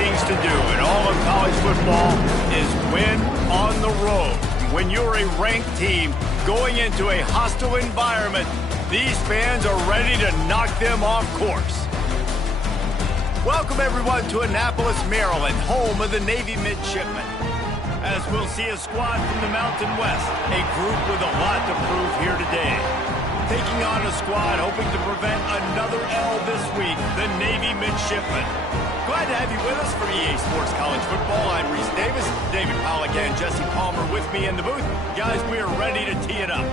things to do in all of college football is win on the road. When you're a ranked team going into a hostile environment, these fans are ready to knock them off course. Welcome, everyone, to Annapolis, Maryland, home of the Navy Midshipmen. As we'll see a squad from the Mountain West, a group with a lot to prove here today. Taking on a squad hoping to prevent another L this week, the Navy Midshipmen. Glad to have you with us for EA Sports College Football. I'm Reese Davis, David Pollack and Jesse Palmer with me in the booth. Guys, we are ready to tee it up.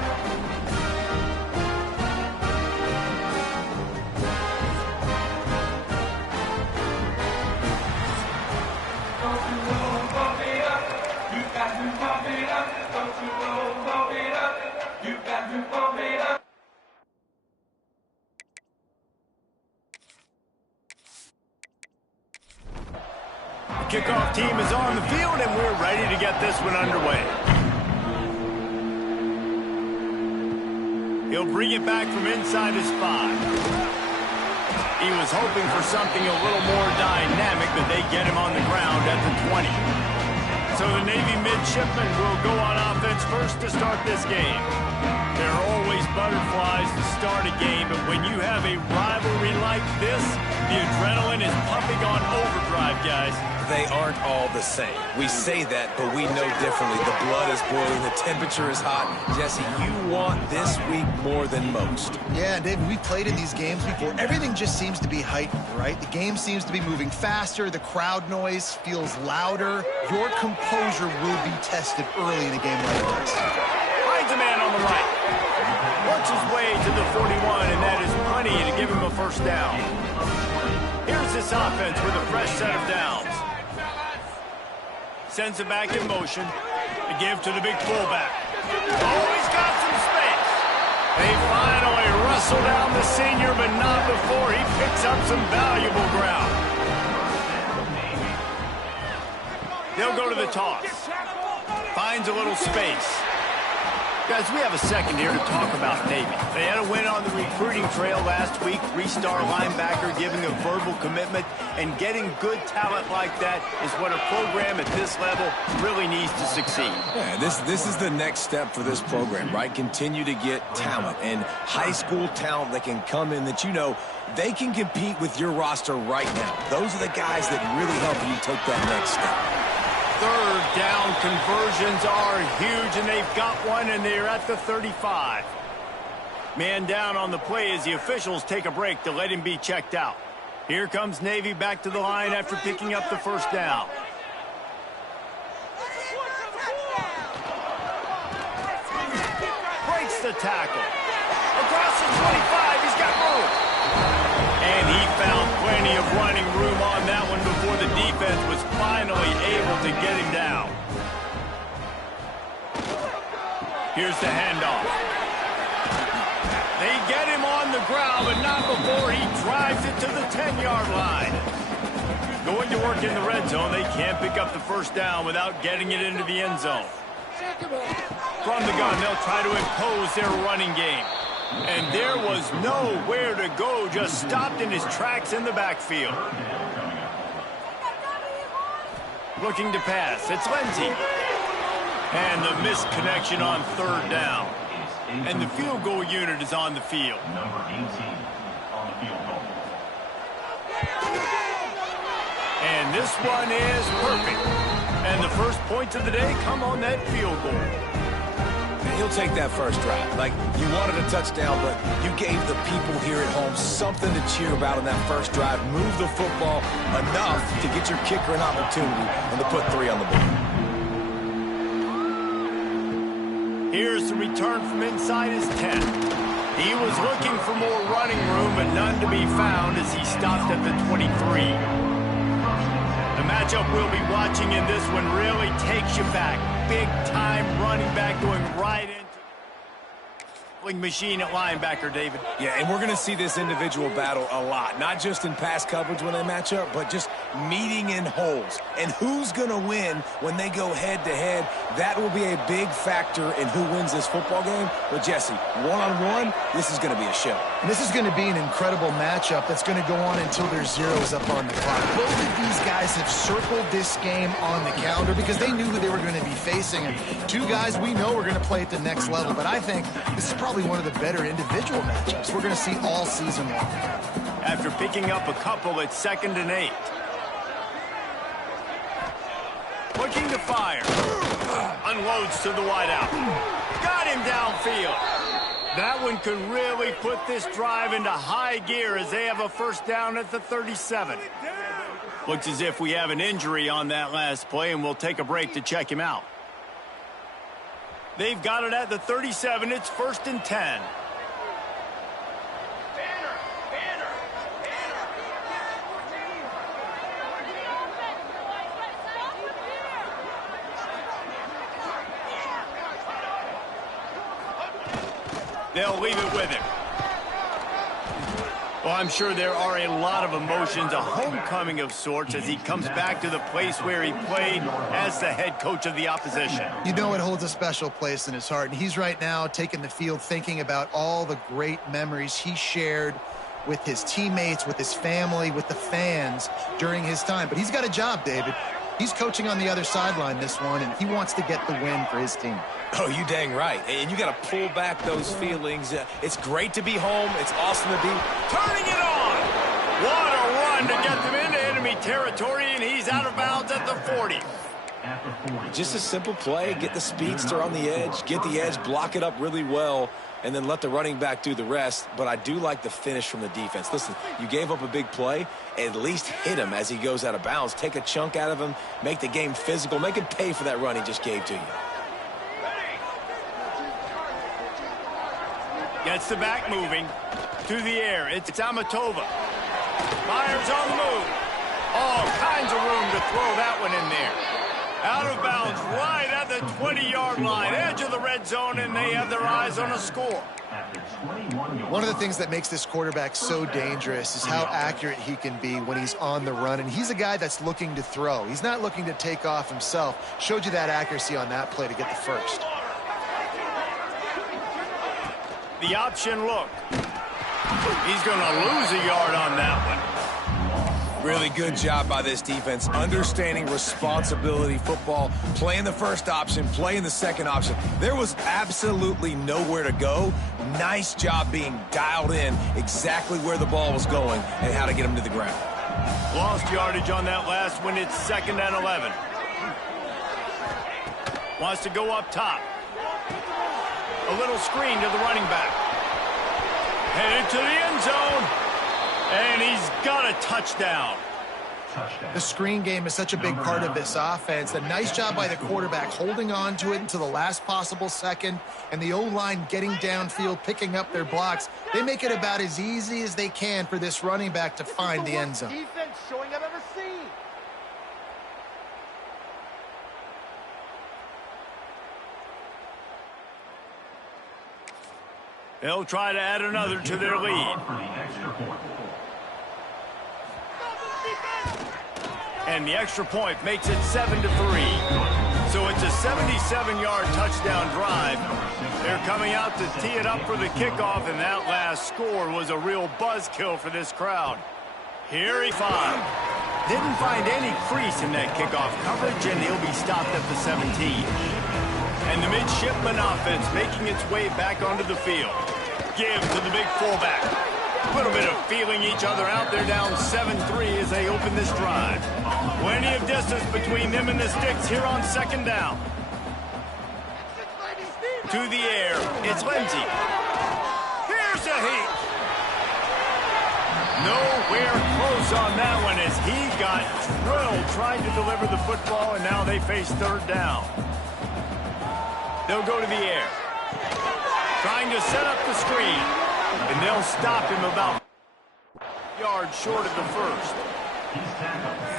Kickoff team is on the field, and we're ready to get this one underway. He'll bring it back from inside his 5. He was hoping for something a little more dynamic, but they get him on the ground at the 20. So the Navy Midshipmen will go on offense first to start this game. There are always butterflies to start a game, but when you have a rivalry like this, the adrenaline is pumping on overdrive, guys. They aren't all the same. We say that, but we know differently. The blood is boiling. The temperature is hot. Jesse, you want this week more than most. Yeah, David, we've played in these games before. Everything just seems to be heightened, right? The game seems to be moving faster. The crowd noise feels louder. Your composure will be tested early in a game like this. Finds a man on the right. Works his way to the 41, and that is plenty to give him a first down. Here's this offense with a fresh set of downs. Sends it back in motion. To give to the big fullback. Oh, he's got some space. They finally wrestle down the senior, but not before he picks up some valuable ground. They'll go to the toss. Finds a little space. Guys, we have a second here to talk about Navy. They had a win on the recruiting trail last week. 3-star linebacker giving a verbal commitment, and getting good talent like that is what a program at this level really needs to succeed. Yeah, this is the next step for this program, right? Continue to get talent and high school talent that can come in that you know they can compete with your roster right now. Those are the guys that really help you take that next step. Third down conversions are huge, and they've got one, and they're at the 35. Man down on the play as the officials take a break to let him be checked out. Here comes Navy back to the line after picking up the first down. Breaks the tackle. Across the 25, he's got room. And he found plenty of running room on that one before the defense was finally able to get him down. Here's the handoff. They get him on the ground, but not before he drives it to the 10-yard line. Going to work in the red zone, they can't pick up the first down without getting it into the end zone. From the gun, they'll try to impose their running game. And there was nowhere to go, just stopped in his tracks in the backfield. Looking to pass, it's Lindsey. And the missed connection on third down. And the field goal unit is on the field. Number 18 on the field goal. And this one is perfect. And the first points of the day come on that field goal. He'll take that first drive. Like, you wanted a touchdown, but you gave the people here at home something to cheer about on that first drive. Move the football enough to get your kicker an opportunity and to put 3 on the board. Here's the return from inside his 10. He was looking for more running room, but none to be found as he stopped at the 23. The matchup we'll be watching in this one really takes you back. Big-time running back going right into the machine at linebacker, David. Yeah, and we're going to see this individual battle a lot. Not just in pass coverage when they match up, but just meeting in holes. And who's going to win when they go head-to-head? That will be a big factor in who wins this football game. But, Jesse, one-on-one, this is going to be a show. And this is going to be an incredible matchup that's going to go on until there's zeros up on the clock. Both of these guys guys have circled this game on the calendar because they knew who they were going to be facing. And two guys we know are going to play at the next level. But I think this is probably one of the better individual matchups we're going to see all season long. After picking up a couple at 2nd and 8. Looking to fire. Unloads to the wideout. Got him downfield. That one could really put this drive into high gear as they have a first down at the 37. Looks as if we have an injury on that last play, and we'll take a break to check him out. They've got it at the 37. It's 1st and 10. They'll leave it with him. Well, I'm sure there are a lot of emotions, a homecoming of sorts, as he comes back to the place where he played as the head coach of the opposition. You know it holds a special place in his heart, and he's right now taking the field thinking about all the great memories he shared with his teammates, with his family, with the fans during his time. But he's got a job, David. He's coaching on the other sideline this one, and he wants to get the win for his team. Oh, you dang right. And you got to pull back those feelings. It's great to be home. It's awesome to be turning it on. What a run to get them into enemy territory, and he's out of bounds at the 40. Just a simple play. Get the speedster on the edge. Get the edge, block it up really well, and then let the running back do the rest. But I do like the finish from the defense. Listen, you gave up a big play. At least hit him as he goes out of bounds. Take a chunk out of him. Make the game physical. Make him pay for that run he just gave to you. Gets the back moving to the air. It's Amatova. Fires on the move. All kinds of room to throw that one in there. Out of bounds right at the 20-yard line. Edge of the red zone, and they have their eyes on a score. One of the things that makes this quarterback so dangerous is how accurate he can be when he's on the run. And he's a guy that's looking to throw. He's not looking to take off himself. Showed you that accuracy on that play to get the first. The option look. He's going to lose a yard on that one. Really good job by this defense, understanding responsibility football, playing the first option, playing the second option. There was absolutely nowhere to go. Nice job being dialed in exactly where the ball was going and how to get him to the ground. Lost yardage on that last one. It's 2nd and 11. Wants to go up top. A little screen to the running back. Headed to the end zone. And he's got a touchdown. The screen game is such a big part of this offense. A nice job by the quarterback holding on to it until the last possible second. And the O-line getting downfield, picking up their blocks. They make it about as easy as they can for this running back to find the end zone. Defense showing I've ever seen. They'll try to add another to their lead. And the extra point makes it 7-3. So it's a 77-yard touchdown drive. They're coming out to tee it up for the kickoff, and that last score was a real buzzkill for this crowd. Here he finds. Didn't find any crease in that kickoff coverage, and he'll be stopped at the 17. And the midshipman offense making its way back onto the field. Give to the big fullback. A little bit of feeling each other out. They're down 7-3 as they open this drive. Plenty of distance between them and the sticks here on 2nd down. To the air, it's Lindsey. Here's a heat. Nowhere close on that one as he got drilled trying to deliver the football, and now they face 3rd down. They'll go to the air. Trying to set up the screen. And they'll stop him about yards short of the first.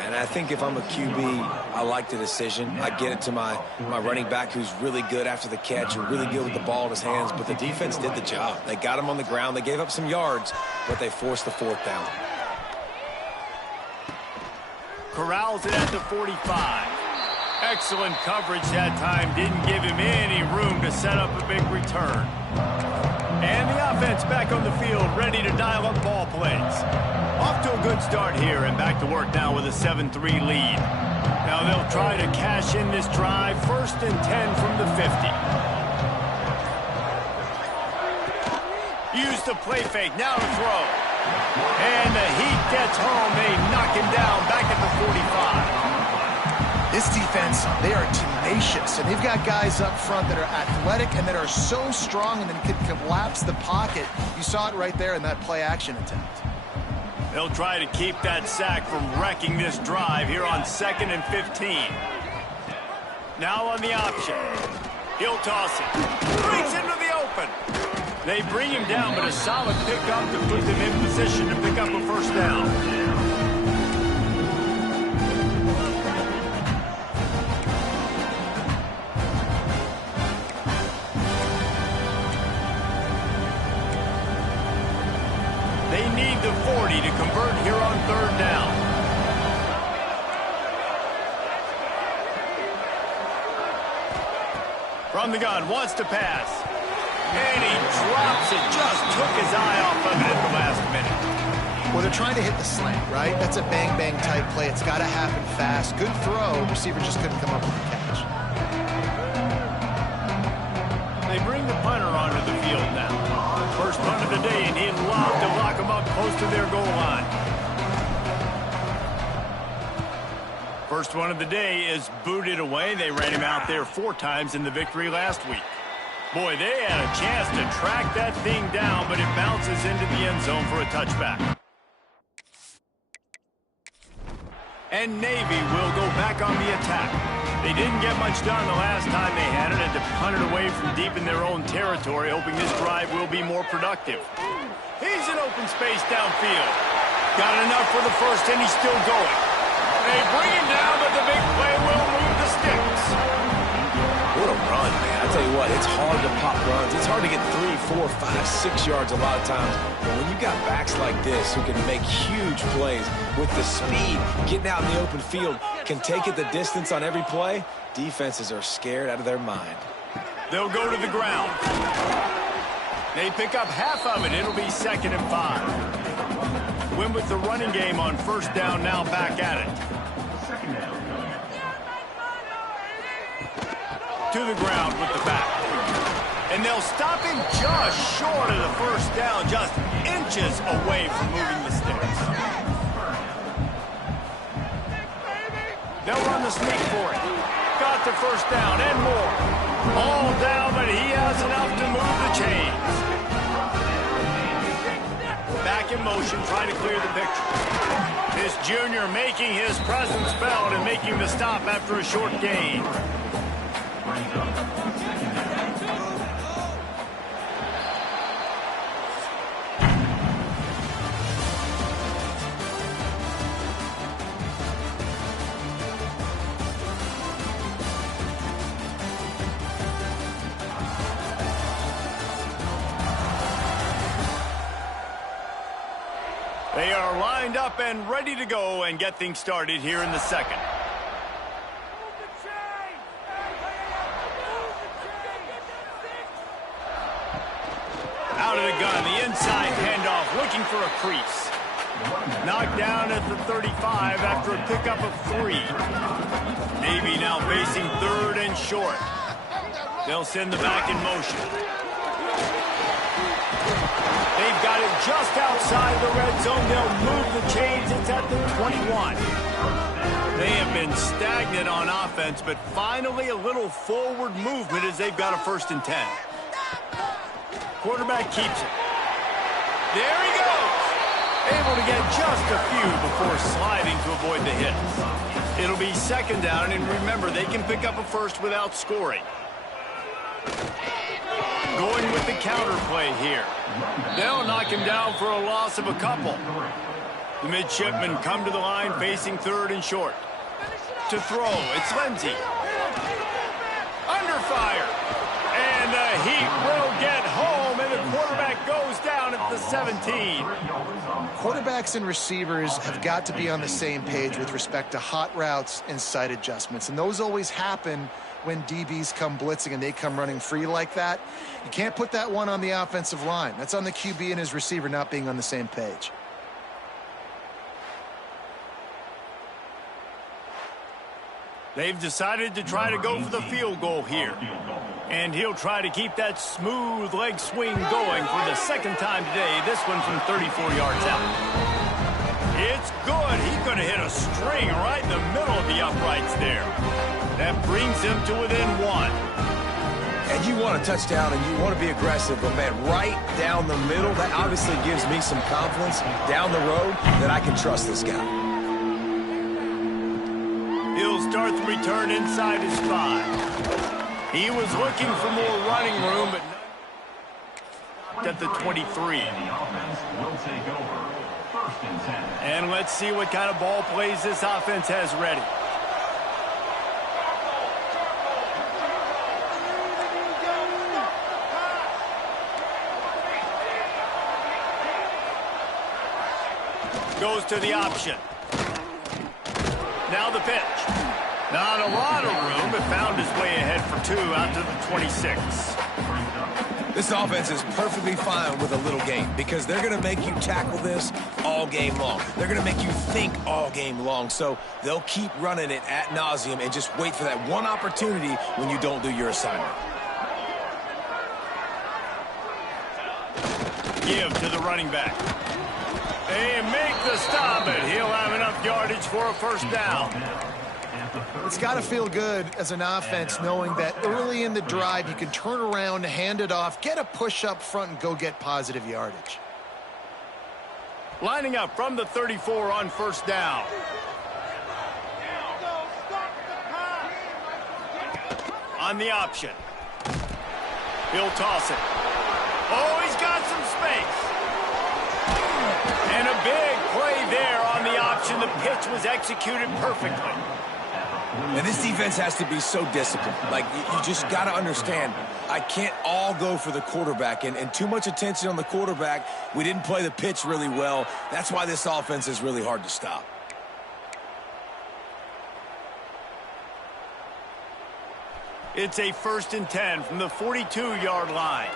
And I think if I'm a QB, I like the decision. I get it to my running back who's really good after the catch and really good with the ball in his hands. But the defense did the job. They got him on the ground. They gave up some yards, but they forced the 4th down. Corrals it at the 45. Excellent coverage that time. Didn't give him any room to set up a big return. And the offense back on the field, ready to dial up ball plays. Off to a good start here, and back to work now with a 7-3 lead. Now they'll try to cash in this drive, 1st and 10 from the 50. Use the play fake, now to throw. And the Heat gets home. They knock him down back at the 45. This defense, they are tenacious, and they've got guys up front that are athletic and that are so strong and then can collapse the pocket. You saw it right there in that play-action attempt. They'll try to keep that sack from wrecking this drive here on 2nd and 15. Now on the option. He'll toss it. Brings into the open. They bring him down, but a solid pickup to put them in position to pick up a 1st down. They need the 40 to convert here on 3rd down. From the gun, wants to pass. And he drops it. Just took his eye off of it at the last minute. Well, they're trying to hit the slant, right? That's a bang-bang type play. It's got to happen fast. Good throw. Receiver just couldn't come up with the catch. They bring the punter onto the field now. First punt of the day, and he'd love to lock them up close to their goal line. First one of the day is booted away. They ran him out there 4 times in the victory last week. Boy, they had a chance to track that thing down, but it bounces into the end zone for a touchback. And Navy will go back on the attack. They didn't get much done the last time they had it, and to punt it away from deep in their own territory, hoping this drive will be more productive. He's in open space downfield. Got enough for the 1st, and he's still going. They bring him down, but the big play will move the sticks. What a run, man. I tell you what, it's hard to pop runs. It's hard to get 3, 4, 5, 6 yards a lot of times. But when you got backs like this who can make huge plays with the speed, getting out in the open field, can take it the distance on every play, defenses are scared out of their mind. They'll go to the ground. They pick up half of it. It'll be 2nd and 5. Win with the running game on 1st down, now back at it. To the ground with the back. And they'll stop him just short of the 1st down, just inches away from moving the sticks. They'll run the sneak for it. Got the 1st down and more. All down, but he has enough to move the chains. Back in motion, trying to clear the picture. This junior making his presence felt and making the stop after a short gain. They are lined up and ready to go and get things started here in the 2nd. Out of the gun, the inside handoff, looking for a crease. Knocked down at the 35 after a pickup of 3. Navy now facing 3rd and short. They'll send the back in motion. They've got it just outside the red zone. They'll move the chains. It's at the 21. They have been stagnant on offense, but finally a little forward movement as they've got a 1st and 10. Quarterback keeps it. There he goes. Able to get just a few before sliding to avoid the hit. It'll be 2nd down, and remember, they can pick up a 1st without scoring. Going with the counter play here. They'll knock him down for a loss of a couple. The midshipmen come to the line facing 3rd and short. To throw, it's Lindsey. Under fire. And the Heat will get home, and the quarterback goes down at the 17. Quarterbacks and receivers have got to be on the same page with respect to hot routes and sight adjustments, and those always happen when DBs come blitzing and they come running free like that. You can't put that one on the offensive line. That's on the QB and his receiver not being on the same page. They've decided to try to go for the field goal here. And he'll try to keep that smooth leg swing going for the second time today, this one from 34 yards out. It's good. He could have hit a string right in the middle of the uprights there. That brings him to within one. And you want a touchdown and you want to be aggressive, but man, right down the middle, that obviously gives me some confidence down the road that I can trust this guy. He'll start the return inside his 5. He was looking for more running room, but not at the 23. And the offense will take over. 1st and 10. And let's see what kind of ball plays this offense has ready. Goes to the option. Now the pitch. Not a lot of room, but found his way ahead for 2 out to the 26. This offense is perfectly fine with a little game because they're going to make you tackle this all game long. They're going to make you think all game long. So they'll keep running it ad nauseum and just wait for that one opportunity when you don't do your assignment. Give to the running back. They make the stop, but he'll have enough yardage for a 1st down. It's got to feel good as an offense knowing that early in the drive you can turn around, hand it off, get a push up front, and go get positive yardage. Lining up from the 34 on 1st down. On the option. He'll toss it. Oh, he's got some space. And a big play there on the option. The pitch was executed perfectly. And this defense has to be so disciplined. Like, you just got to understand, I can't all go for the quarterback. And too much attention on the quarterback. We didn't play the pitch really well. That's why this offense is really hard to stop. It's a 1st and 10 from the 42-yard line.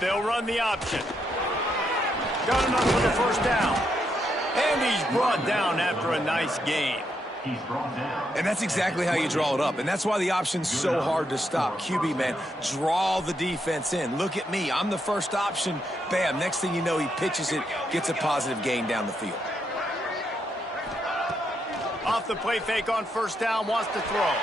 They'll run the option. Got enough for the 1st down. And he's brought down after a nice gain. He's brought down. And that's exactly how you draw it up. And that's why the option's so hard to stop. QB, man, draw the defense in. Look at me. I'm the 1st option. Bam. Next thing you know, he pitches it, gets a positive gain down the field. Off the play fake on 1st down, wants to throw.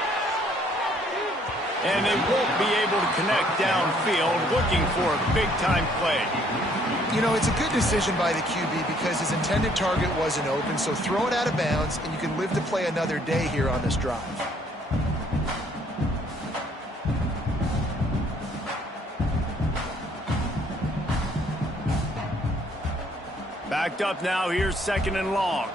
And they won't be able to connect downfield, looking for a big-time play. You know, it's a good decision by the QB because his intended target wasn't open, so throw it out of bounds, and you can live to play another day here on this drive. Backed up now, here's 2nd and long.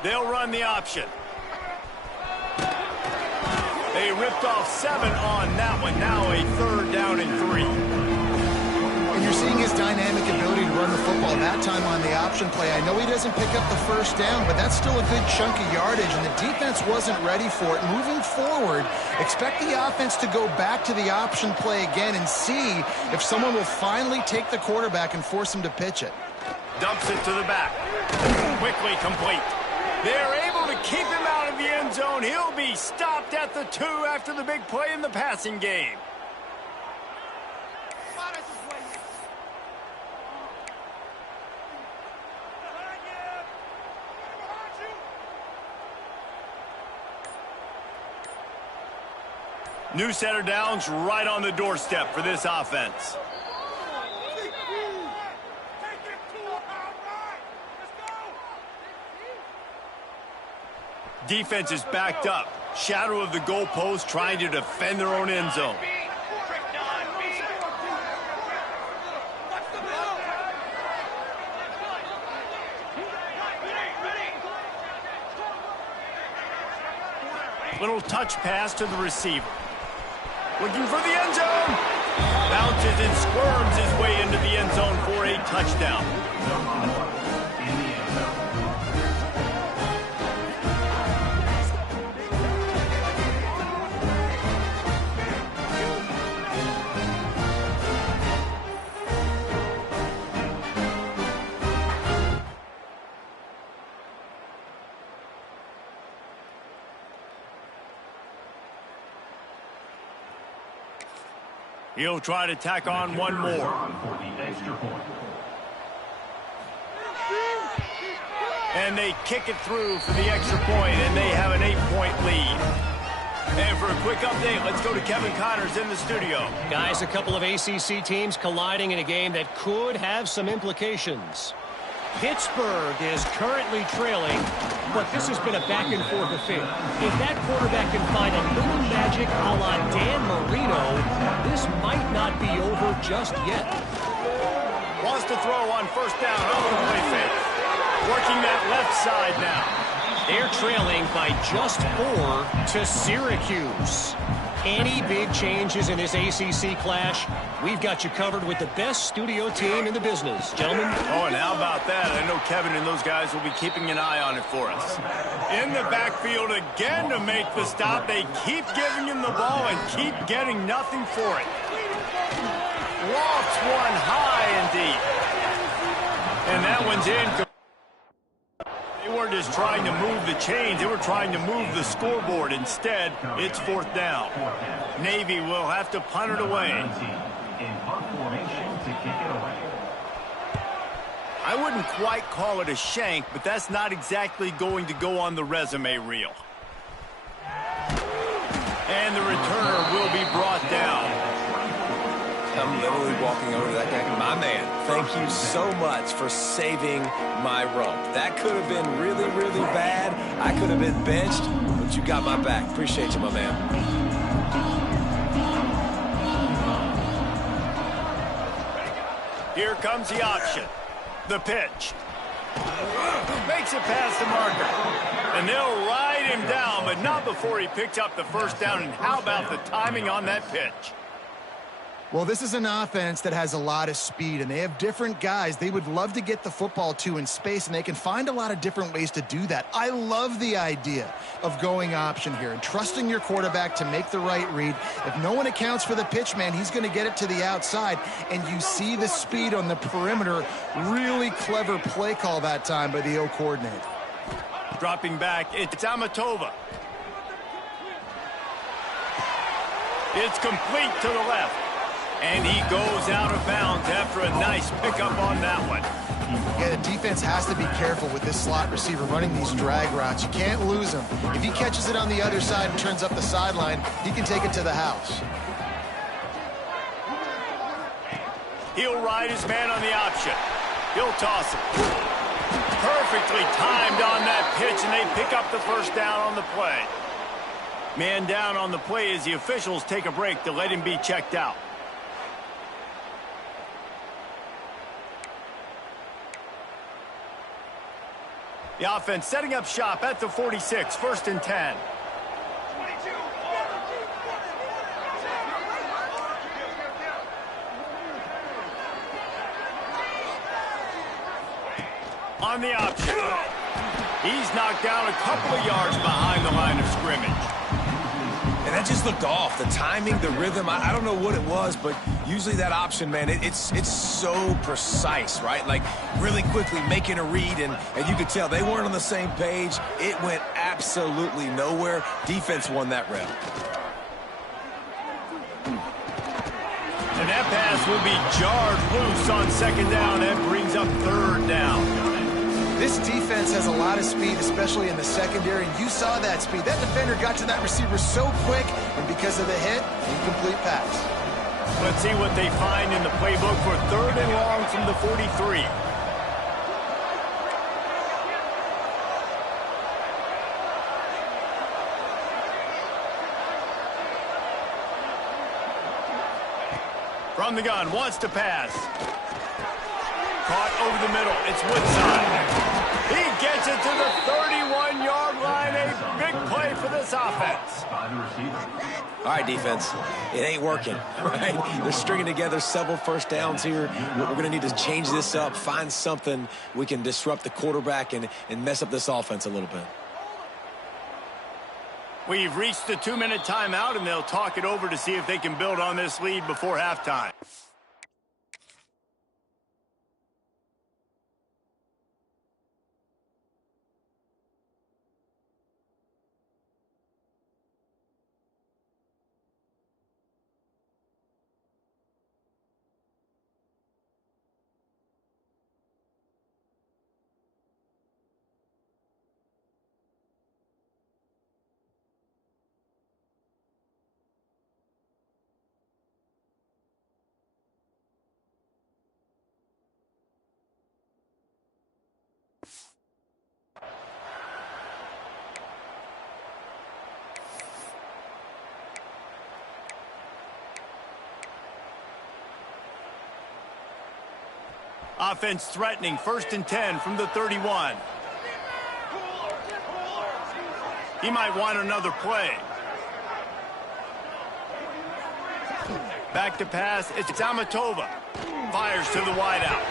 They'll run the option. They ripped off 7 on that one. Now a 3rd down and 3. And you're seeing his dynamic ability to run the football. That time on the option play, I know he doesn't pick up the 1st down, but that's still a good chunk of yardage, and the defense wasn't ready for it. Moving forward, expect the offense to go back to the option play again and see if someone will finally take the quarterback and force him to pitch it. Dumps it to the back. Quickly complete. They're able to keep him out of the end zone. He'll be stopped at the 2 after the big play in the passing game. New set of downs right on the doorstep for this offense. Defense is backed up. Shadow of the goalpost, trying to defend their own end zone. Little touch pass to the receiver. Looking for the end zone. Bounces and squirms his way into the end zone for a touchdown. He'll try to tack on one more. And they kick it through for the extra point, and they have an 8-point lead. And for a quick update, let's go to Kevin Connors in the studio. Guys, a couple of ACC teams colliding in a game that could have some implications. Pittsburgh is currently trailing, but this has been a back-and-forth affair. If that quarterback can find a little magic a la Dan Marino, this might not be over just yet. Wants to throw on first down. Oh, the play fake. Working that left side now. They're trailing by just 4 to Syracuse. Any big changes in this ACC clash, we've got you covered with the best studio team in the business. Gentlemen. Oh, and how about that? I know Kevin and those guys will be keeping an eye on it for us. In the backfield again to make the stop. They keep giving him the ball and keep getting nothing for it. Lofts one high and deep. And that one's in. They weren't just trying to move the chains. They were trying to move the scoreboard. Instead, it's fourth down. Navy will have to punt it away. I wouldn't quite call it a shank, but that's not exactly going to go on the resume reel. And the returner will be brought down. I'm literally walking over to that guy. My man, thank you so much for saving my rump. That could have been really, really bad. I could have been benched, but you got my back. Appreciate you, my man. Here comes the option. The pitch. Makes it past the marker. And they'll ride him down, but not before he picks up the first down. And how about the timing on that pitch? Well, this is an offense that has a lot of speed, and they have different guys they would love to get the football to in space, and they can find a lot of different ways to do that. I love the idea of going option here and trusting your quarterback to make the right read. If no one accounts for the pitch, man, he's going to get it to the outside, and you see the speed on the perimeter. Really clever play call that time by the O coordinator. Dropping back, it's Amatova. It's complete to the left. And he goes out of bounds after a nice pickup on that one. Yeah, the defense has to be careful with this slot receiver running these drag routes. You can't lose him. If he catches it on the other side and turns up the sideline, he can take it to the house. He'll ride his man on the option. He'll toss it. Perfectly timed on that pitch, and they pick up the first down on the play. Man down on the play as the officials take a break to let him be checked out. The offense setting up shop at the 46, 1st and 10. On the option. He's knocked down a couple of yards behind the line of scrimmage. And that just looked off. The timing, the rhythm, I don't know what it was, but usually that option, man, it's so precise, right? Like really quickly making a read, and you could tell they weren't on the same page. It went absolutely nowhere. Defense won that rep. And that pass will be jarred loose on second down. That brings up third down. This defense has a lot of speed, especially in the secondary, and you saw that speed. That defender got to that receiver so quick, and because of the hit, incomplete pass. Let's see what they find in the playbook for 3rd and long from the 43. From the gun, wants to pass. Caught over the middle. It's Woodside. He gets it to the 31-yard line. A big play for this offense. All right, defense. It ain't working, right? They're stringing together several first downs here. We're going to need to change this up, find something we can disrupt the quarterback and mess up this offense a little bit. We've reached the 2-minute timeout, and they'll talk it over to see if they can build on this lead before halftime. Offense threatening, 1st and 10 from the 31. He might want another play. Back to pass, it's Amatova. Fires to the wideout.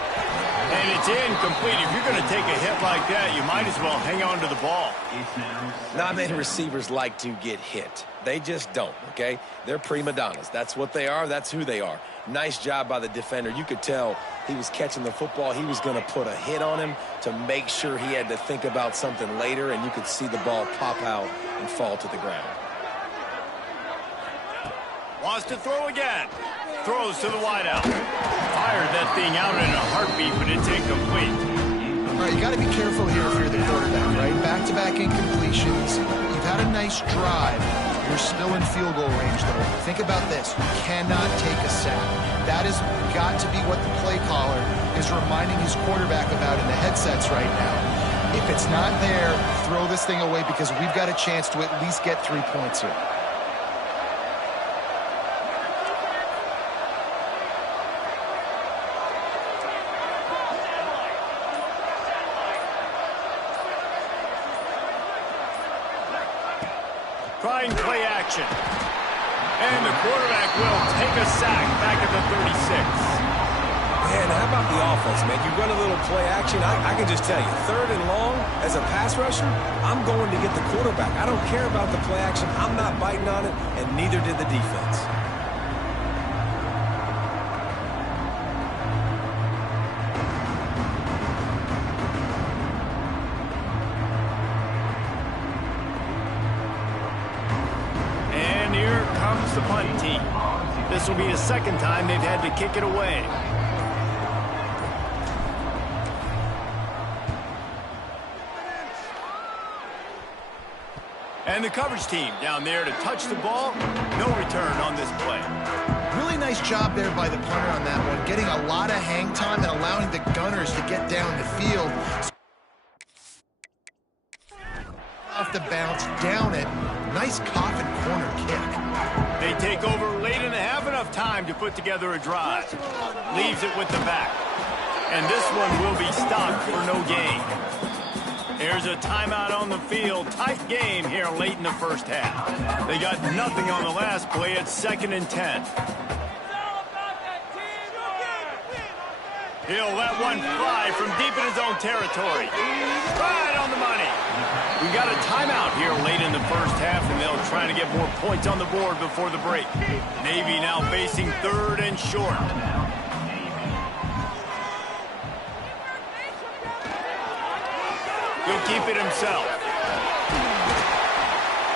And it's incomplete. If you're going to take a hit like that, you might as well hang on to the ball. Not many receivers like to get hit. They just don't, okay? They're prima donnas. That's what they are. That's who they are. Nice job by the defender. You could tell he was catching the football. He was going to put a hit on him to make sure he had to think about something later, and you could see the ball pop out and fall to the ground. Wants to throw again. Throws to the wideout. Fired that thing out in a heartbeat, but it's incomplete. All right, you got to be careful here if you're the quarterback, right? Back-to-back incompletions. You've had a nice drive. You're still in field goal range, though. Think about this. You cannot take a sack. That has got to be what the play caller is reminding his quarterback about in the headsets right now. If it's not there, throw this thing away because we've got a chance to at least get 3 points here. Trying play action. And the quarterback will take a sack back at the 36. Man, how about the offense, man? You run a little play action. I can just tell you, 3rd and long, as a pass rusher, I'm going to get the quarterback. I don't care about the play action. I'm not biting on it, and neither did the defense. The punt team. This will be the 2nd time they've had to kick it away. And the coverage team down there to touch the ball. No return on this play. Really nice job there by the punter on that one, getting a lot of hang time and allowing the gunners to get down the field. Off the bounce, down it. Nice coffin corner kick. They take over late in the half, enough time to put together a drive. Leaves it with the back. And this one will be stopped for no gain. There's a timeout on the field. Tight game here late in the first half. They got nothing on the last play. It's 2nd and 10. He'll let one fly from deep in his own territory. Right on the money. We got a timeout here late in the first half, and they'll try to get more points on the board before the break. Navy now facing 3rd and short. He'll keep it himself.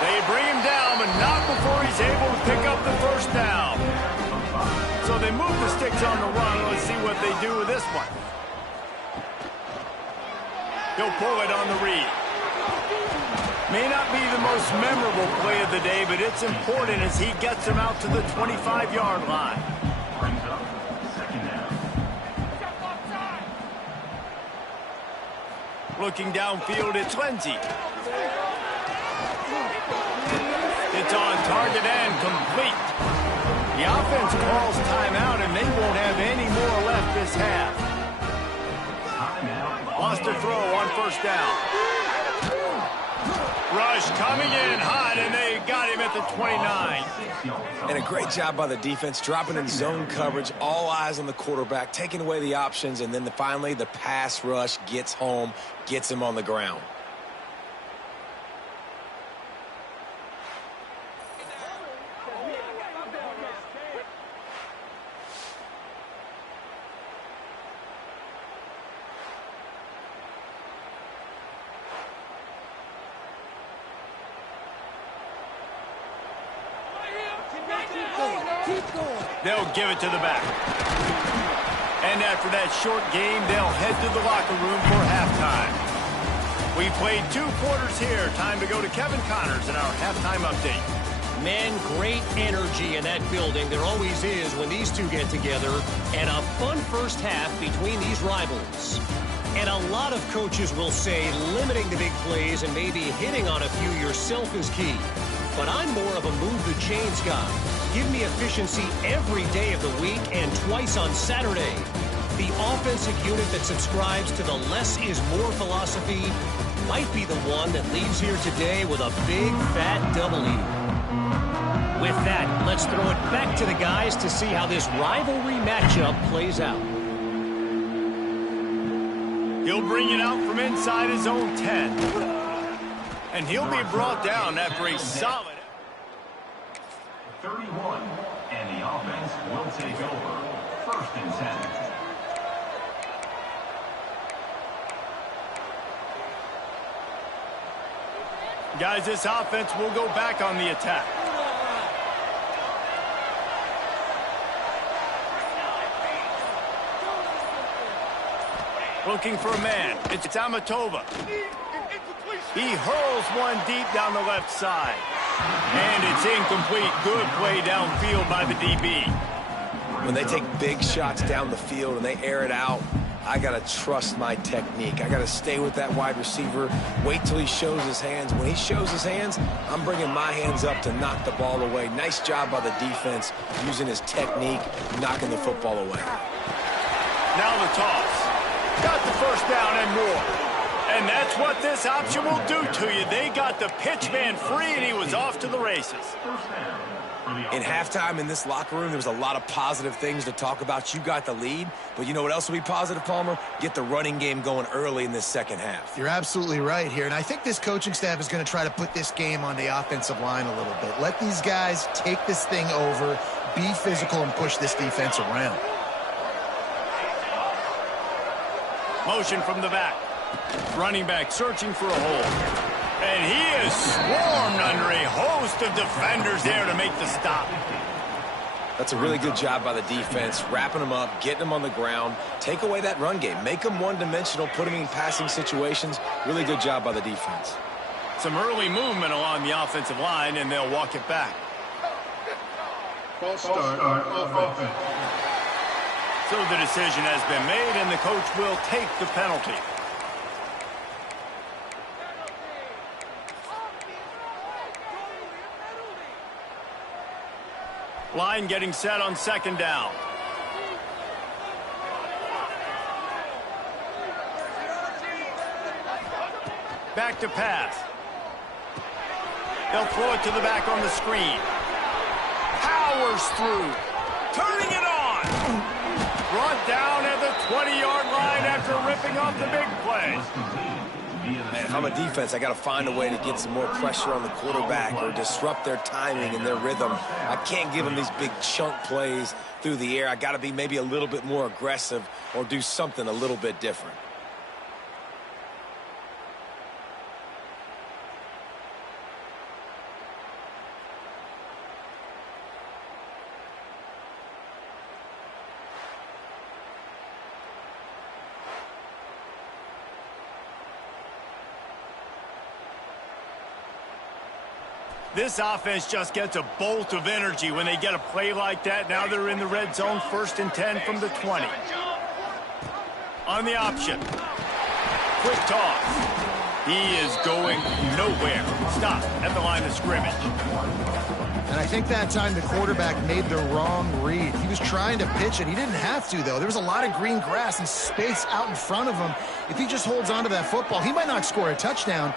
They bring him down, but not before he's able to pick up the first down. So they move the sticks on the run. Let's see what they do with this one. He'll pull it on the read. May not be the most memorable play of the day, but it's important as he gets him out to the 25-yard line. Looking downfield, it's Lindsey. It's on target and complete. The offense calls timeout, and they this half. Lost a throw on first down. Rush coming in hot, and they got him at the 29. And a great job by the defense, dropping in zone coverage, all eyes on the quarterback, taking away the options, and then finally the pass rush gets home, gets him on the ground. They'll give it to the back. And after that short game, they'll head to the locker room for halftime. We played 2 quarters here. Time to go to Kevin Connors in our halftime update. Man, great energy in that building. There always is when these two get together. And a fun first half between these rivals. And a lot of coaches will say limiting the big plays and maybe hitting on a few yourself is key. But I'm more of a move the chains guy. Give me efficiency every day of the week and twice on Saturday. The offensive unit that subscribes to the less is more philosophy might be the one that leaves here today with a big fat W. With that, let's throw it back to the guys to see how this rivalry matchup plays out. He'll bring it out from inside his own 10. And he'll be brought down after a solid 31, and the offense will take over. 1st and 10. Guys, this offense will go back on the attack. Looking for a man. It's Amatova. He hurls one deep down the left side. And it's incomplete. Good play downfield by the DB. When they take big shots down the field and they air it out, I got to trust my technique. I got to stay with that wide receiver, wait till he shows his hands. When he shows his hands, I'm bringing my hands up to knock the ball away. Nice job by the defense using his technique, knocking the football away. Now the toss. Got the first down and more. And that's what this option will do to you. They got the pitch man free, and he was off to the races. In halftime in this locker room, there was a lot of positive things to talk about. You got the lead, but you know what else will be positive, Palmer? Get the running game going early in this second half. You're absolutely right here, and I think this coaching staff is going to try to put this game on the offensive line a little bit. Let these guys take this thing over, be physical, and push this defense around. Motion from the back. Running back searching for a hole. And he is swarmed under a host of defenders there to make the stop. That's a really good job by the defense, wrapping them up, getting them on the ground. Take away that run game. Make them one-dimensional, put them in passing situations. Really good job by the defense. Some early movement along the offensive line, and they'll walk it back. False start offense. So the decision has been made, and the coach will take the penalty. Line getting set on second down. Back to pass. They'll throw it to the back on the screen. Powers through. Turning it on. Brought down at the 20-yard line after ripping off the big play. Man, if I'm a defense, I got to find a way to get some more pressure on the quarterback or disrupt their timing and their rhythm. I can't give them these big chunk plays through the air. I got to be maybe a little bit more aggressive or do something a little bit different. This offense just gets a bolt of energy when they get a play like that. Now they're in the red zone, 1st and 10 from the 20. On the option. Quick toss. He is going nowhere. Stop at the line of scrimmage. And I think that time the quarterback made the wrong read. He was trying to pitch it. He didn't have to, though. There was a lot of green grass and space out in front of him. If he just holds on to that football, he might not score a touchdown.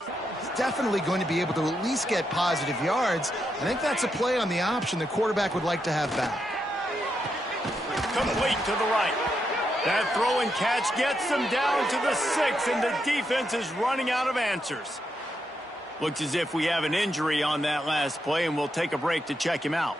He's definitely going to be able to at least get positive yards. I think that's a play on the option the quarterback would like to have back. Complete to the right. That throw and catch gets them down to the 6, and the defense is running out of answers. Looks as if we have an injury on that last play, and we'll take a break to check him out.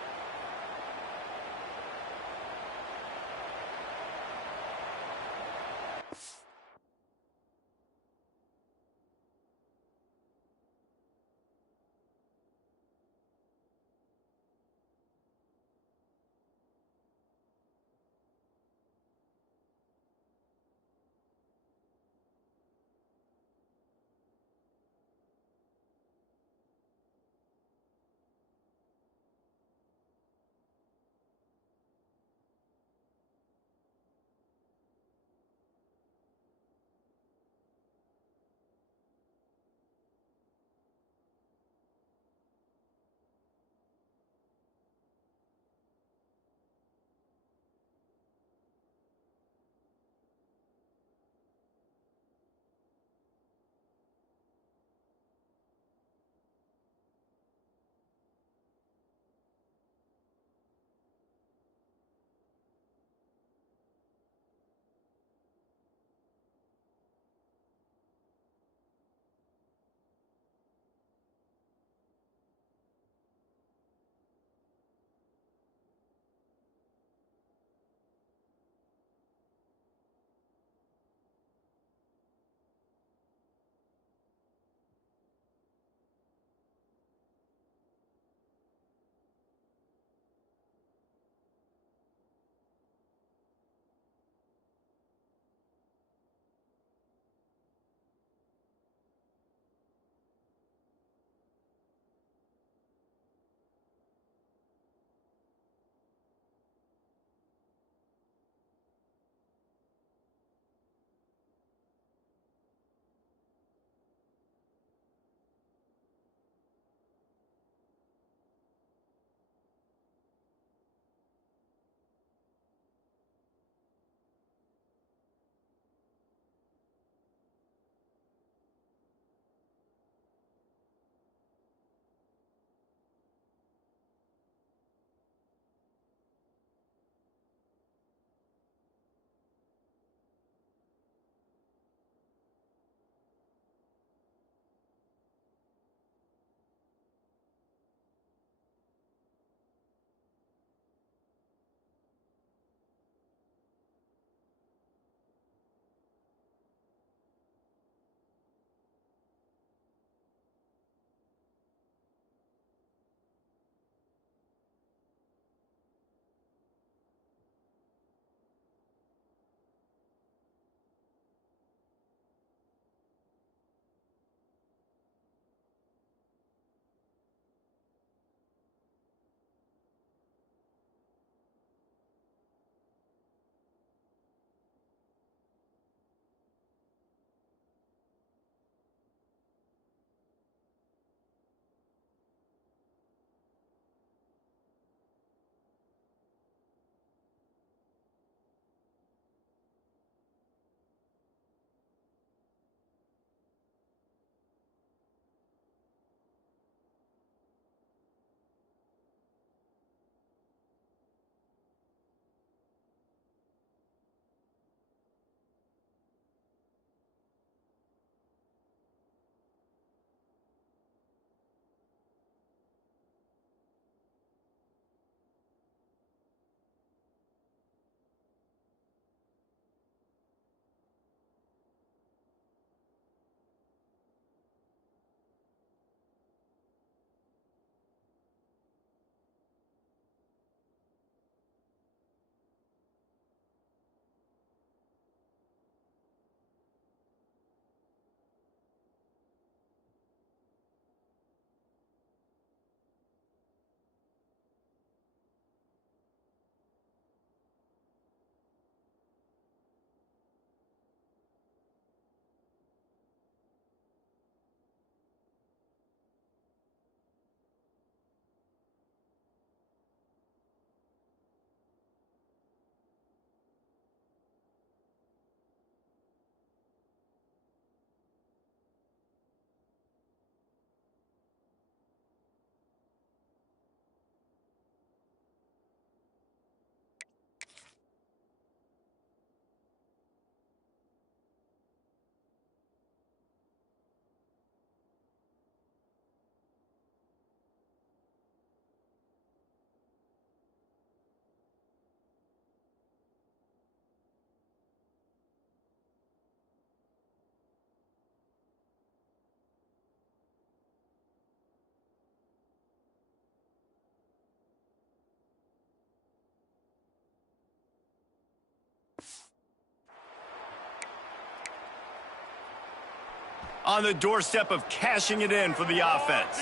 On the doorstep of cashing it in for the offense.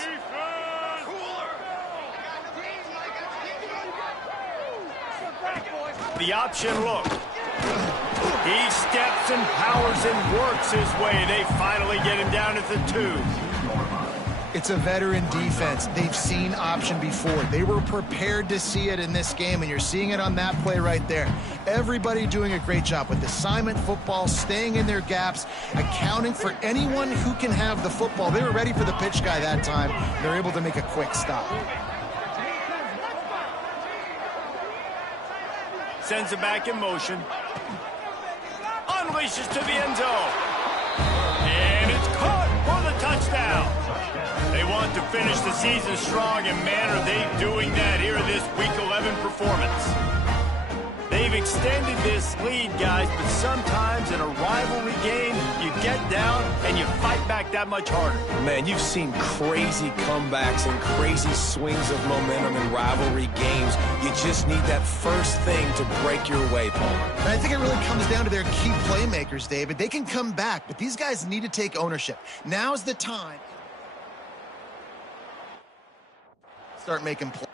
The option look. He steps and powers and works his way. They finally get him down at the 2. It's a veteran defense. They've seen option before. They were prepared to see it in this game, and you're seeing it on that play right there. Everybody doing a great job with assignment football, staying in their gaps, accounting for anyone who can have the football. They were ready for the pitch guy that time. They're able to make a quick stop. Sends it back in motion. Unleashes to the end zone. And it's caught for the touchdown. They want to finish the season strong, and man, are they doing that here in this Week 11 performance. They've extended this lead, guys, but sometimes in a rivalry game, you get down and you fight back that much harder. Man, you've seen crazy comebacks and crazy swings of momentum in rivalry games. You just need that first thing to break your way, Paul. And I think it really comes down to their key playmakers, David. They can come back, but these guys need to take ownership. Now's the time. Start making plays.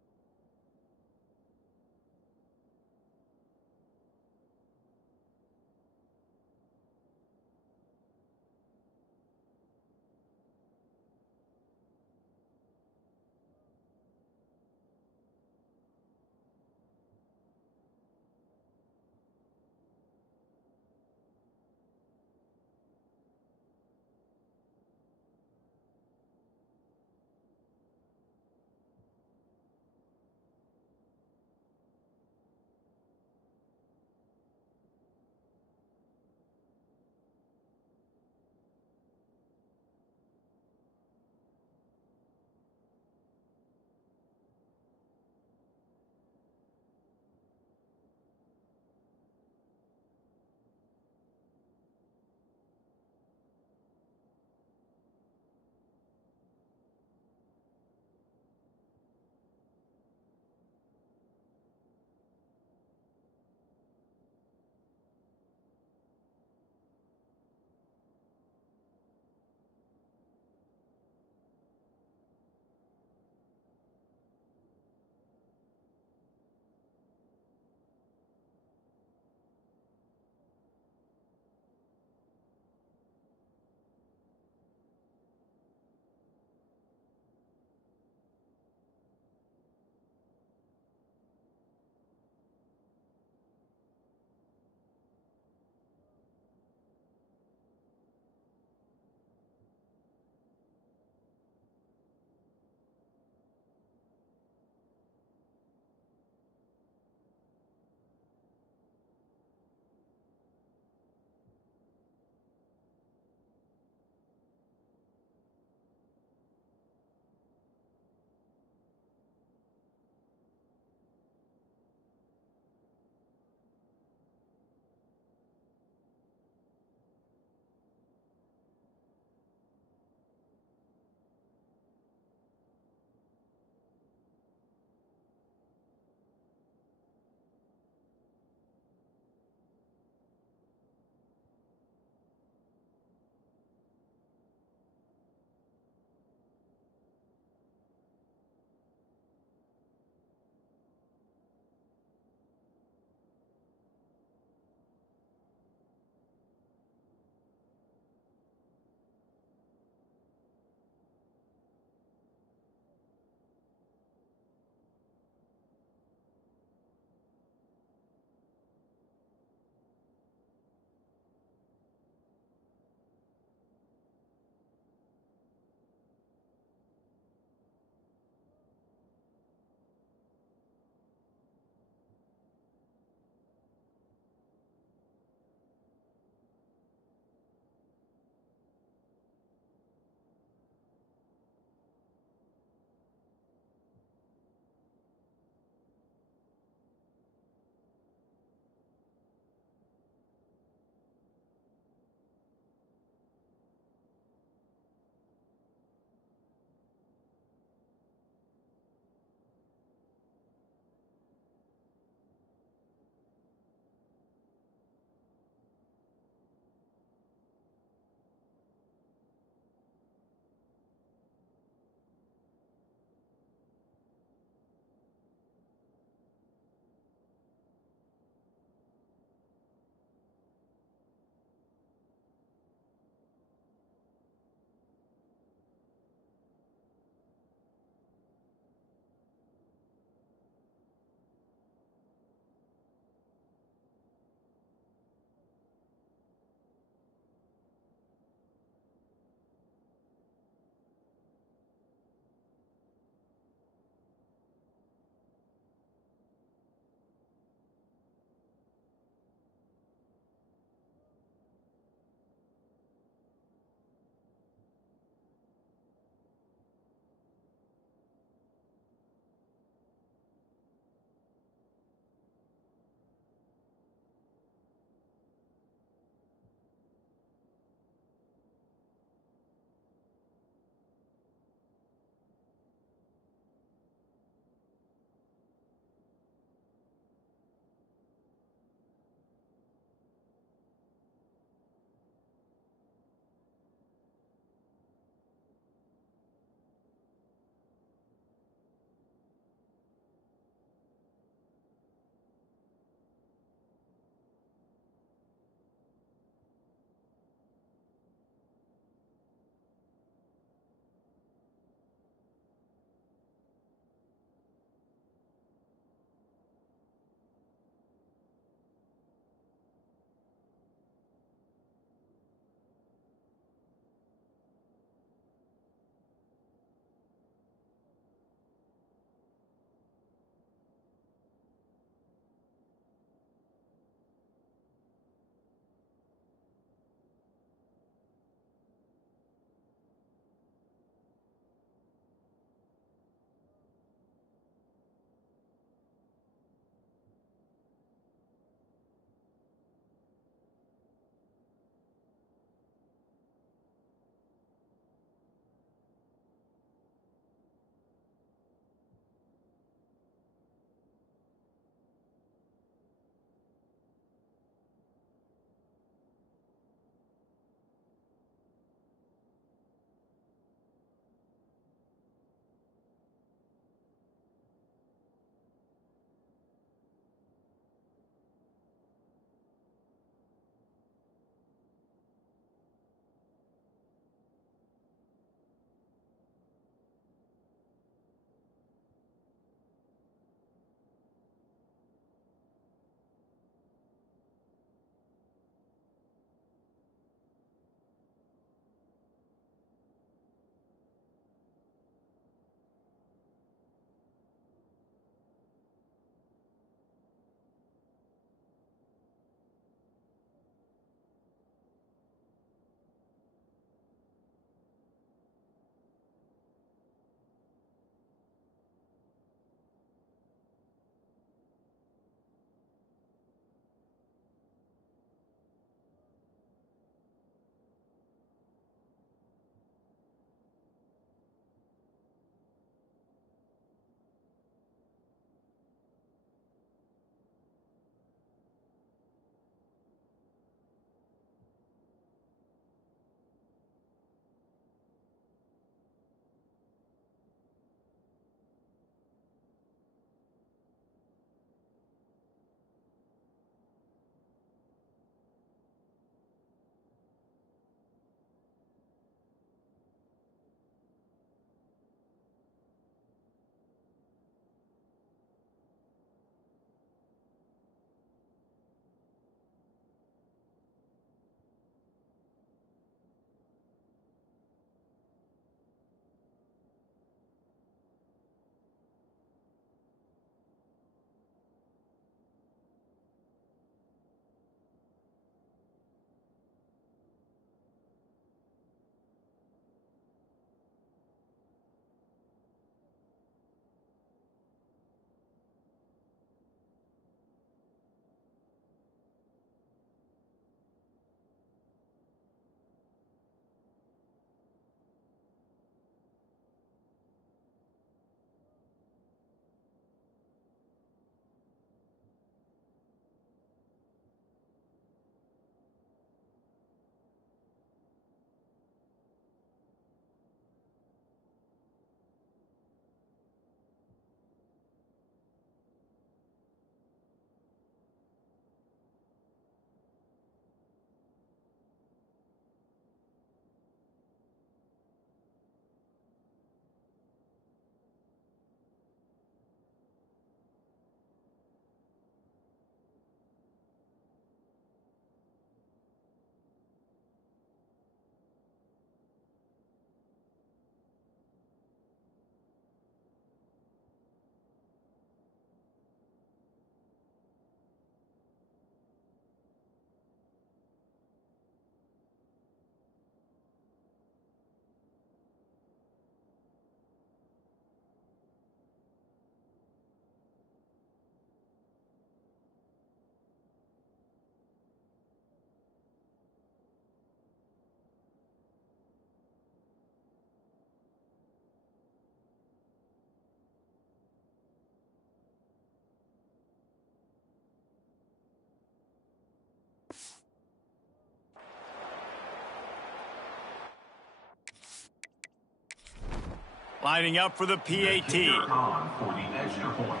Lining up for the PAT. On for the extra point.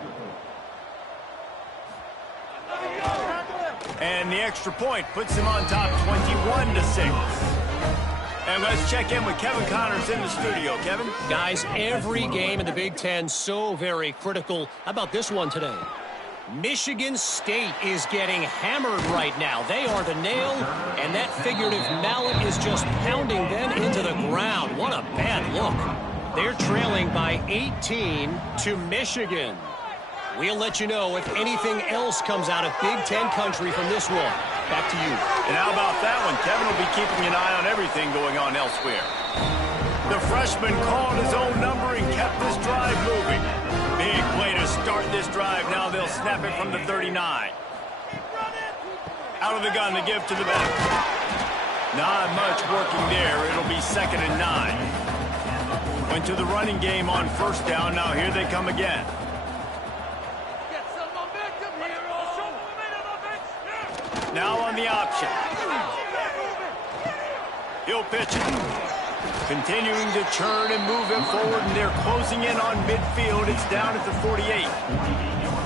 And the extra point puts him on top 21-6. And let's check in with Kevin Connors in the studio. Kevin? Guys, every game in the Big Ten so very critical. How about this one today? Michigan State is getting hammered right now. They are the nail, and that figurative mallet is just pounding them into the ground. What a bad look. They're trailing by 18 to Michigan. We'll let you know if anything else comes out of Big Ten country from this one. Back to you. And how about that one? Kevin will be keeping an eye on everything going on elsewhere. The freshman called his own number and kept this drive moving. Big play to start this drive. Now they'll snap it from the 39. Out of the gun to give to the back. Not much working there. It'll be 2nd and 9. Went to the running game on 1st down. Now here they come again. Now on the option. He'll pitch it. Continuing to churn and move him forward, and they're closing in on midfield. It's down at the 48.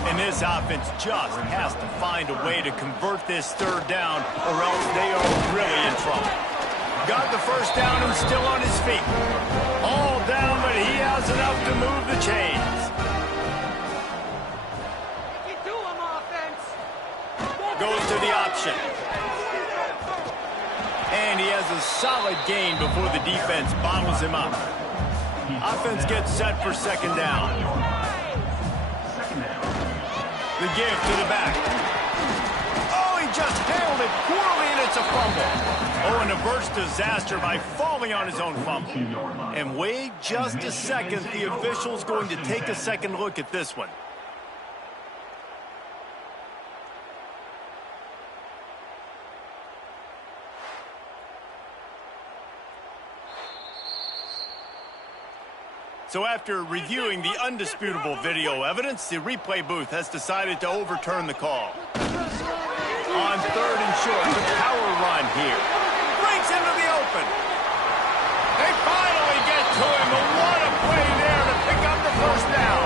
And this offense just has to find a way to convert this 3rd down, or else they are really in trouble. Got the 1st down and still on his feet. All down, but he has enough to move the chains. Goes to the option. And he has a solid gain before the defense bottles him up. Offense gets set for 2nd down. The give to the back. Oh, he just handled it poorly, and it's a fumble. Oh, and a burst disaster by falling on his own fumble. And wait just a second. The official's going to take a second look at this one. So after reviewing the undisputable video evidence, the replay booth has decided to overturn the call. On 3rd and short, the power run here. Breaks into the open. They finally get to him, but what a play there to pick up the 1st down.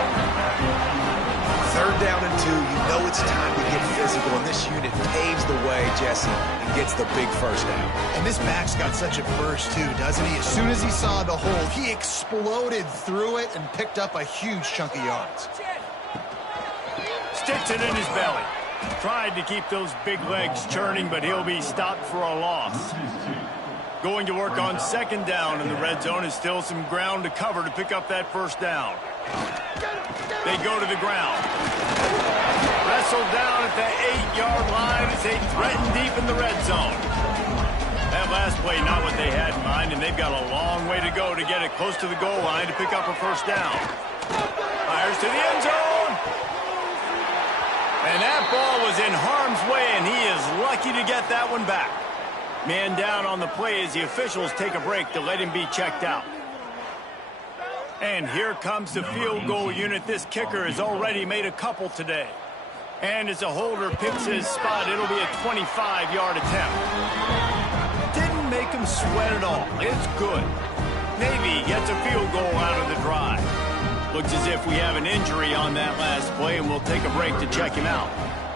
3rd down and 2, you know it's time to get physical, and this unit paves the way, Jesse, and gets the big 1st down. And this back's got such a burst, too, doesn't he? As soon as he saw the hole, he exploded through it and picked up a huge chunk of yards. Sticks it in his belly. Tried to keep those big legs churning, but he'll be stopped for a loss. Going to work on 2nd down in the red zone is still some ground to cover to pick up that 1st down. They go to the ground. Wrestled down at the 8-yard line as they threaten deep in the red zone. That last play, not what they had in mind, and they've got a long way to go to get it close to the goal line to pick up a 1st down. Fires to the end zone. And that ball was in harm's way, and he is lucky to get that one back. Man down on the play as the officials take a break to let him be checked out. And here comes the field goal unit. This kicker has already made a couple today. And as a holder picks his spot, it'll be a 25-yard attempt. Didn't make him sweat at all. It's good. Navy gets a field goal out of the drive. Looks as if we have an injury on that last play, and we'll take a break to check him out.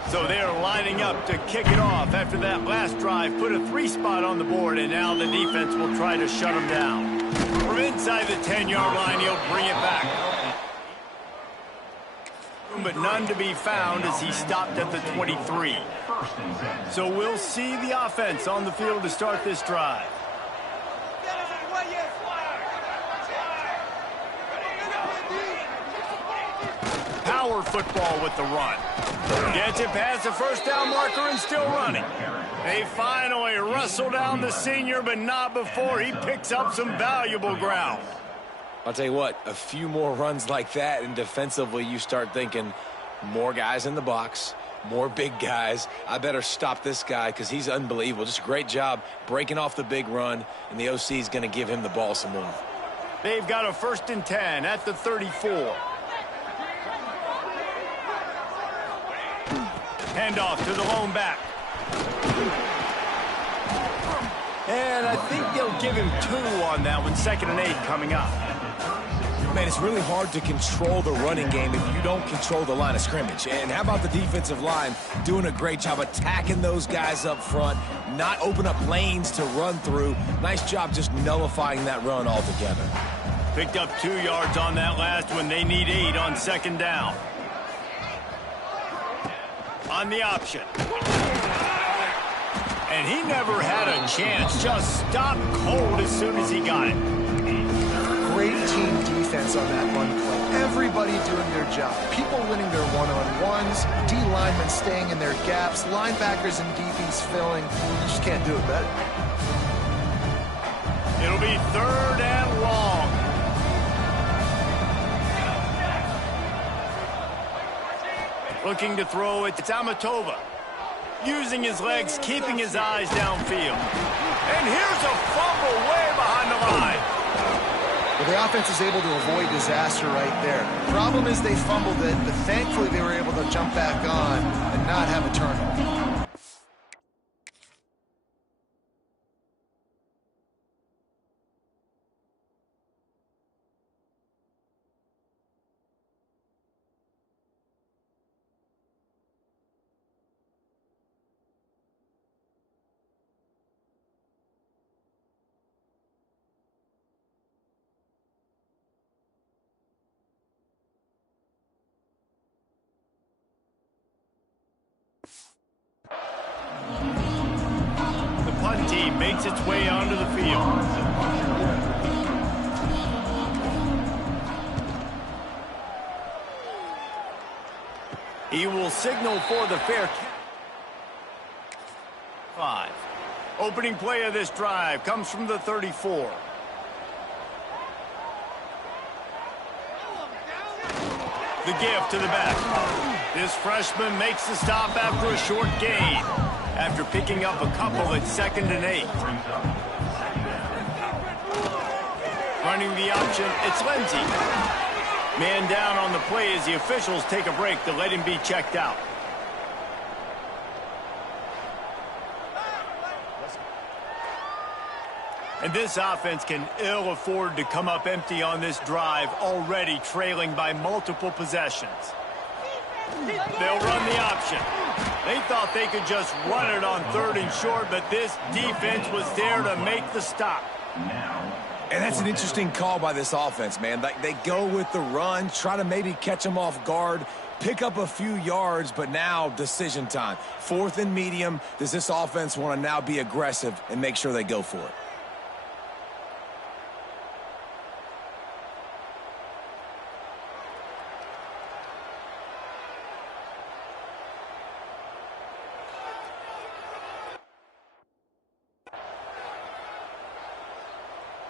So they're lining up to kick it off after that last drive. Put a 3-spot on the board, and now the defense will try to shut him down. From inside the 10-yard line, he'll bring it back. But none to be found as he stopped at the 23. So we'll see the offense on the field to start this drive. Power football with the run. Gets it past the 1st down marker and still running. They finally wrestle down the senior, but not before he picks up some valuable ground. I'll tell you what, a few more runs like that, and defensively you start thinking more guys in the box, more big guys. I better stop this guy because he's unbelievable. Just a great job breaking off the big run, and the OC is going to give him the ball some more. They've got a 1st and 10 at the 34. Handoff to the lone back. And I think they'll give him 2 on that one. 2nd and 8 coming up. Man, it's really hard to control the running game if you don't control the line of scrimmage. And how about the defensive line doing a great job attacking those guys up front, not open up lanes to run through. Nice job just nullifying that run altogether. Picked up 2 yards on that last one. They need 8 on second down. On the option. And he never had a chance. Just stopped cold as soon as he got it. Great team defense on that run play. Everybody doing their job. People winning their one-on-ones, D linemen staying in their gaps, linebackers and DBs filling. You just can't do it better. It'll be 3rd and long. Looking to throw it to Tamatova. Using his legs, keeping his eyes downfield. And here's a fumble way behind the line. Well, the offense is able to avoid disaster right there. Problem is they fumbled it, but thankfully they were able to jump back on and not have a turnover. The punt team makes its way onto the field. He will signal for the fair catch. 5. Opening play of this drive comes from the 34. The give to the back. This freshman makes the stop after a short gain. After picking up a couple at 2nd and 8. Running the option, it's Lindsey. Man down on the play as the officials take a break to let him be checked out. And this offense can ill afford to come up empty on this drive, already trailing by multiple possessions. They'll run the option. They thought they could just run it on 3rd and short, but this defense was there to make the stop. And that's an interesting call by this offense, man. Like, they go with the run, try to maybe catch them off guard, pick up a few yards, but now decision time. 4th and medium. Does this offense want to now be aggressive and make sure they go for it?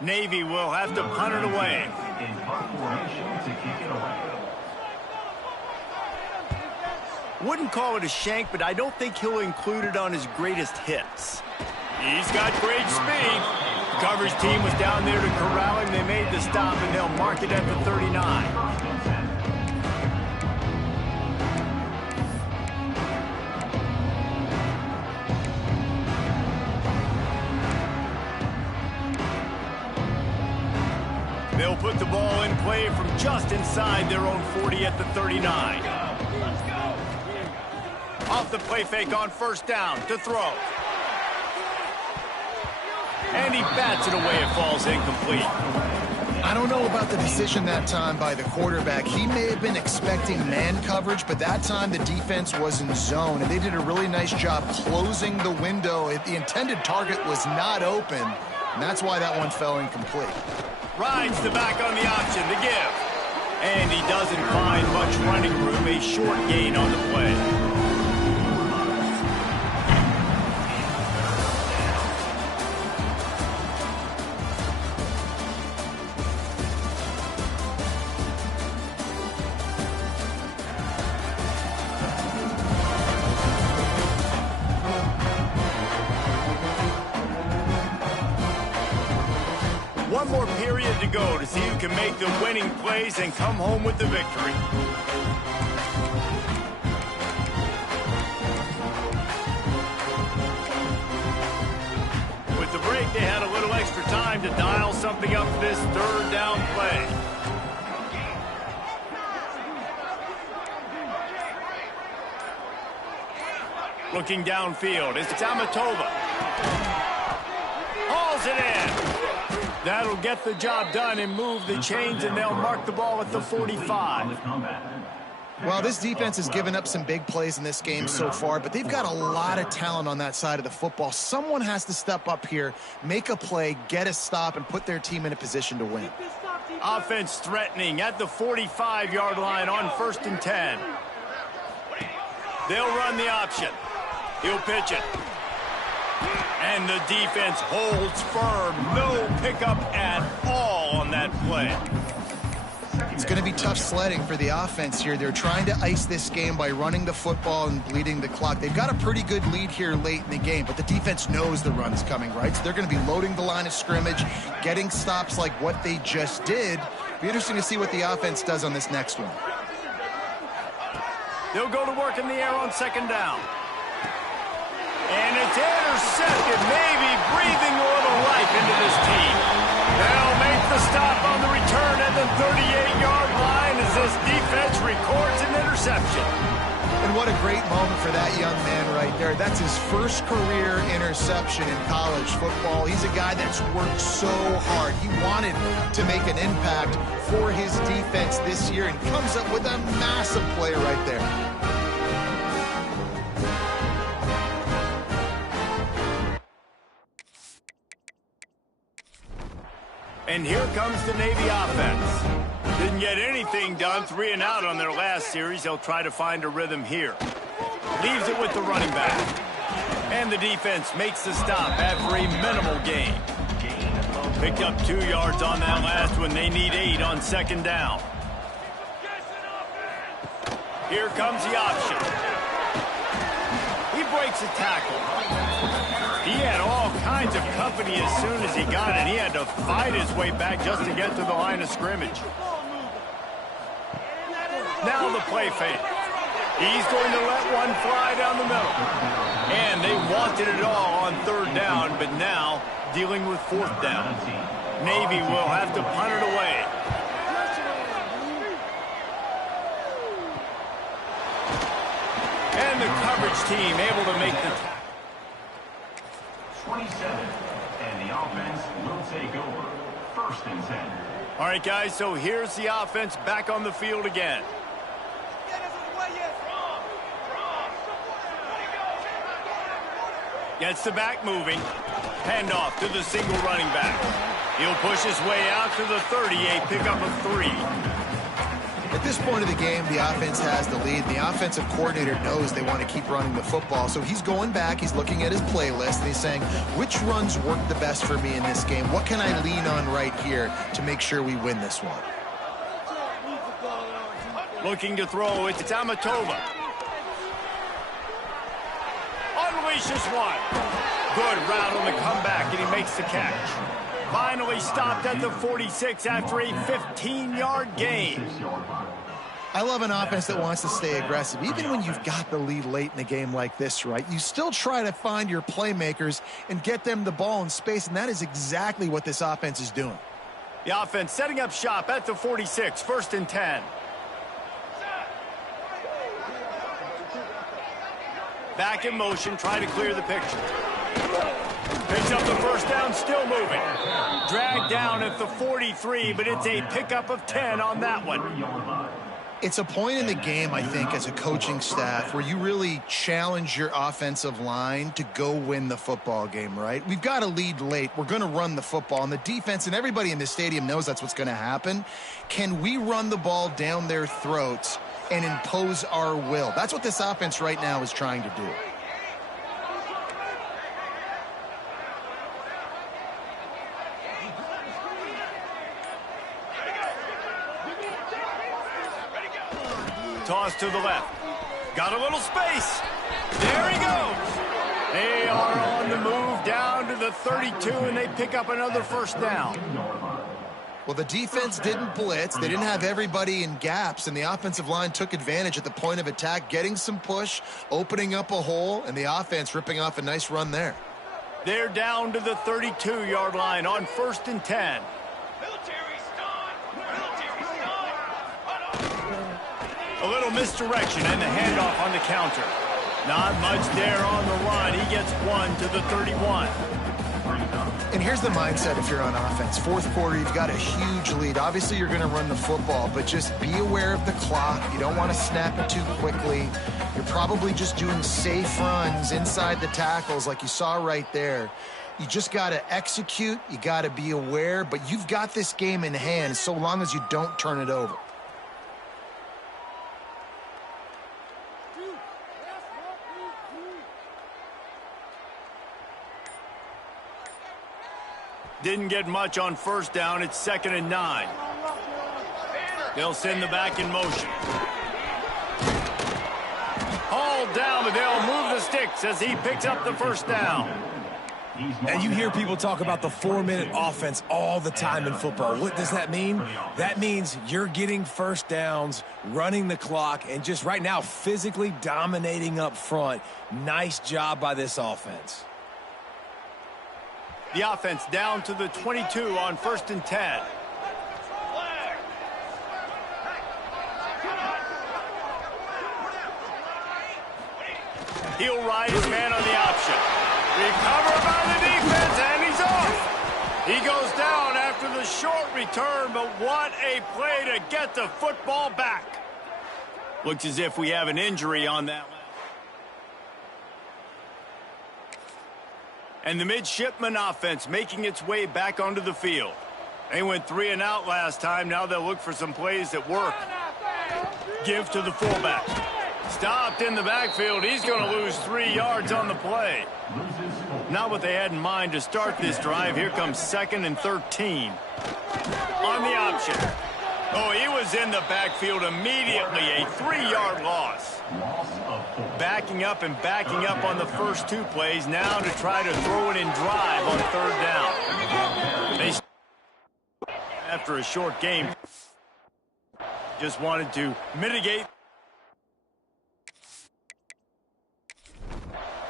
Navy will have to punt it away. In punt formation to kick it away. Wouldn't call it a shank, but I don't think he'll include it on his greatest hits. He's got great speed. The coverage team was down there to corral him. They made the stop, and they'll mark it at the 39. They'll put the ball in play from just inside their own 40 at the 39. Off the play fake on 1st down to throw. And he bats it away. It falls incomplete. I don't know about the decision that time by the quarterback. He may have been expecting man coverage, but that time the defense was in zone, and they did a really nice job closing the window. The intended target was not open, and that's why that one fell incomplete. Rides the back on the option, the give. And he doesn't find much running room, a short gain on the play. One more period to go to see who can make the winning plays and come home with the victory. With the break, they had a little extra time to dial something up for this 3rd down play. Looking downfield, it's Amatova. Hauls it in. That'll get the job done and move the chains, and they'll mark the ball at the 45. Well, this defense has given up some big plays in this game so far, but they've got a lot of talent on that side of the football. Someone has to step up here, make a play, get a stop, and put their team in a position to win. Offense threatening at the 45-yard line on 1st and 10. They'll run the option. He'll pitch it. And the defense holds firm. No pickup at all on that play. It's going to be tough sledding for the offense here. They're trying to ice this game by running the football and bleeding the clock. They've got a pretty good lead here late in the game, but the defense knows the run's coming, right? So they're going to be loading the line of scrimmage, getting stops like what they just did. Be interesting to see what the offense does on this next one. They'll go to work in the air on 2nd down. And it's intercepted, maybe breathing a little life into this team. They'll make the stop on the return at the 38-yard line as this defense records an interception. And what a great moment for that young man right there. That's his first career interception in college football. He's a guy that's worked so hard. He wanted to make an impact for his defense this year and comes up with a massive play right there. And here comes the Navy offense. Didn't get anything done, 3 and out on their last series. They'll try to find a rhythm here. Leaves it with the running back. And the defense makes the stop after a minimal gain. Picked up 2 yards on that last one. They need 8 on 2nd down. Here comes the option. He breaks a tackle. He had all kinds of company as soon as he got it. He had to fight his way back just to get to the line of scrimmage. Now the play fake. He's going to let one fly down the middle. And they wanted it all on 3rd down, but now dealing with 4th down. Navy will have to punt it away. And the coverage team able to make the tackle. 27, and the offense will take over. 1st and 10. All right, guys, so here's the offense back on the field again. Gets the back moving. Handoff to the single running back. He'll push his way out to the 38, pick up a 3. At this point of the game, the offense has the lead. The offensive coordinator knows they want to keep running the football. So he's going back, he's looking at his playlist, and he's saying, which runs work the best for me in this game? What can I lean on right here to make sure we win this one? Looking to throw, it's Amatova. Unleashes one. Good route on the comeback, and he makes the catch. Finally stopped at the 46 after a 15-yard gain. I love an offense that wants to stay aggressive. Even when you've got the lead late in a game like this, right, you still try to find your playmakers and get them the ball in space, and that is exactly what this offense is doing. The offense setting up shop at the 46, 1st and 10. Back in motion, try to clear the picture. Picks up the 1st down, still moving. Dragged down at the 43, but it's a pickup of 10 on that one. It's a point in the game, I think, as a coaching staff where you really challenge your offensive line to go win the football game, right? We've got a lead late. We're going to run the football. And the defense and everybody in this stadium knows that's what's going to happen. Can we run the ball down their throats and impose our will? That's what this offense right now is trying to do. Toss to the left. Got a little space. There he goes. They are on the move down to the 32, and they pick up another 1st down. Well, the defense didn't blitz. They didn't have everybody in gaps, and the offensive line took advantage at the point of attack, getting some push, opening up a hole, and the offense ripping off a nice run there. They're down to the 32-yard line on 1st and 10. A little misdirection and the handoff on the counter. Not much there on the run. He gets 1 to the 31. And here's the mindset if you're on offense. Fourth quarter, you've got a huge lead. Obviously, you're going to run the football, but just be aware of the clock. You don't want to snap it too quickly. You're probably just doing safe runs inside the tackles like you saw right there. You just got to execute. You got to be aware, but you've got this game in hand so long as you don't turn it over. Didn't get much on first down. It's 2nd and 9. They'll send the back in motion. Hauled down, but they'll move the sticks as he picks up the first down. And you hear people talk about the 4-minute offense all the time in football. What does that mean? That means you're getting first downs, running the clock, and just right now physically dominating up front. Nice job by this offense. The offense down to the 22 on 1st and 10. He'll ride his man on the option. Recovered by the defense, and he's off. He goes down after the short return, but what a play to get the football back. Looks as if we have an injury on that one. And the midshipman offense making its way back onto the field. They went 3 and out last time. Now they'll look for some plays that work. Give to the fullback. Stopped in the backfield. He's going to lose 3 yards on the play. Not what they had in mind to start this drive. Here comes 2nd and 13. On the option. Oh, he was in the backfield immediately. A 3-yard loss. Backing up and backing up on the first 2 plays. Now to try to throw it in drive on 3rd down. They, after a short game, just wanted to mitigate.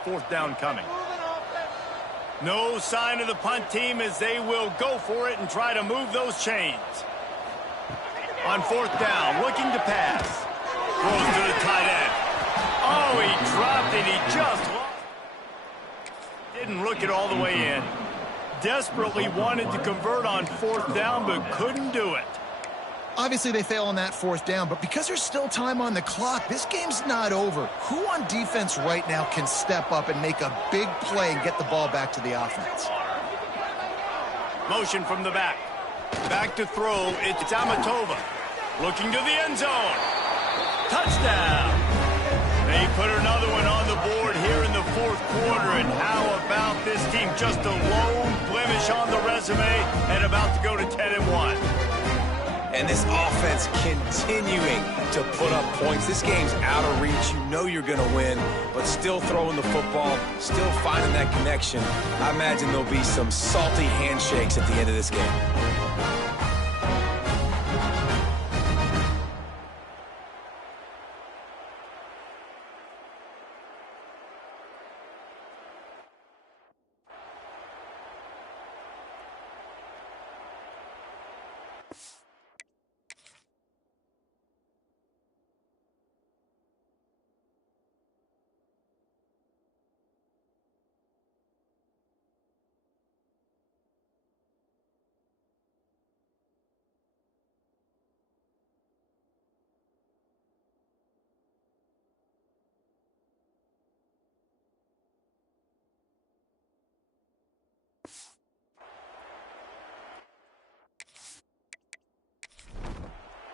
4th down coming. No sign of the punt team as they will go for it and try to move those chains. On 4th down, looking to pass. Throws to the tight end. Oh, he dropped it. He just lost. Didn't look it all the way in. Desperately wanted to convert on 4th down, but couldn't do it. Obviously, they fail on that 4th down, but because there's still time on the clock, this game's not over. Who on defense right now can step up and make a big play and get the ball back to the offense? Motion from the back. Back to throw. It's Amatova. Looking to the end zone. Touchdown. They put another one on the board here in the 4th quarter. And how about this team? Just a lone blemish on the resume and about to go to 10-1. And this offense continuing to put up points. This game's out of reach. You know you're going to win, but still throwing the football, still finding that connection. I imagine there'll be some salty handshakes at the end of this game.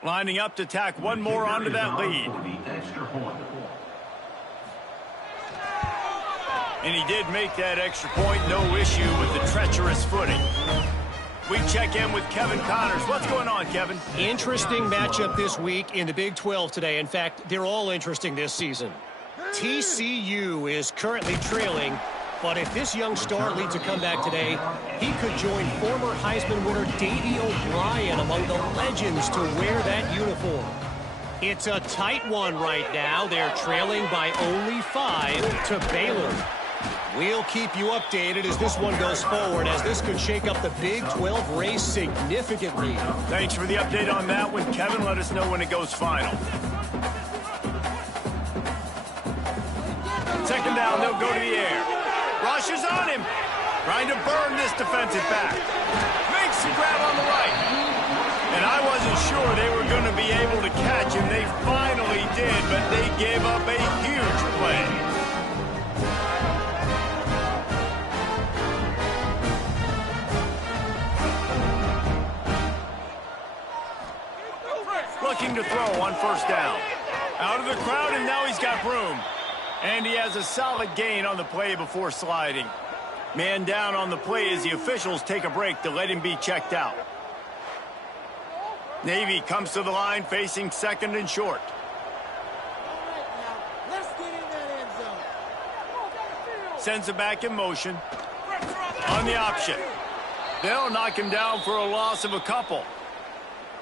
Lining up to tack one more onto that lead. And he did make that extra point. No issue with the treacherous footing. We check in with Kevin Connors. What's going on, Kevin? Interesting matchup this week in the Big 12 today. In fact, they're all interesting this season. TCU is currently trailing, but if this young star leads a comeback today, he could join former Heisman winner Davey O'Brien among the legends to wear that uniform. It's a tight one right now. They're trailing by only 5 to Baylor. We'll keep you updated as this one goes forward, as this could shake up the Big 12 race significantly. Thanks for the update on that one, Kevin. Let us know when it goes final. Second down, they'll go to the air. Rushes on him. Trying to burn this defensive back. Makes the grab on the right. And I wasn't sure they were going to be able to catch him. They finally did, but they gave up a huge play. Looking to throw on first down. Out of the crowd, and now he's got room. And he has a solid gain on the play before sliding. Man down on the play as the officials take a break to let him be checked out. Navy comes to the line facing second and short. Sends it back in motion. On the option. They'll knock him down for a loss of a couple.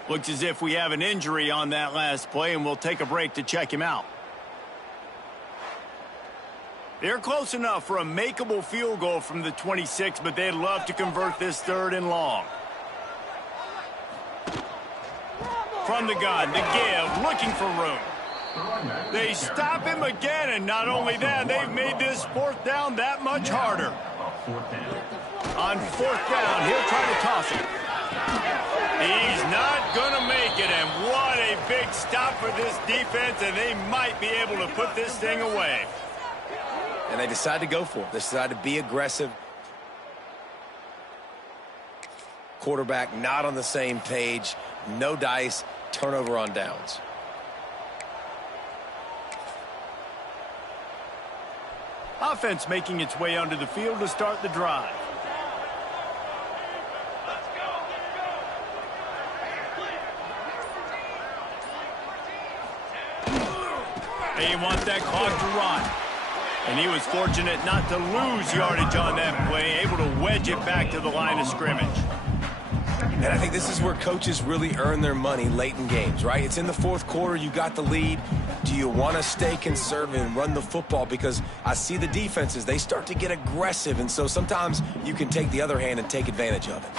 Looks as if we have an injury on that last play, and we'll take a break to check him out. They're close enough for a makeable field goal from the 26, but they'd love to convert this third and long. From the gun, the give, looking for room. They stop him again, and not only that, they've made this fourth down that much harder. On fourth down, he'll try to toss it. He's not going to make it, and what a big stop for this defense, and they might be able to put this thing away. And they decide to go for it. They decide to be aggressive. Quarterback not on the same page. No dice. Turnover on downs. Offense making its way onto the field to start the drive. They want that clock to run. And he was fortunate not to lose yardage on that play, able to wedge it back to the line of scrimmage. And I think this is where coaches really earn their money late in games, right? It's in the fourth quarter. You got the lead. Do you want to stay conservative and run the football? Because I see the defenses, they start to get aggressive. And so sometimes you can take the other hand and take advantage of it.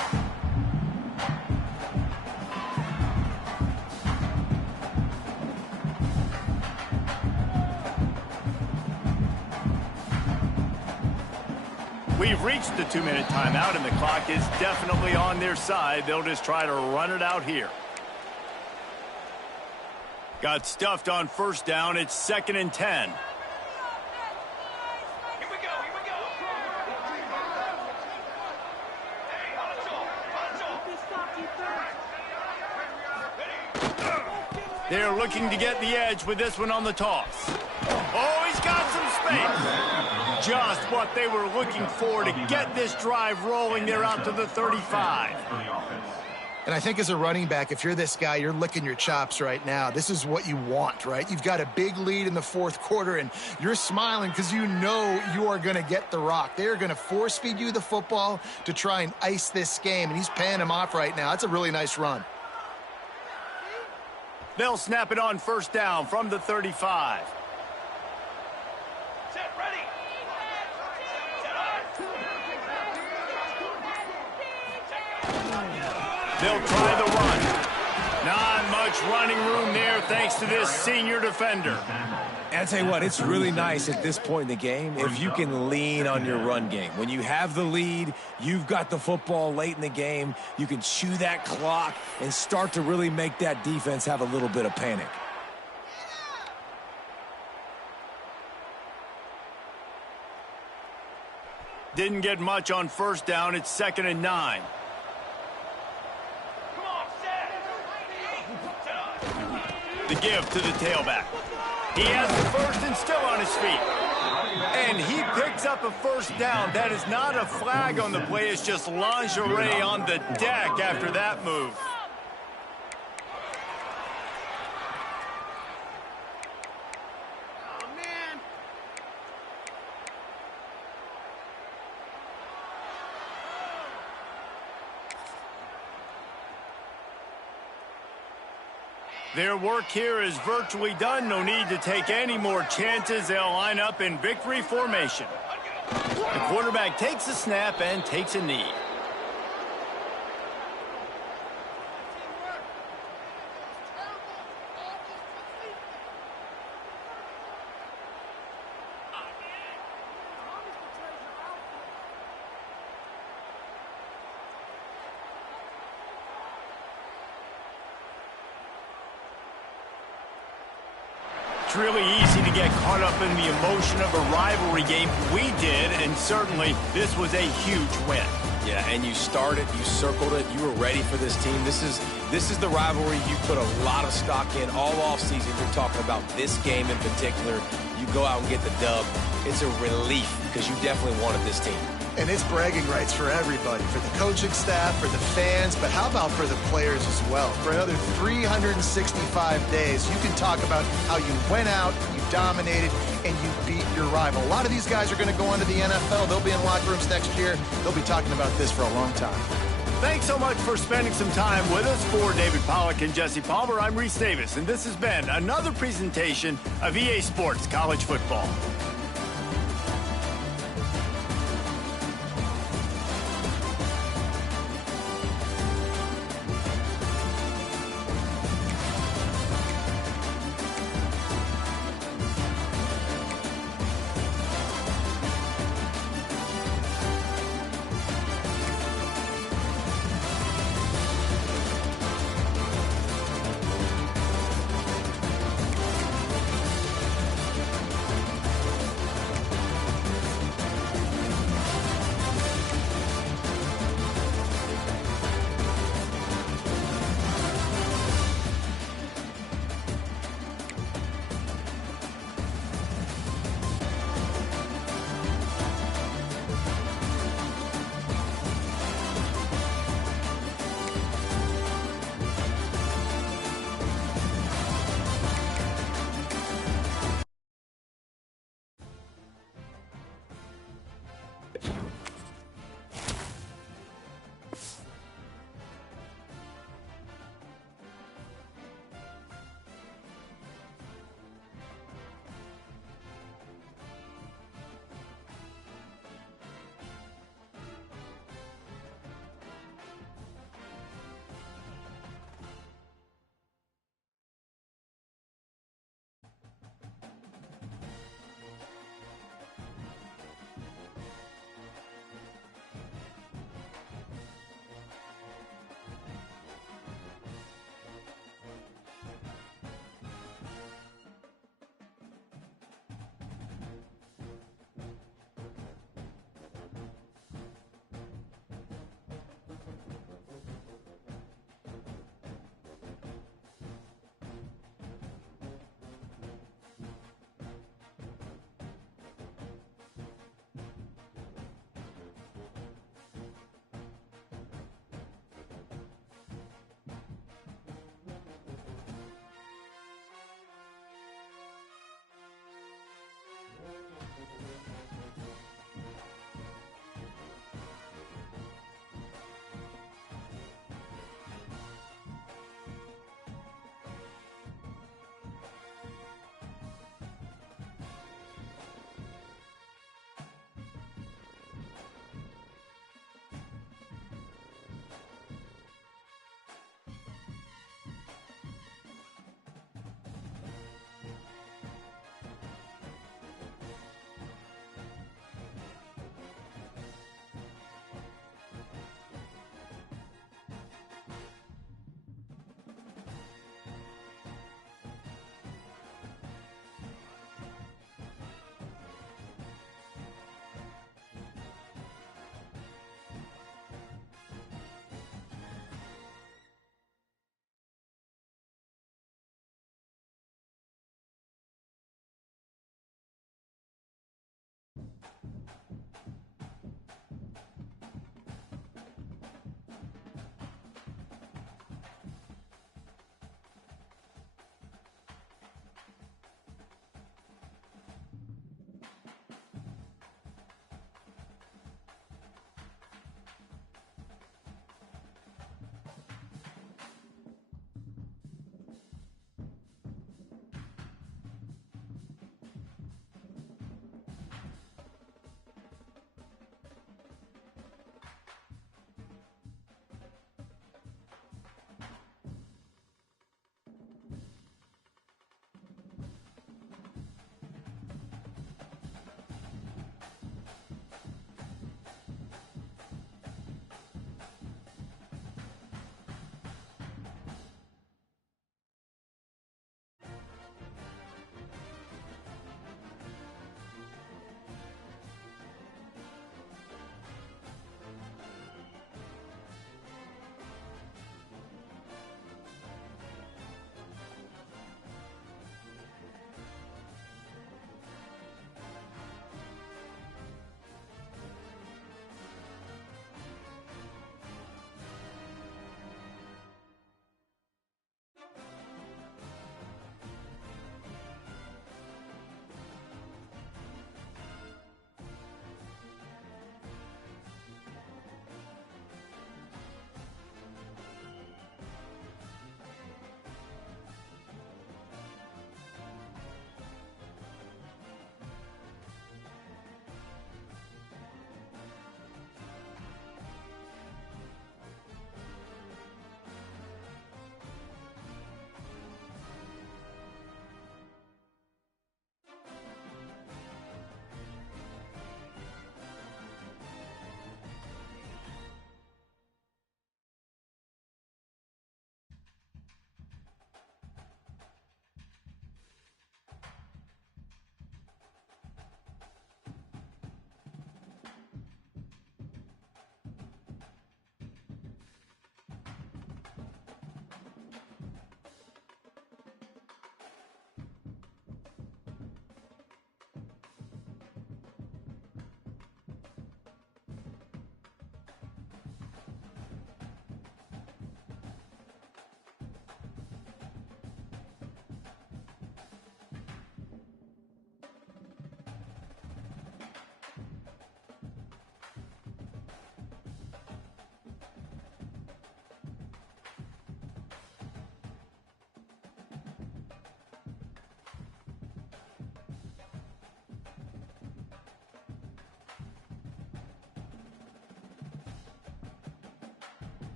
We've reached the 2-minute timeout, and the clock is definitely on their side. They'll just try to run it out here. Got stuffed on first down. It's 2nd and 10. Here we go. They're looking to get the edge with this one on the toss. Oh, he's got some space. Just what they were looking for to get this drive rolling. They're out to the 35. And I think as a running back, if you're this guy, you're licking your chops right now. This is what you want, right? You've got a big lead in the fourth quarter, and you're smiling because you know you are going to get the rock. They're going to force feed you the football to try and ice this game, and he's paying him off right now. That's a really nice run. They'll snap it on first down from the 35. Set, ready. They'll try the run. Not much running room there thanks to this senior defender. And I'll tell you what, it's really nice at this point in the game if you can lean on your run game. When you have the lead, you've got the football late in the game, you can chew that clock and start to really make that defense have a little bit of panic. Didn't get much on first down. It's 2nd and 9. The give to the tailback. He has the first and still on his feet. And he picks up a first down. That is not a flag on the play. It's just lingerie on the deck after that move. Their work here is virtually done. No need to take any more chances. They'll line up in victory formation. The quarterback takes a snap and takes a knee. It's really easy to get caught up in the emotion of a rivalry game. We did, and certainly this was a huge win. Yeah, and you started, you circled it, you were ready for this team. This is the rivalry you put a lot of stock in all offseason. You're talking about this game in particular. You go out and get the dub. It's a relief because you definitely wanted this team. And it's bragging rights for everybody, for the coaching staff, for the fans, but how about for the players as well? For another 365 days, you can talk about how you went out, you dominated, and you beat your rival. A lot of these guys are going to go on to the NFL. They'll be in locker rooms next year. They'll be talking about this for a long time. Thanks so much for spending some time with us. For David Pollack and Jesse Palmer, I'm Reese Davis, and this has been another presentation of EA Sports College Football.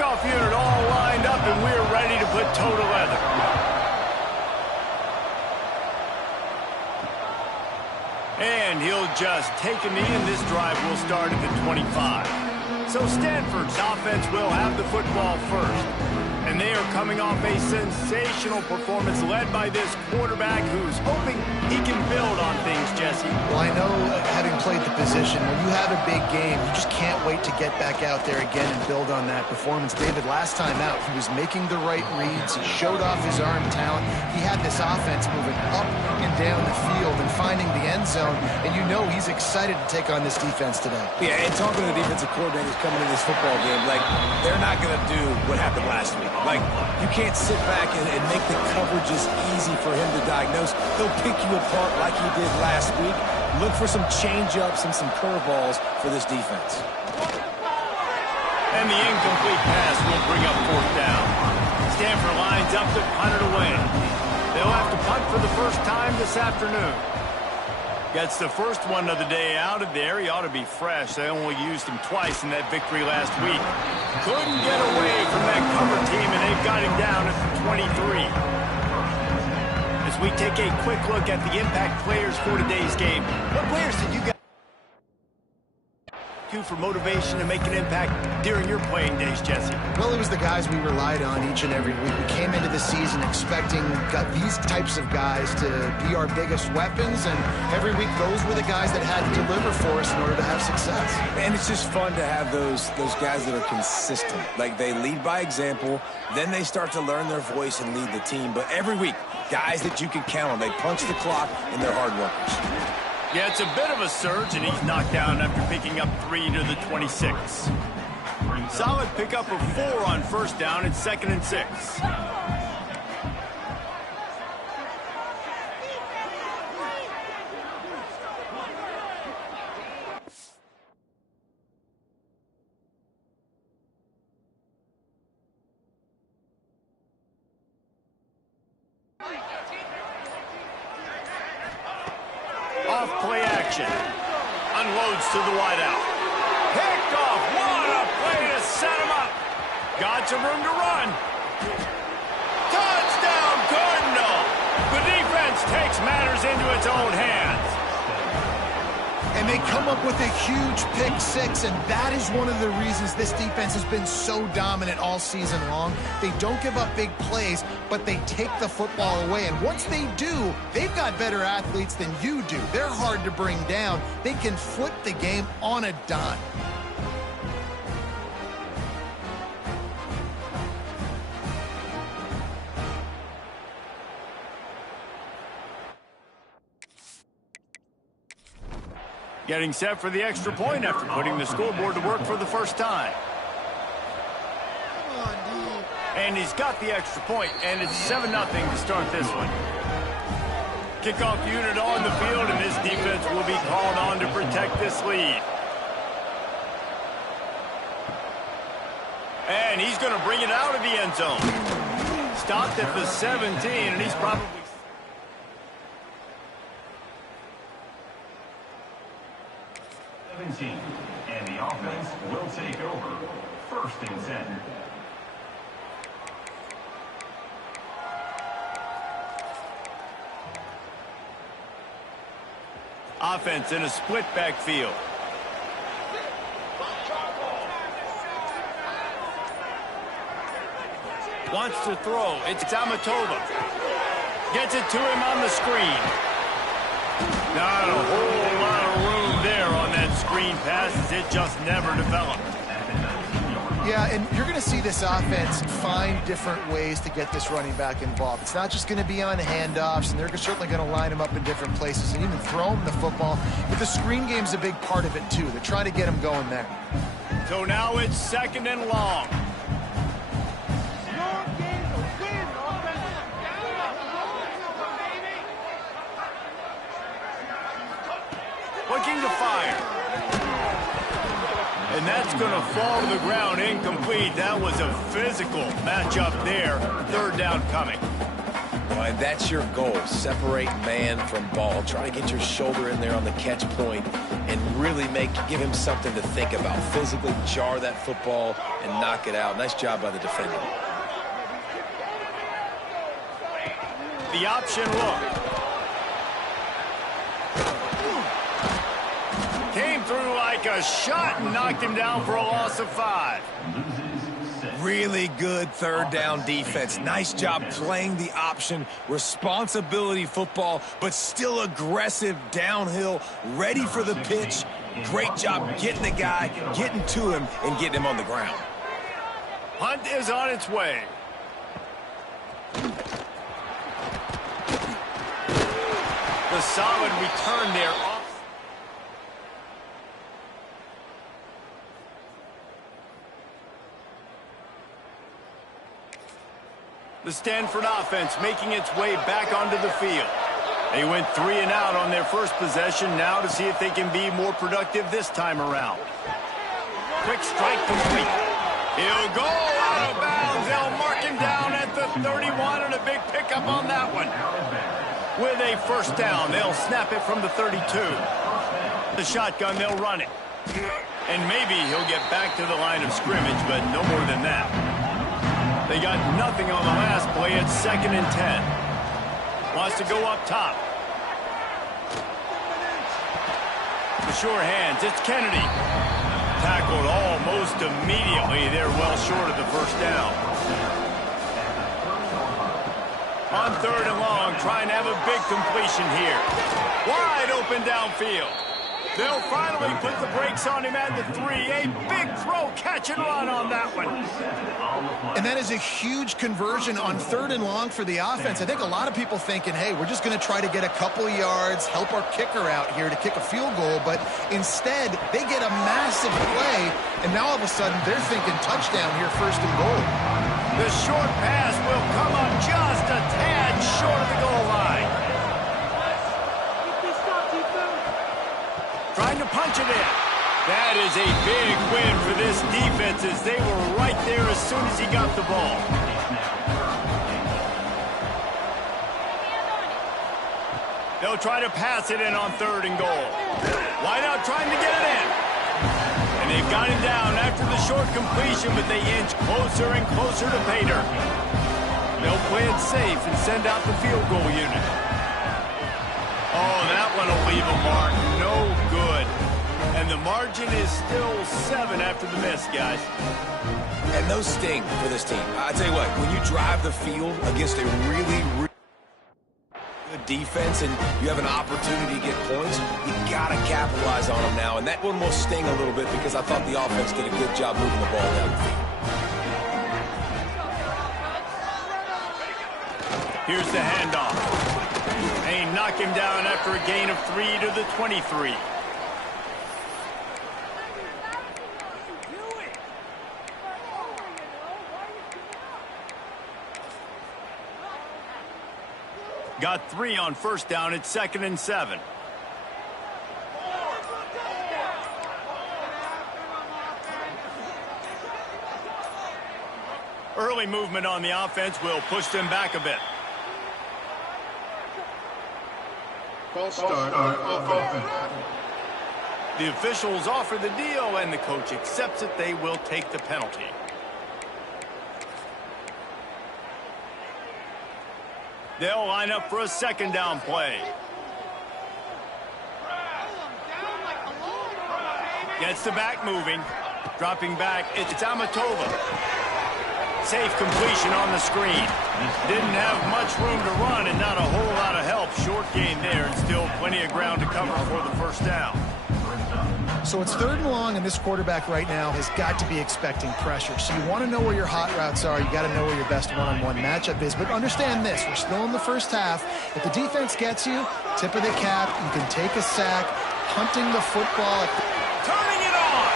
Kickoff unit all lined up, and we're ready to put toe to leather. And he'll just take a knee, and this drive will start at the 25. So Stanford's offense will have the football first. And they are coming off a sensational performance led by this quarterback who's hoping he can build on things, Jesse. Well, I know, having played the position, when you have a big game, you just can't wait to get back out there again and build on that performance. David, last time out, he was making the right reads. He showed off his arm talent. He had this offense moving up and down the field and finding the end zone. And you know he's excited to take on this defense today. Yeah, and talking to the defensive coordinators coming in this football game, like, they're not going to do what happened last week. Like, you can't sit back and make the coverages easy for him to diagnose. He'll pick you apart like he did last week. Look for some change-ups and some curveballs for this defense. And the incomplete pass will bring up fourth down. Stanford lines up to punt it away. They'll have to punt for the first time this afternoon. Gets the first one of the day out of there. He ought to be fresh. They only used him twice in that victory last week. Couldn't get away from that cover team, and they've got him down at the 23. As we take a quick look at the impact players for today's game, what players did you guys do for motivation to make an impact during your playing days, Jesse? Well, it was the guys we relied on each and every week. We came into the season expecting these types of guys to be our biggest weapons, and every week those were the guys that had to deliver for us in order to have success. And it's just fun to have those guys that are consistent. Like, they lead by example, then they start to learn their voice and lead the team. But every week, guys that you can count on. They punch the clock, and they're hard workers. Yeah, it's a bit of a surge, and he's knocked down after picking up 3 to the 26. Solid pickup of 4 on first down. It's 2nd and 6. Off play action. Unloads to the wideout. Picked off. What a play to set him up. Got some room to run. Touchdown, Cardinal. The defense takes matters into its own hands. And they come up with a huge pick six, and that is one of the reasons this defense has been so dominant all season long. They don't give up big plays, but they take the football away. And once they do, they've got better athletes than you do. They're hard to bring down. They can flip the game on a dime. Getting set for the extra point after putting the scoreboard to work for the first time. And he's got the extra point, and it's 7-0 to start this one. Kickoff unit on the field, and this defense will be called on to protect this lead. And he's going to bring it out of the end zone. Stopped at the 17, and he's probably... And the offense will take over. 1st and 10. Offense in a split backfield. Wants to throw. It's Amatova. Gets it to him on the screen. Not a whole lot of room there on that screen pass, as it just never developed. Yeah, and you're going to see this offense find different ways to get this running back involved. It's not just going to be on handoffs, and they're certainly going to line him up in different places and even throw him the football. But the screen game's a big part of it, too. They're trying to get him going there. So now it's 2nd and long. Looking to fire. And that's going to fall to the ground incomplete. That was a physical matchup there. 3rd down coming. And that's your goal. Separate man from ball. Try to get your shoulder in there on the catch point and really give him something to think about. Physically jar that football and knock it out. Nice job by the defender. The option look. Came through like a shot and knocked him down for a loss of 5. Really good third down defense. Nice job playing the option. Responsibility football, but still aggressive downhill, ready for the pitch. Great job getting the guy, getting to him, and getting him on the ground. Punt is on its way. The solid return there. The Stanford offense making its way back onto the field. They went 3 and out on their first possession, now to see if they can be more productive this time around. Quick strike complete. He'll go out of bounds. They'll mark him down at the 31, and a big pickup on that one. With a first down, they'll snap it from the 32. The shotgun, they'll run it. And maybe he'll get back to the line of scrimmage, but no more than that. They got nothing on the last play. It's 2nd and 10. Wants to go up top. The sure hands. It's Kennedy. Tackled almost immediately. They're well short of the first down. On 3rd and long, trying to have a big completion here. Wide open downfield. They'll finally put the brakes on him at the 3. A big throw, catch and run on that one. And that is a huge conversion on 3rd and long for the offense. I think a lot of people thinking, hey, we're just going to try to get a couple yards, help our kicker out here to kick a field goal. But instead, they get a massive play, and now all of a sudden they're thinking touchdown here, 1st and goal. The short pass will come up just a tad short of the goal line. Trying to punch it in. That is a big win for this defense as they were right there as soon as he got the ball. They'll try to pass it in on 3rd and goal. Wide out trying to get it in. And they've got him down after the short completion, but they inch closer and closer to pay dirt. They'll play it safe and send out the field goal unit. Oh, that one will leave a mark. No good. And the margin is still 7 after the miss, guys. And those sting for this team. I tell you what, when you drive the field against a really good defense and you have an opportunity to get points, you got to capitalize on them now. And that one will sting a little bit because I thought the offense did a good job moving the ball down the field. Here's the handoff. They knock him down after a gain of 3 to the 23. Got 3 on first down. It's 2nd and 7. Early movement on the offense will push them back a bit. False start off offense. The officials offer the deal, and the coach accepts it. They will take the penalty. They'll line up for a 2nd down play. Gets the back moving. Dropping back, it's Amatova. Safe completion on the screen. Didn't have much room to run and not a whole lot of help. Short gain there and still plenty of ground to cover for the first down. So it's 3rd and long, and this quarterback right now has got to be expecting pressure. So you want to know where your hot routes are. You got to know where your best one-on-one matchup is. But understand this, we're still in the first half. If the defense gets you, tip of the cap, you can take a sack, hunting the football. Turning it on.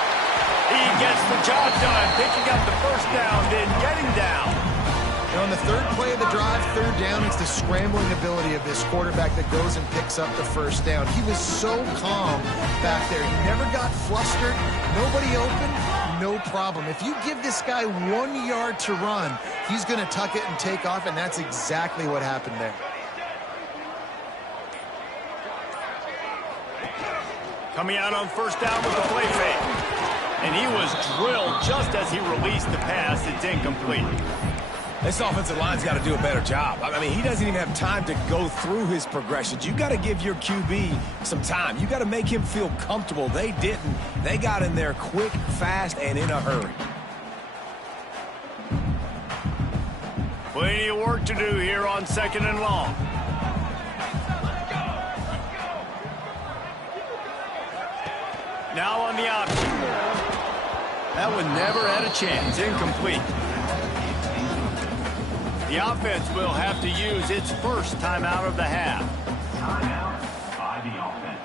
He gets the job done, picking up the first down, then getting down. And on the third play of the drive, third down, it's the scrambling ability of this quarterback that goes and picks up the first down. He was so calm back there. He never got flustered. Nobody open, no problem. If you give this guy 1 yard to run, he's going to tuck it and take off, and that's exactly what happened there. Coming out on first down with the play fake. And he was drilled just as he released the pass. It's incomplete. This offensive line's got to do a better job. I mean, he doesn't even have time to go through his progressions. You got to give your QB some time. You got to make him feel comfortable. They didn't. They got in there quick, fast, and in a hurry. Plenty of work to do here on 2nd and long. Now on the option. That one never had a chance. Incomplete. The offense will have to use its first timeout of the half. Timeout by the offense.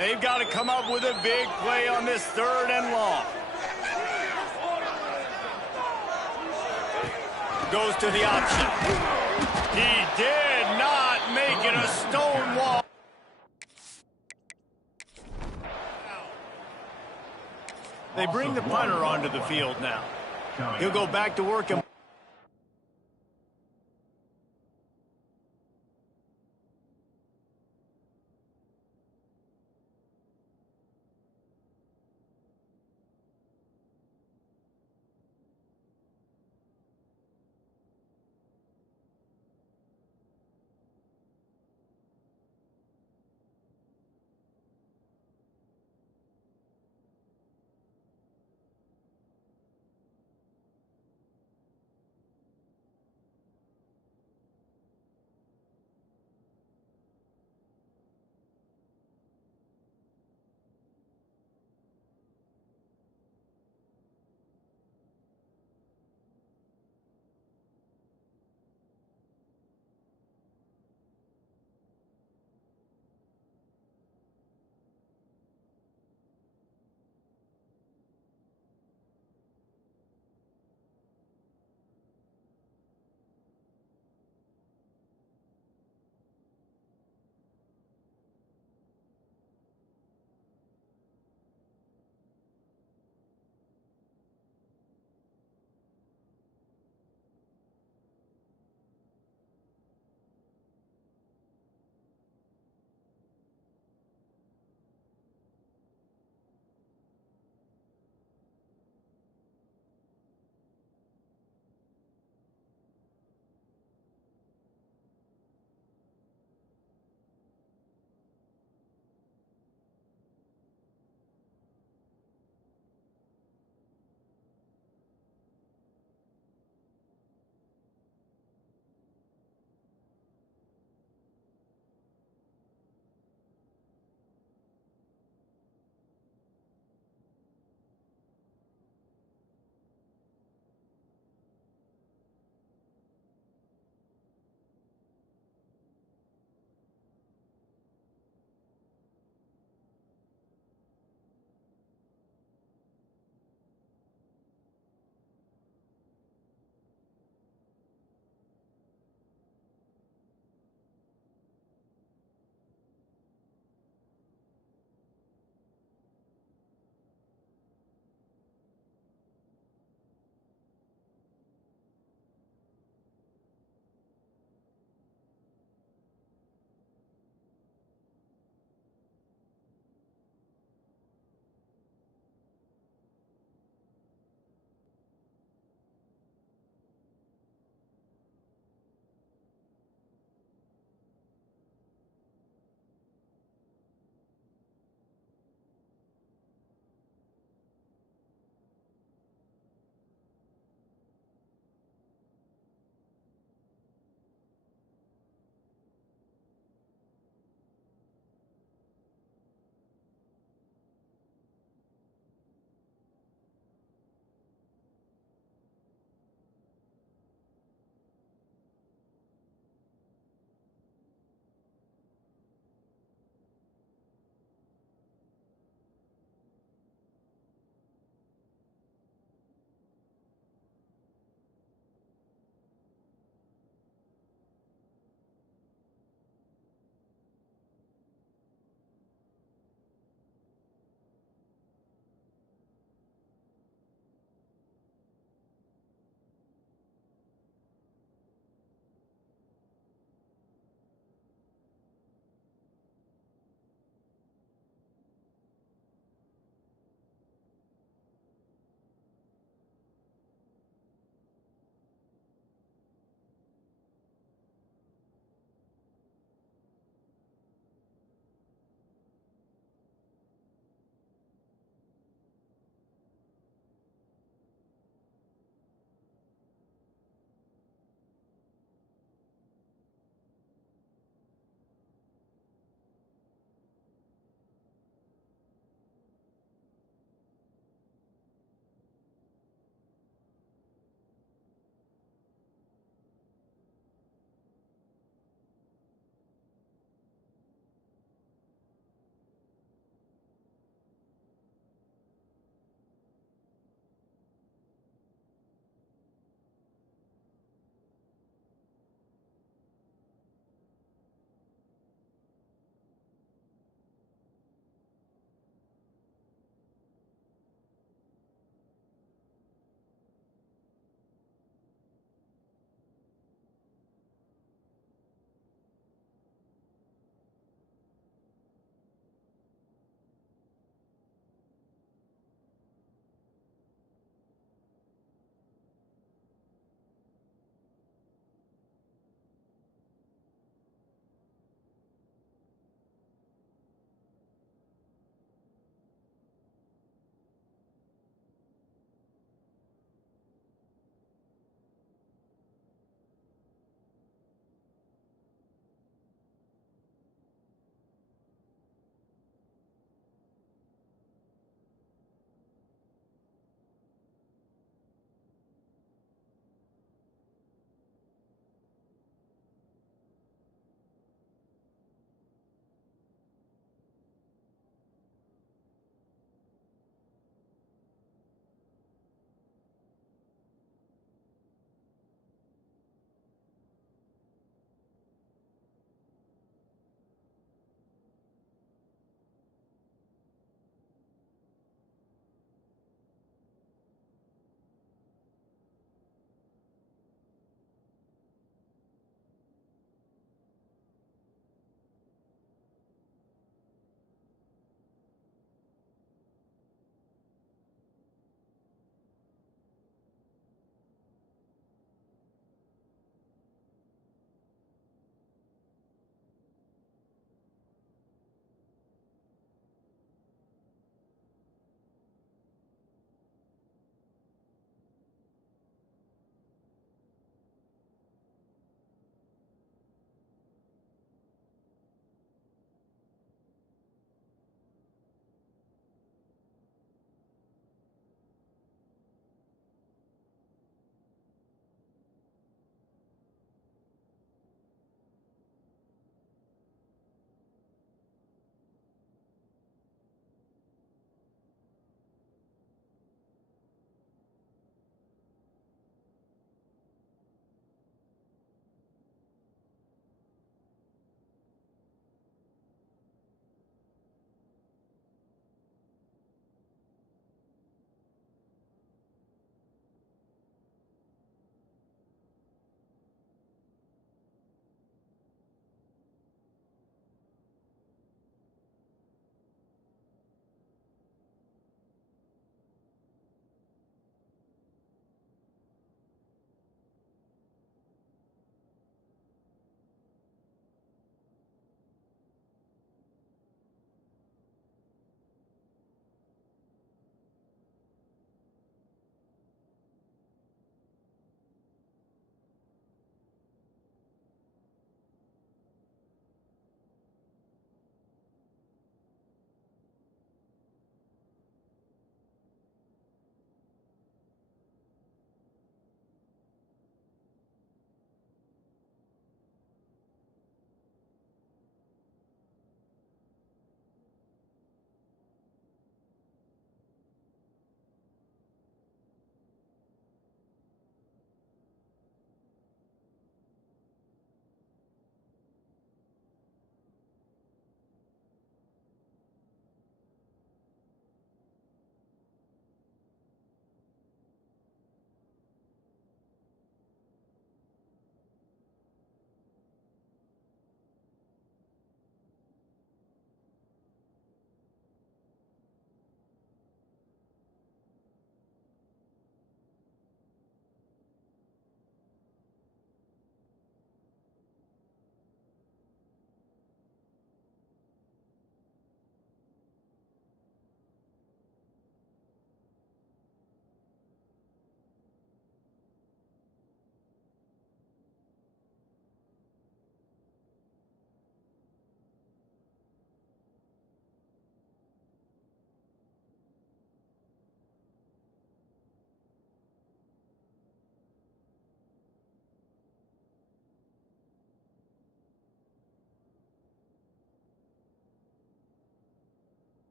They've got to come up with a big play on this 3rd and long. Goes to the option. He did not make it a stone wall. They bring the punter onto the field now. He'll go back to work and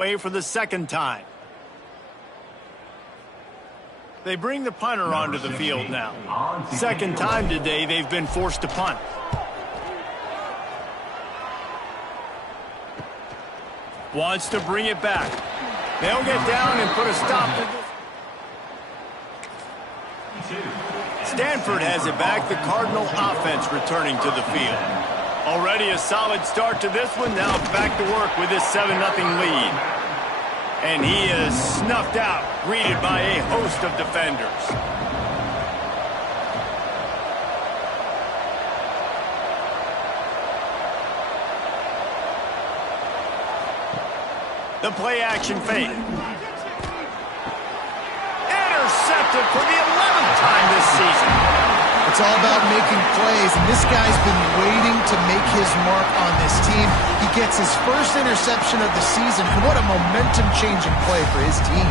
way for the second time. They bring the punter onto the field now. Second time today they've been forced to punt. Wants to bring it back. They'll get down and put a stop to this. Stanford has it back. The Cardinal offense returning to the field. Already a solid start to this one. Now back to work with this 7-0 lead. And he is snuffed out, greeted by a host of defenders. The play action fake. Intercepted for the 11th time this season. It's all about making plays, and this guy's been waiting to make his mark on this team. He gets his first interception of the season, and what a momentum-changing play for his team.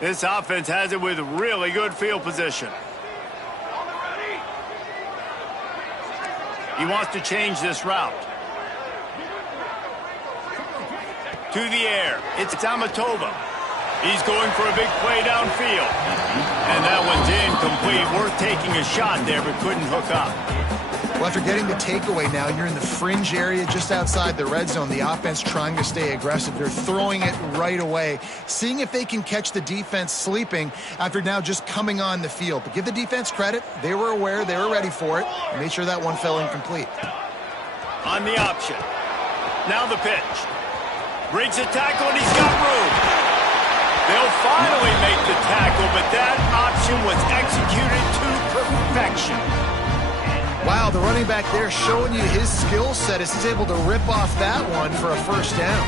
This offense has it with really good field position. He wants to change this route. To the air. It's Amatova. He's going for a big play downfield. And that one's incomplete. Worth taking a shot there, but couldn't hook up. Well, after getting the takeaway now, you're in the fringe area just outside the red zone. The offense trying to stay aggressive. They're throwing it right away, seeing if they can catch the defense sleeping after now just coming on the field. But give the defense credit. They were aware. They were ready for it. Made sure that one fell incomplete. On the option. Now the pitch. Breaks a tackle, and he's got room. They'll finally make the tackle, but that option was executed to perfection. Wow, the running back there showing you his skill set as he's able to rip off that one for a first down.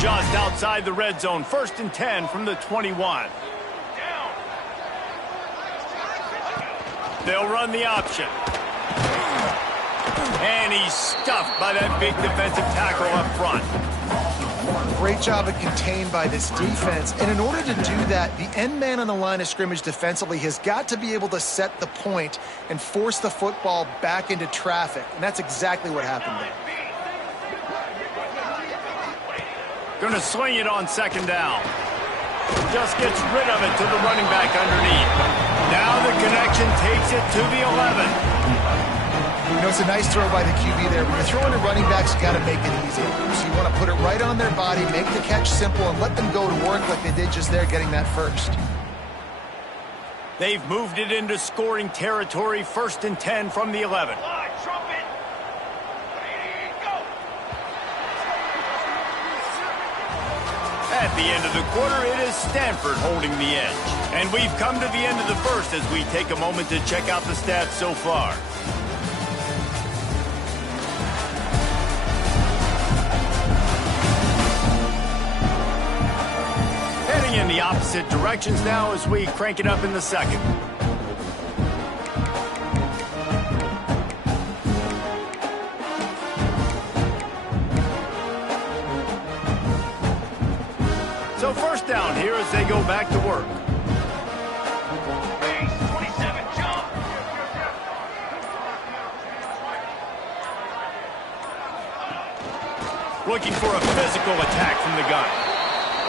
Just outside the red zone, 1st and 10 from the 21. They'll run the option. And he's stuffed by that big defensive tackle up front. Great job of contained by this defense. And in order to do that, the end man on the line of scrimmage defensively has got to be able to set the point and force the football back into traffic. And that's exactly what happened there. Going to swing it on 2nd down. Just gets rid of it to the running back underneath. Now the connection takes it to the 11. You know, it's a nice throw by the QB there. When you're throwing to running backs, you got to make it easy. So you want to put it right on their body, make the catch simple, and let them go to work like they did just there, getting that first. They've moved it into scoring territory, 1st and 10 from the 11. At the end of the quarter, it is Stanford holding the edge. And we've come to the end of the first as we take a moment to check out the stats so far. Heading in the opposite directions now as we crank it up in the second. So 1st down here as they go back to work. Base 27, jump. Looking for a physical attack from the gun.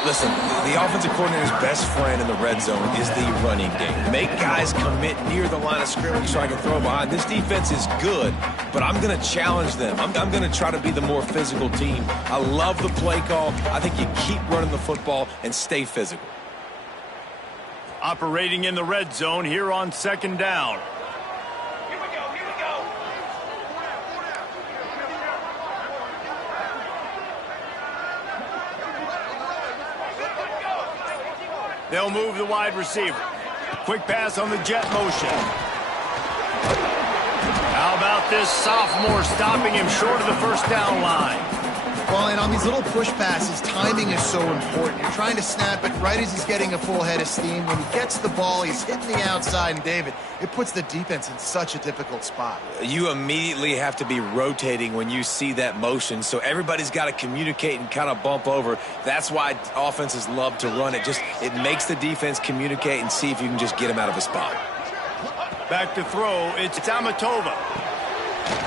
Listen, the offensive coordinator's best friend in the red zone is the running game. Make guys commit near the line of scrimmage so I can throw behind. This defense is good, but I'm going to challenge them. I'm going to try to be the more physical team. I love the play call. I think you keep running the football and stay physical. Operating in the red zone here on 2nd down. Here we go, here we go. They'll move the wide receiver. Quick pass on the jet motion. How about this sophomore stopping him short of the 1st down line? Well, and on these little push passes, timing is so important. You're trying to snap it right as he's getting a full head of steam. When he gets the ball, he's hitting the outside, and David, it puts the defense in such a difficult spot. You immediately have to be rotating when you see that motion, so everybody's got to communicate and kind of bump over. That's why offenses love to run it. It makes the defense communicate and see if you can just get him out of a spot. Back to throw, it's Amatova.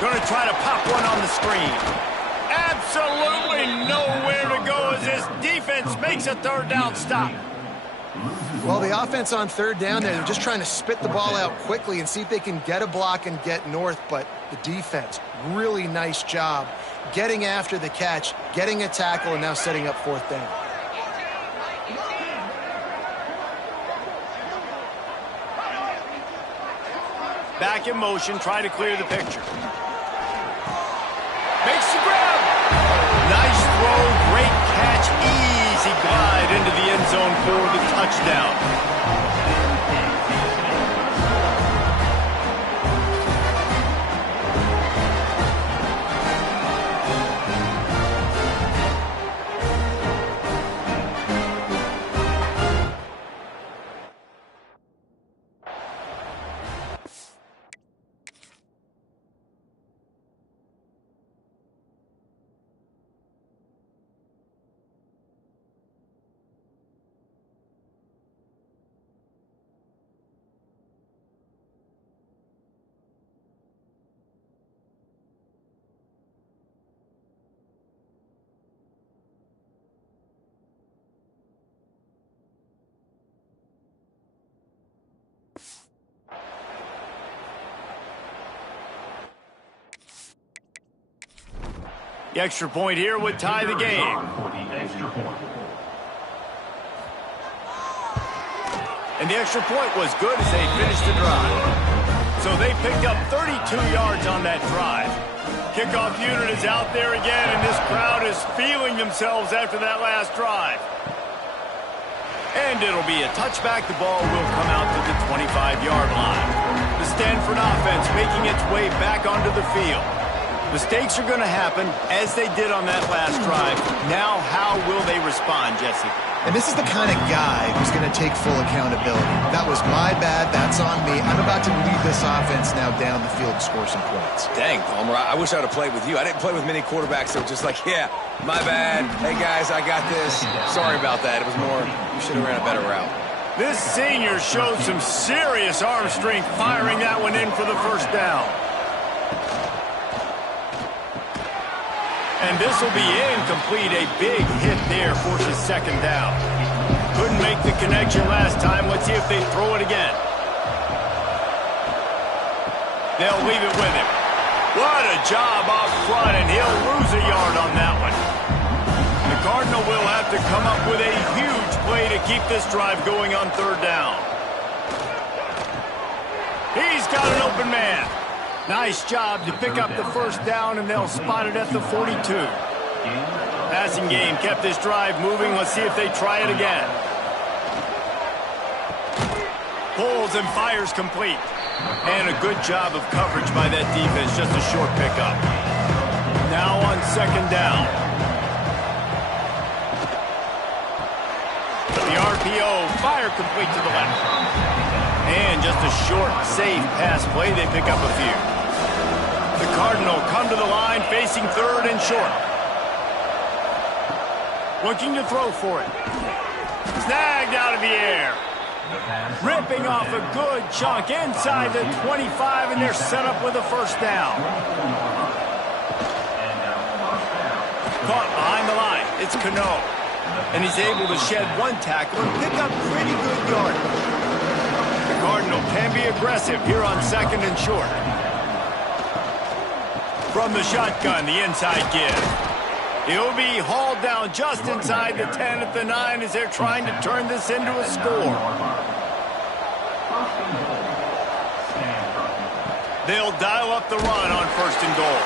Going to try to pop one on the screen. Absolutely nowhere to go as this defense makes a third down stop. Well, the offense on third down there, they're just trying to spit the ball out quickly and see if they can get a block and get north, but the defense, really nice job getting after the catch, getting a tackle, and now setting up fourth down. Back in motion, trying to clear the picture. Makes the grab. Nice throw, great catch, easy glide into the end zone for the touchdown. The extra point here would tie the game. And the extra point was good as they finished the drive. So they picked up 32 yards on that drive. Kickoff unit is out there again, and this crowd is feeling themselves after that last drive. And it'll be a touchback. The ball will come out to the 25-yard line. The Stanford offense making its way back onto the field. Mistakes are going to happen, as they did on that last drive. Now, how will they respond, Jesse? And this is the kind of guy who's going to take full accountability. That was my bad. That's on me. I'm about to lead this offense now down the field to score some points. Dang, Palmer, I wish I would have played with you. I didn't play with many quarterbacks that were just like, yeah, my bad. Hey, guys, I got this. Sorry about that. It was more, you should have ran a better route. This senior showed some serious arm strength firing that one in for the first down. And this will be incomplete. A big hit there forces second down. Couldn't make the connection last time. Let's see if they throw it again. They'll leave it with him. What a job off front, and he'll lose a yard on that one. The Cardinal will have to come up with a huge play to keep this drive going on third down. He's got an open man. Nice job to pick up the first down, and they'll spot it at the 42. Passing game kept this drive moving. Let's see if they try it again. Pulls and fires complete. And a good job of coverage by that defense. Just a short pickup. Now on second down. The RPO, fire complete to the left. And just a short, safe pass play. They pick up a few. The Cardinal come to the line, facing third and short. Looking to throw for it. Snagged out of the air. Ripping off a good chunk inside the 25, and they're set up with a first down. Caught behind the line. It's Cano. And he's able to shed one tackle and pick up pretty good yardage. The Cardinal can be aggressive here on second and short. From the shotgun, the inside give. He'll be hauled down just inside the 10 at the 9 as they're trying to turn this into a score. They'll dial up the run on first and goal.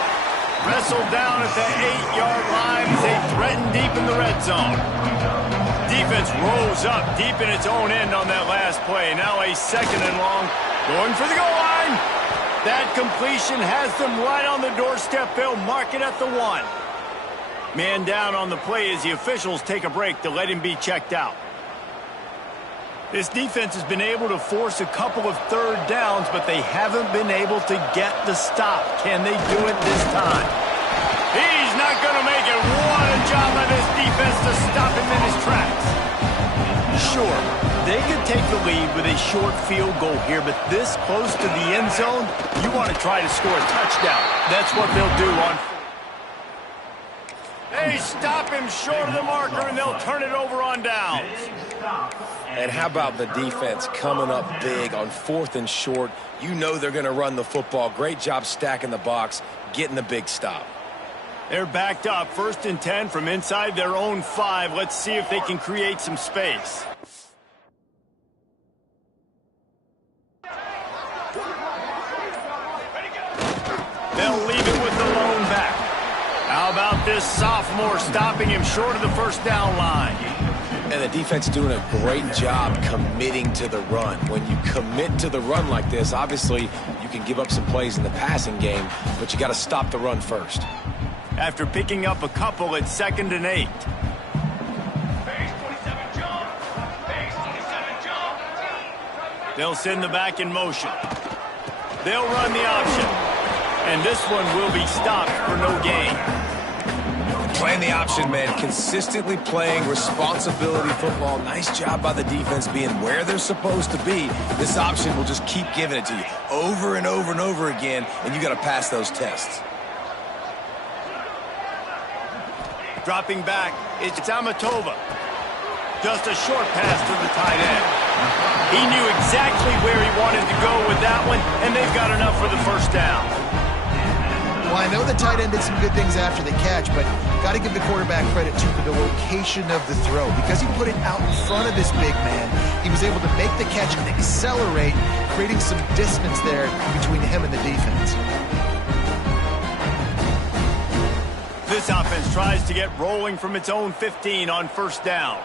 Wrestled down at the 8-yard line as they threaten deep in the red zone. Defense rose up deep in its own end on that last play. Now a second and long, going for the goal line. That completion has them right on the doorstep. They'll mark it at the 1. Man down on the play as the officials take a break to let him be checked out. This defense has been able to force a couple of third downs, but they haven't been able to get the stop. Can they do it this time? He's not going to make it. What a job by this defense to stop him in his tracks. Sure, they could take the lead with a short field goal here, but this close to the end zone, you want to try to score a touchdown. That's what they'll do on. They stop him short of the marker, and they'll turn it over on downs. And how about the defense coming up big on 4th and short? You know they're going to run the football. Great job stacking the box, getting the big stop. They're backed up, 1st and 10 from inside their own 5. Let's see if they can create some space. They'll leave it with the lone back. How about this sophomore stopping him short of the first down line? And the defense doing a great job committing to the run. When you commit to the run like this, obviously you can give up some plays in the passing game, but you got to stop the run first. After picking up a couple at 2nd and 8. Base 27 jump. Base 27 jump. They'll send the back in motion. They'll run the option. And this one will be stopped for no gain. Playing the option, man. Consistently playing responsibility football. Nice job by the defense being where they're supposed to be. This option will just keep giving it to you over and over and over again, and you got to pass those tests. Dropping back, it's Amatova. Just a short pass to the tight end. He knew exactly where he wanted to go with that one, and they've got enough for the first down. Well, I know the tight end did some good things after the catch, but got to give the quarterback credit, too, for the location of the throw. Because he put it out in front of this big man, he was able to make the catch and accelerate, creating some distance there between him and the defense. This offense tries to get rolling from its own 15 on first down.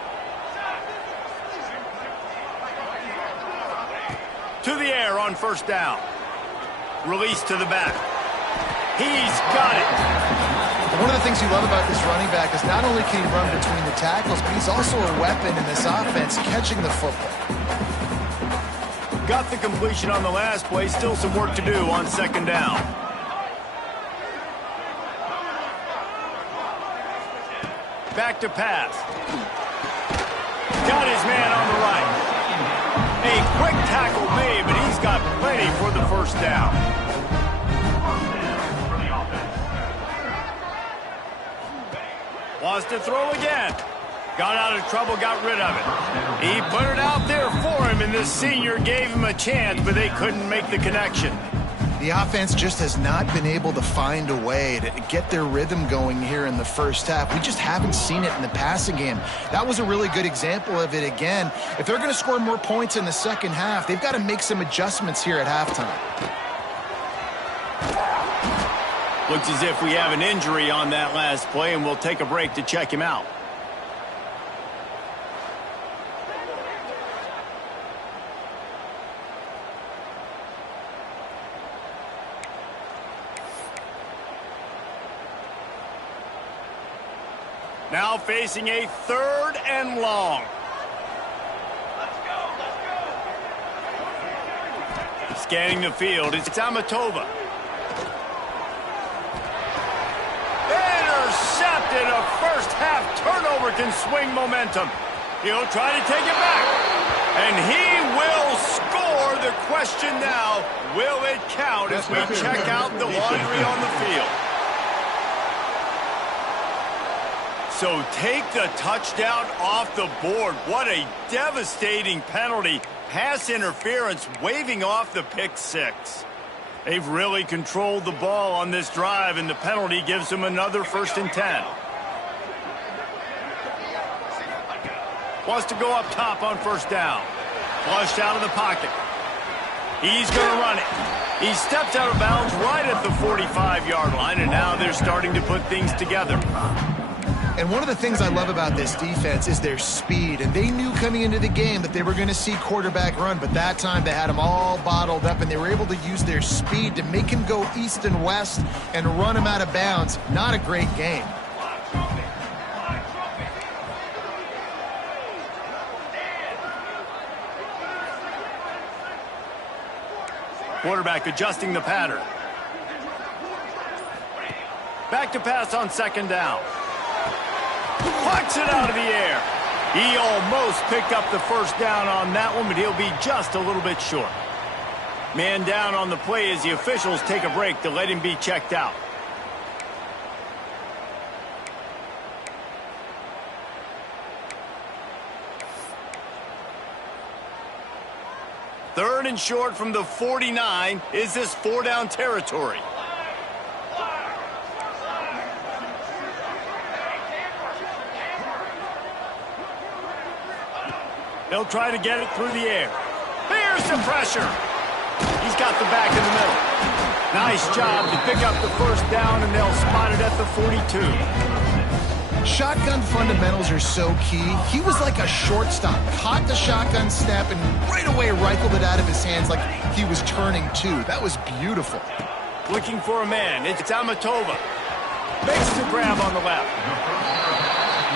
To the air on first down. Release to the back. He's got it. One of the things you love about this running back is not only can he run between the tackles, but he's also a weapon in this offense, catching the football. Got the completion on the last play. Still some work to do on 2nd down. Back to pass. Got his man on the right. A quick tackle made, but he's got plenty for the first down. Wants to throw again. Got out of trouble, got rid of it. He put it out there for him, and this senior gave him a chance, but they couldn't make the connection. The offense just has not been able to find a way to get their rhythm going here in the first half. We just haven't seen it in the passing game. That was a really good example of it again. If they're going to score more points in the second half, they've got to make some adjustments here at halftime. Looks as if we have an injury on that last play, and we'll take a break to check him out. Now facing a 3rd and long. Let's go. Let's go. Scanning the field, it's Amatova. Intercepted. A first half turnover can swing momentum. He'll try to take it back. And he will score. The question now, will it count as we check out the laundry on the field? So take the touchdown off the board. What a devastating penalty. Pass interference, waving off the pick 6. They've really controlled the ball on this drive, and the penalty gives them another 1st and 10. Wants to go up top on first down. Flushed out of the pocket. He's going to run it. He stepped out of bounds right at the 45-yard line, and now they're starting to put things together. And one of the things I love about this defense is their speed. And they knew coming into the game that they were going to see quarterback run, but that time they had him all bottled up, and they were able to use their speed to make him go east and west and run him out of bounds. Not a great game. Quarterback adjusting the pattern. Back to pass on second down. Plucks it out of the air. He almost picked up the first down on that one, but he'll be just a little bit short. Man down on the play as the officials take a break to let him be checked out. Third and short from the 49. Is this 4-down territory? They'll try to get it through the air. Here's the pressure. He's got the back in the middle. Nice job to pick up the first down, and they'll spot it at the 42. Shotgun fundamentals are so key. He was like a shortstop. Caught the shotgun snap and right away rifled it out of his hands like he was turning two. That was beautiful. Looking for a man. It's Amatova. Makes the grab on the left.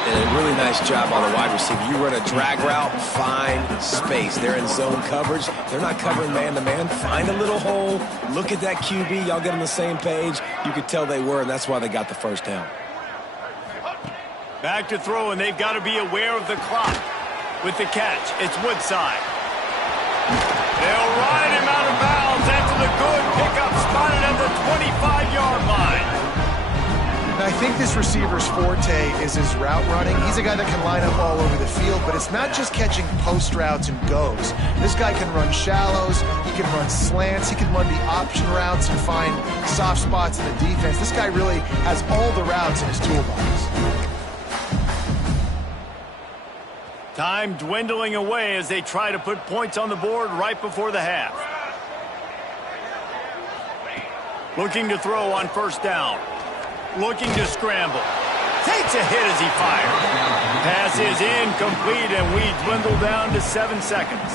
And a really nice job on the wide receiver. You run a drag route, find space. They're in zone coverage. They're not covering man-to-man. Find a little hole. Look at that QB. Y'all get on the same page. You could tell they were, and that's why they got the first down. Back to throw, and they've got to be aware of the clock. With the catch, it's Woodside. They'll ride him out of bounds after the good pickup, spotted at the 25-yard line. And I think this receiver's forte is his route running. He's a guy that can line up all over the field, but it's not just catching post routes and goes. This guy can run shallows, he can run slants, he can run the option routes and find soft spots in the defense. This guy really has all the routes in his toolbox. Time dwindling away as they try to put points on the board right before the half. Looking to throw on first down. Looking to scramble. Takes a hit as he fires. Pass is incomplete, and we dwindle down to 7 seconds.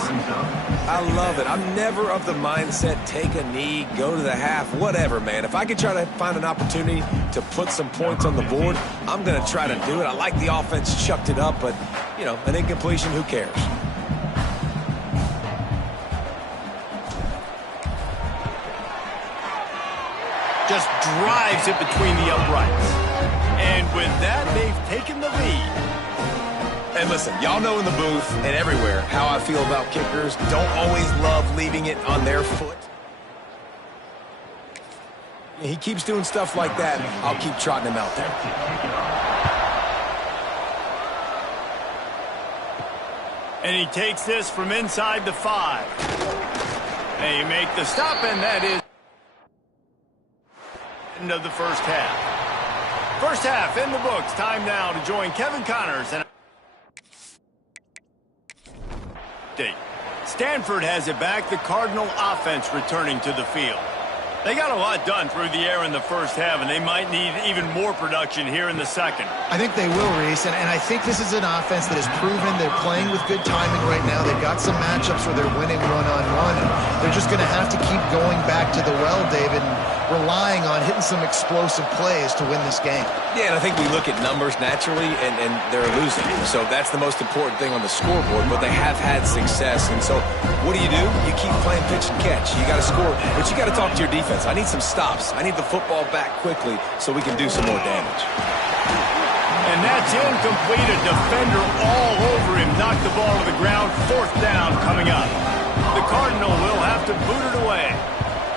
I love it. I'm never of the mindset, take a knee, go to the half, whatever, man. If I can try to find an opportunity to put some points on the board, I'm going to try to do it. I like the offense chucked it up, but, you know, an incompletion, who cares? Just drives it between the uprights. And with that, they've taken the lead. And listen, y'all know in the booth and everywhere how I feel about kickers. Don't always love leaving it on their foot. He keeps doing stuff like that, I'll keep trotting him out there. And he takes this from inside the 5. They make the stop, and that is end of the first half. First half in the books. Time now to join Kevin Connors and Stanford has it back. The Cardinal offense returning to the field. They got a lot done through the air in the first half, and they might need even more production here in the second. I think they will, Reese, and I think this is an offense that has proven they're playing with good timing right now. They've got some matchups where they're winning one-on-one, and they're just going to have to keep going back to the well, David, and relying on hitting some explosive plays to win this game. Yeah, and I think we look at numbers naturally, and they're losing. So that's the most important thing on the scoreboard, but they have had success. And so what do? You keep playing pitch and catch. You got to score, but you got to talk to your defense. I need some stops. I need the football back quickly so we can do some more damage. And that's incomplete. A defender all over him. Knocked the ball to the ground. Fourth down coming up. The Cardinal will have to boot it away.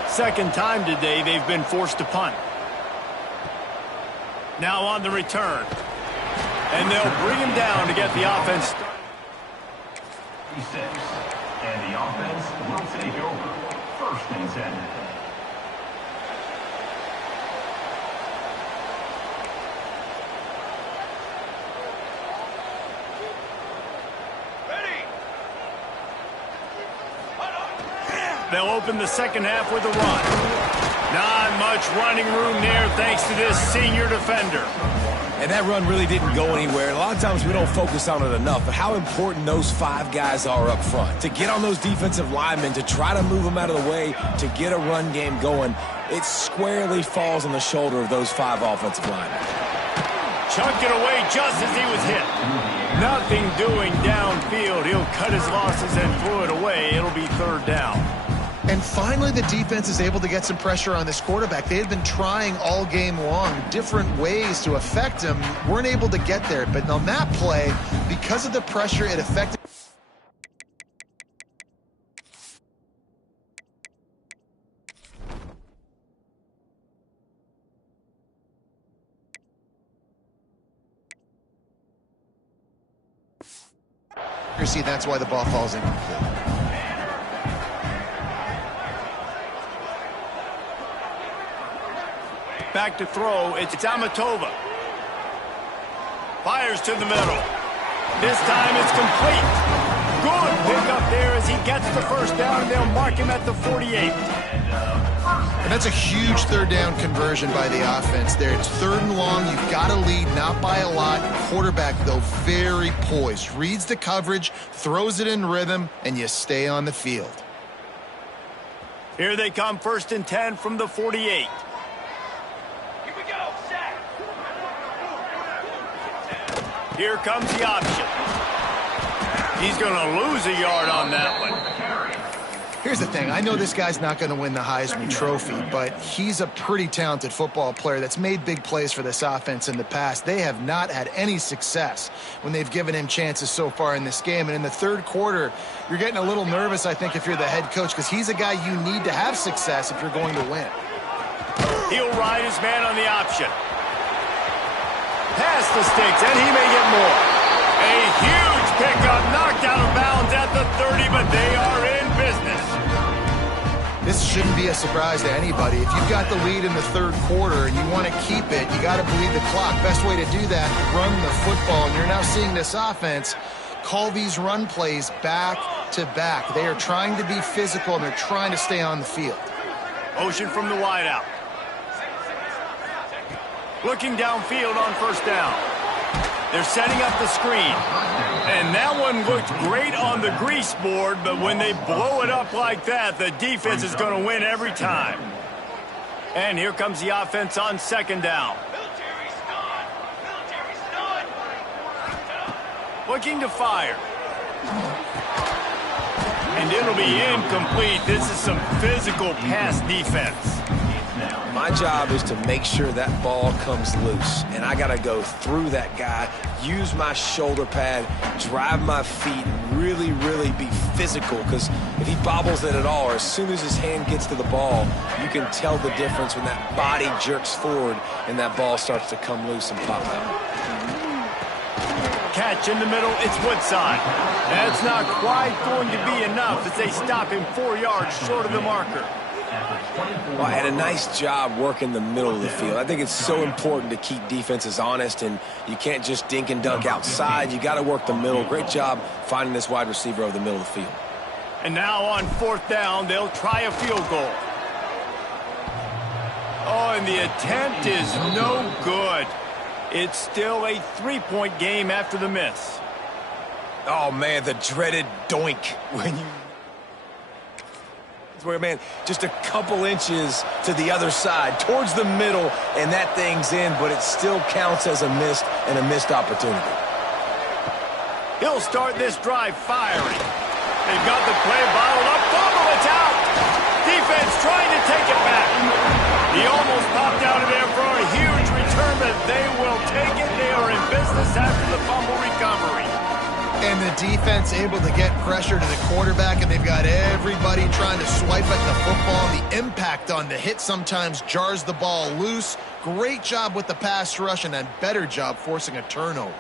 Second time today they've been forced to punt. Now on the return. And they'll bring him down to get the offense started. 6. And the offense will take over. First and 10. They'll open the second half with a run. Not much running room there thanks to this senior defender. And that run really didn't go anywhere. And a lot of times we don't focus on it enough, but how important those 5 guys are up front. To get on those defensive linemen, to try to move them out of the way, to get a run game going, it squarely falls on the shoulder of those 5 offensive linemen. Chunked it away just as he was hit. Nothing doing downfield. He'll cut his losses and throw it away. It'll be third down. And finally, the defense is able to get some pressure on this quarterback. They had been trying all game long different ways to affect him, weren't able to get there. But on that play, because of the pressure, it affected. See, that's why the ball falls incomplete. Back to throw, it's Amatova. Fires to the middle. This time it's complete. Good pick up there as he gets the first down, and they'll mark him at the 48. And that's a huge third down conversion by the offense there. It's 3rd and long. You've got to lead, not by a lot. Quarterback, though, very poised. Reads the coverage, throws it in rhythm, and you stay on the field. Here they come, 1st and 10 from the 48. Here we go, set. Here comes the option. He's going to lose a yard on that one. Here's the thing. I know this guy's not going to win the Heisman Trophy, but he's a pretty talented football player that's made big plays for this offense in the past. They have not had any success when they've given him chances so far in this game. And in the 3rd quarter, you're getting a little nervous, I think, if you're the head coach, because he's a guy you need to have success if you're going to win. He'll ride his man on the option. Past the sticks, and he may get more. A huge pickup, knocked out of bounds at the 30, but they are in business. This shouldn't be a surprise to anybody. If you've got the lead in the 3rd quarter and you want to keep it, you got to bleed the clock. Best way to do that, run the football. And you're now seeing this offense call these run plays back to back. They are trying to be physical, and they're trying to stay on the field. Motion from the wideout. Looking downfield on 1st down. They're setting up the screen. And that one looked great on the grease board, but when they blow it up like that, the defense is going to win every time. And here comes the offense on 2nd down. Military stun. Military stun. Looking to fire. And it'll be incomplete. This is some physical pass defense. My job is to make sure that ball comes loose, and I got to go through that guy, use my shoulder pad, drive my feet, really, really be physical, because if he bobbles it at all, or as soon as his hand gets to the ball, you can tell the difference when that body jerks forward and that ball starts to come loose and pop out. Catch in the middle, it's Woodside. That's not quite going to be enough as they stop him 4 yards short of the marker. Well, I had a nice job working the middle of the field. I think it's so important to keep defenses honest, and you can't just dink and dunk outside. You got to work the middle. Great job finding this wide receiver over the middle of the field. And now on 4th down, they'll try a field goal. Oh, and the attempt is no good. It's still a 3-point game after the miss. Oh, man, the dreaded doink when you... where, man, just a couple inches to the other side, towards the middle, and that thing's in, but it still counts as a missed opportunity. He'll start this drive firing. They've got the play bottled up. Fumble, it's out. Defense trying to take it back. He almost popped out of there for a huge return, but they will take it. They are in business after the fumble recovery. And the defense able to get pressure to the quarterback, and they've got everybody trying to swipe at the football. The impact on the hit sometimes jars the ball loose. Great job with the pass rush, and a better job forcing a turnover.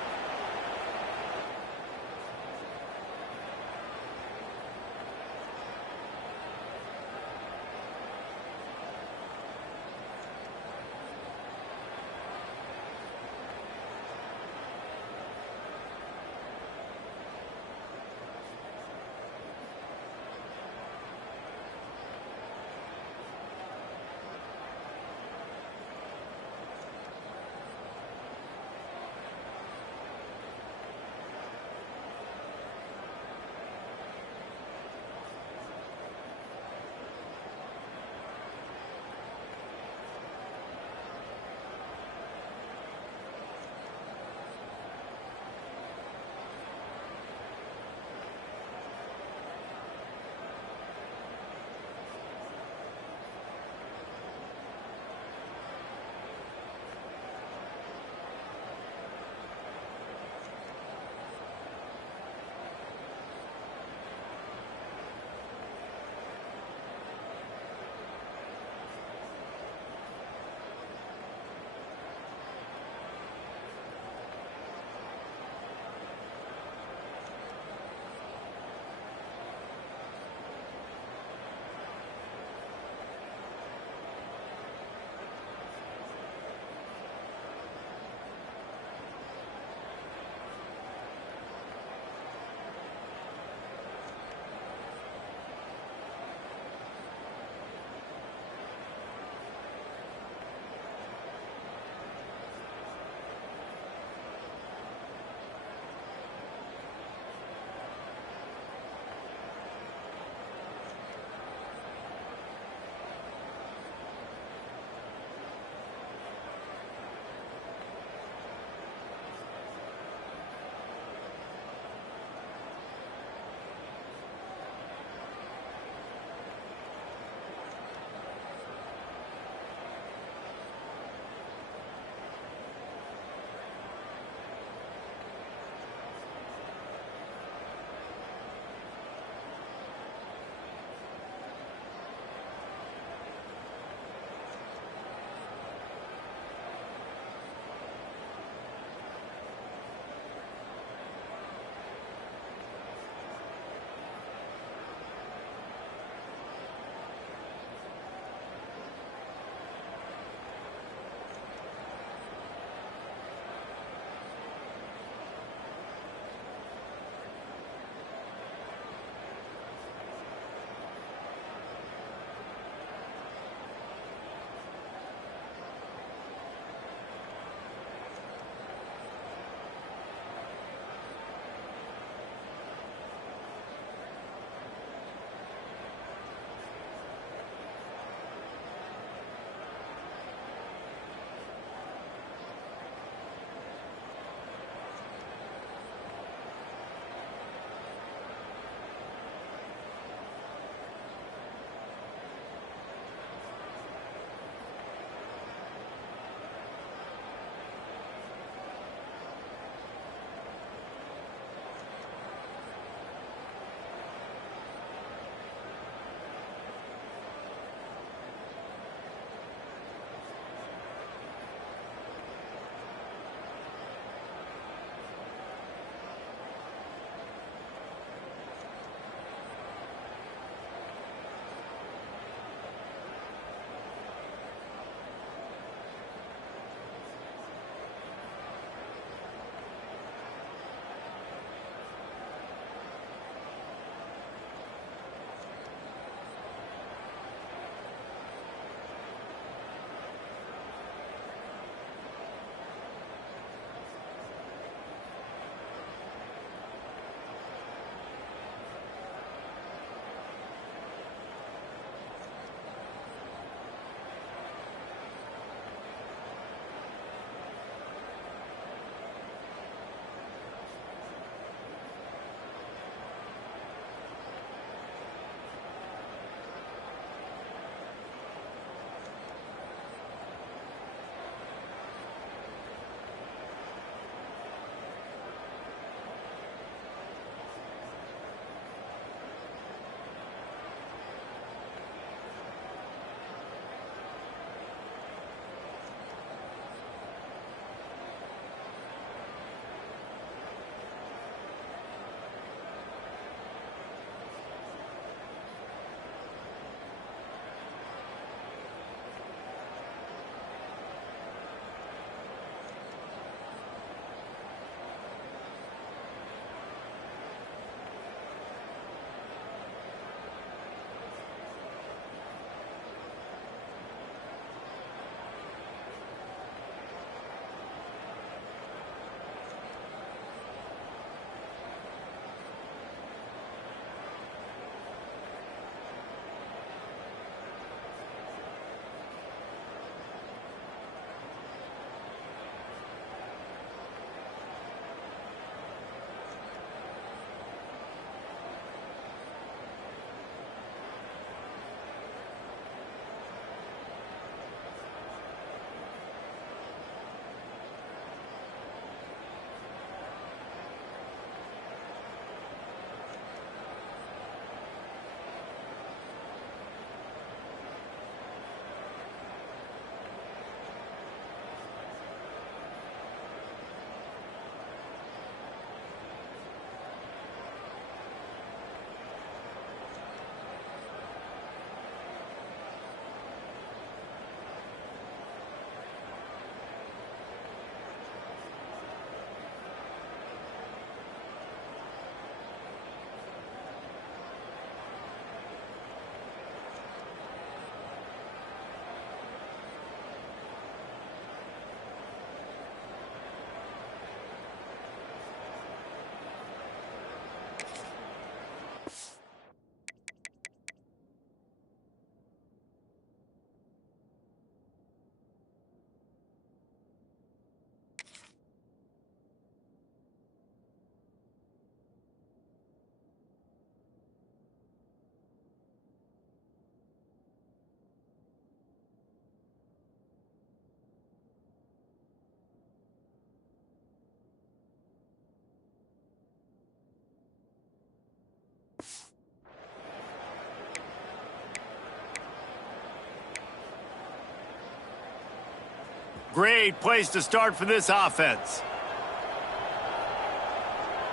Great place to start for this offense.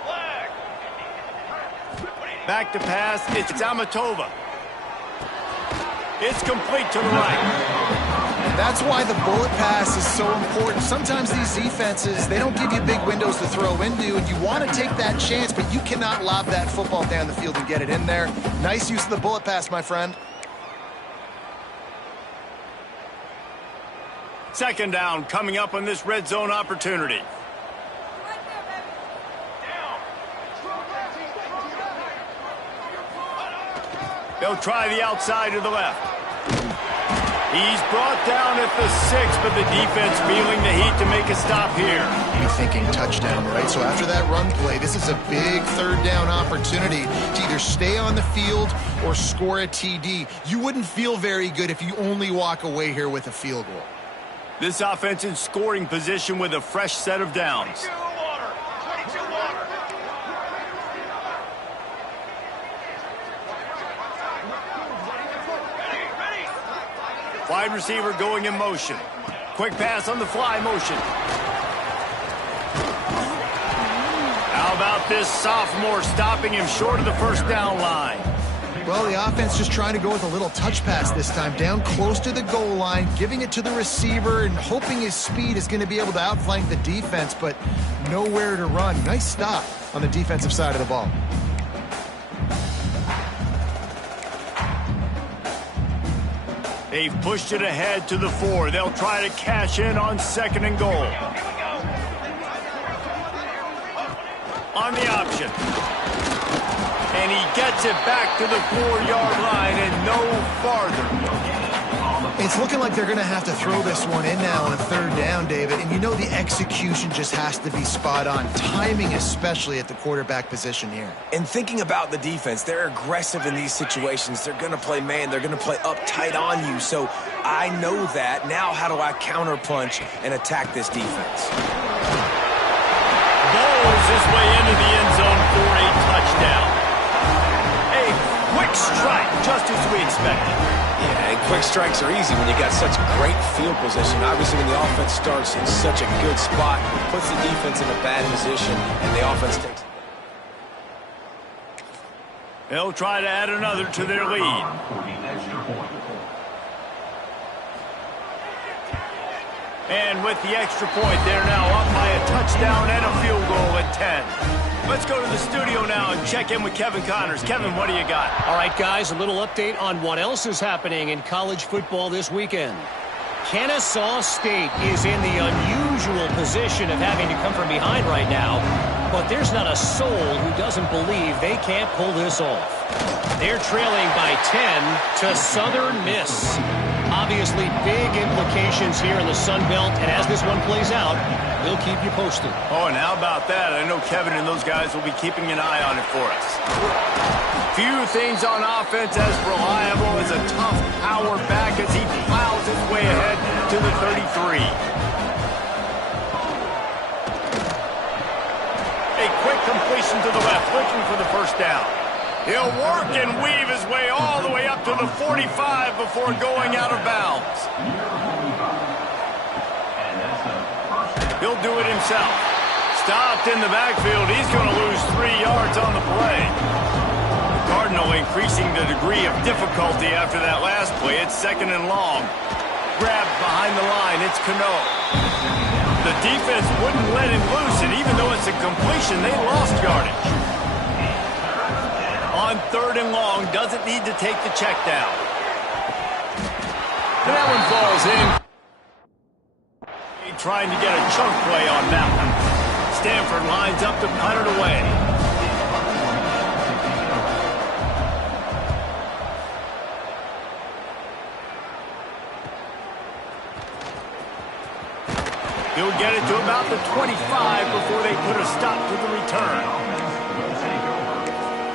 Flag. Back to pass, it's Amatova. It's complete to the right. That's why the bullet pass is so important. Sometimes these defenses, they don't give you big windows to throw into, and you want to take that chance, but you cannot lob that football down the field and get it in there. Nice use of the bullet pass, my friend. Second down coming up on this red zone opportunity. They'll try the outside to the left. He's brought down at the 6, but the defense feeling the heat to make a stop here. You're thinking touchdown, right? So after that run play, this is a big third down opportunity to either stay on the field or score a TD. You wouldn't feel very good if you only walk away here with a field goal. This offense in scoring position with a fresh set of downs. 22 water. 22 water. Ready. Wide receiver going in motion. Quick pass on the fly motion. How about this sophomore stopping him short of the first down line? Well, the offense just trying to go with a little touch pass this time, down close to the goal line, giving it to the receiver and hoping his speed is going to be able to outflank the defense, but nowhere to run. Nice stop on the defensive side of the ball. They've pushed it ahead to the 4. They'll try to cash in on 2nd and goal. On the option. And he gets it back to the 4-yard line and no farther. It's looking like they're going to have to throw this one in now on 3rd down, David. And you know the execution just has to be spot on. Timing especially at the quarterback position here. And thinking about the defense, they're aggressive in these situations. They're going to play man. They're going to play up tight on you. So I know that. Now how do I counterpunch and attack this defense? Bowls his way into the end zone for a touchdown. A quick strike, just as we expected. Yeah, and quick strikes are easy when you got such great field position. Obviously, when the offense starts in such a good spot, puts the defense in a bad position, and the offense takes it. They'll try to add another to their lead. And with the extra point, they're now up by a touchdown and a field goal at 10. Let's go to the studio now and check in with Kevin Connors. Kevin, what do you got? All right, guys, a little update on what else is happening in college football this weekend. Kennesaw State is in the unusual position of having to come from behind right now, but there's not a soul who doesn't believe they can't pull this off. They're trailing by 10 to Southern Miss. Obviously, big implications here in the Sun Belt, and as this one plays out, we'll keep you posted. Oh, and how about that? I know Kevin and those guys will be keeping an eye on it for us. Few things on offense as reliable as a tough power back as he plows his way ahead to the 33. A quick completion to the left, looking for the first down. He'll work and weave his way all the way up to the 45 before going out of bounds. He'll do it himself. Stopped in the backfield. He's going to lose 3 yards on the play. The Cardinal increasing the degree of difficulty after that last play. It's 2nd and long. Grabbed behind the line. It's Cano. The defense wouldn't let him loose, and even though it's a completion, they lost yardage. On 3rd and long, doesn't need to take the check down. That one falls in. Trying to get a chunk play on that one. Stanford lines up to punt it away. He'll get it to about the 25 before they put a stop to the return.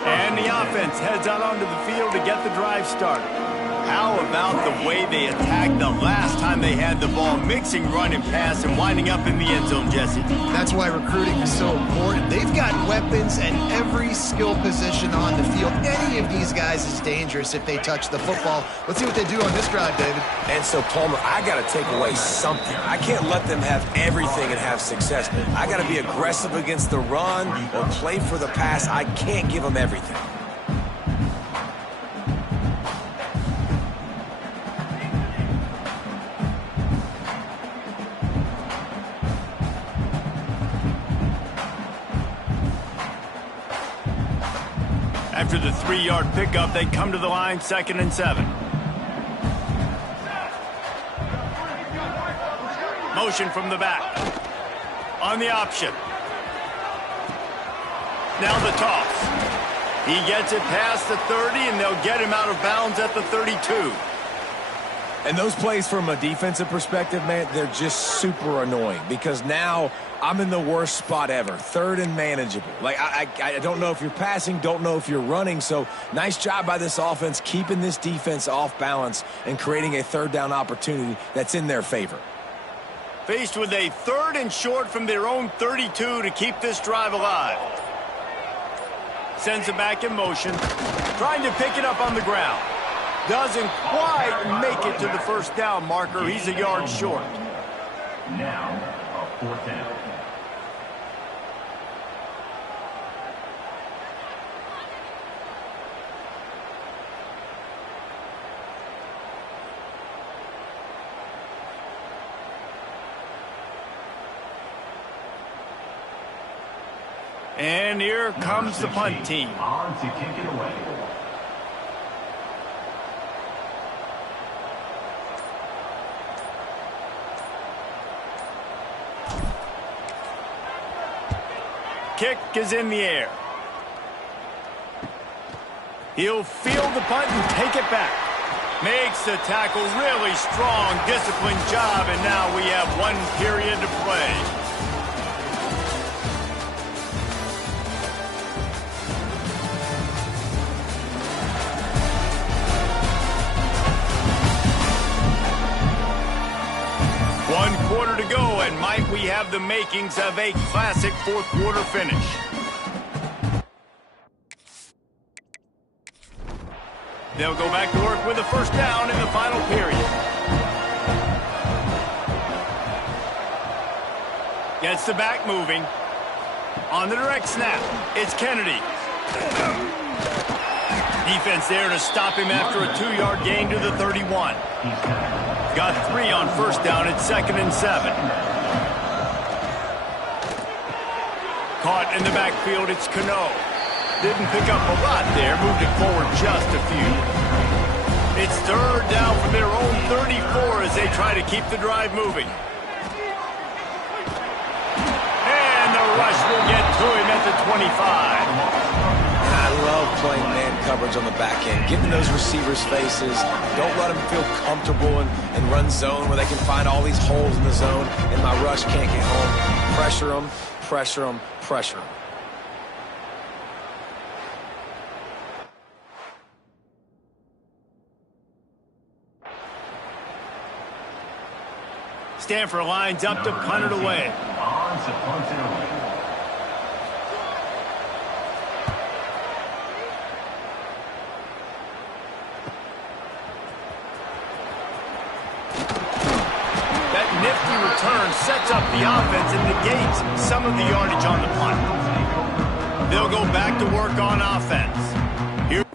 And the offense heads out onto the field to get the drive started. How about the way they attacked the last time they had the ball, mixing run and pass and winding up in the end zone, Jesse? That's why recruiting is so important. They've got weapons at every skill position on the field. Any of these guys is dangerous if they touch the football. Let's see what they do on this drive, David. And so, Palmer, I got to take away something. I can't let them have everything and have success. I got to be aggressive against the run or play for the pass. I can't give them everything. After the 3-yard pickup, they come to the line, 2nd and 7. Motion from the back. On the option. Now the toss. He gets it past the 30, and they'll get him out of bounds at the 32. And those plays from a defensive perspective, man, they're just super annoying because now I'm in the worst spot ever, 3rd and manageable. Like, I don't know if you're passing, don't know if you're running, so nice job by this offense keeping this defense off balance and creating a 3rd down opportunity that's in their favor. Faced with a 3rd and short from their own 32 to keep this drive alive. Sends it back in motion, trying to pick it up on the ground. Doesn't quite make it to the 1st down marker. He's a yard short. Now, a 4th down. And here comes the punt team. On to kick it away. Kick is in the air. He'll field the punt and take it back. Makes the tackle, really strong, disciplined job, and now we have 1 period to play. One quarter to go, and might we have the makings of a classic 4th quarter finish. They'll go back to work with a 1st down in the final period. Gets the back moving. On the direct snap, it's Kennedy. Defense there to stop him after a 2-yard gain to the 31. Got 3 on 1st down at 2nd and 7. Caught in the backfield, it's Cano. Didn't pick up a lot there, moved it forward just a few. It's 3rd down from their own 34 as they try to keep the drive moving. And the rush will get to him at the 25. I love playing man coverage on the back end, giving those receivers faces. Don't let them feel comfortable and run zone where they can find all these holes in the zone and my rush can't get home. Pressure them, pressure them, pressure them. Stanford lines up to punt it away. On to punt it away. Nifty return sets up the offense and negates some of the yardage on the punt. They'll go back to work on offense. Here.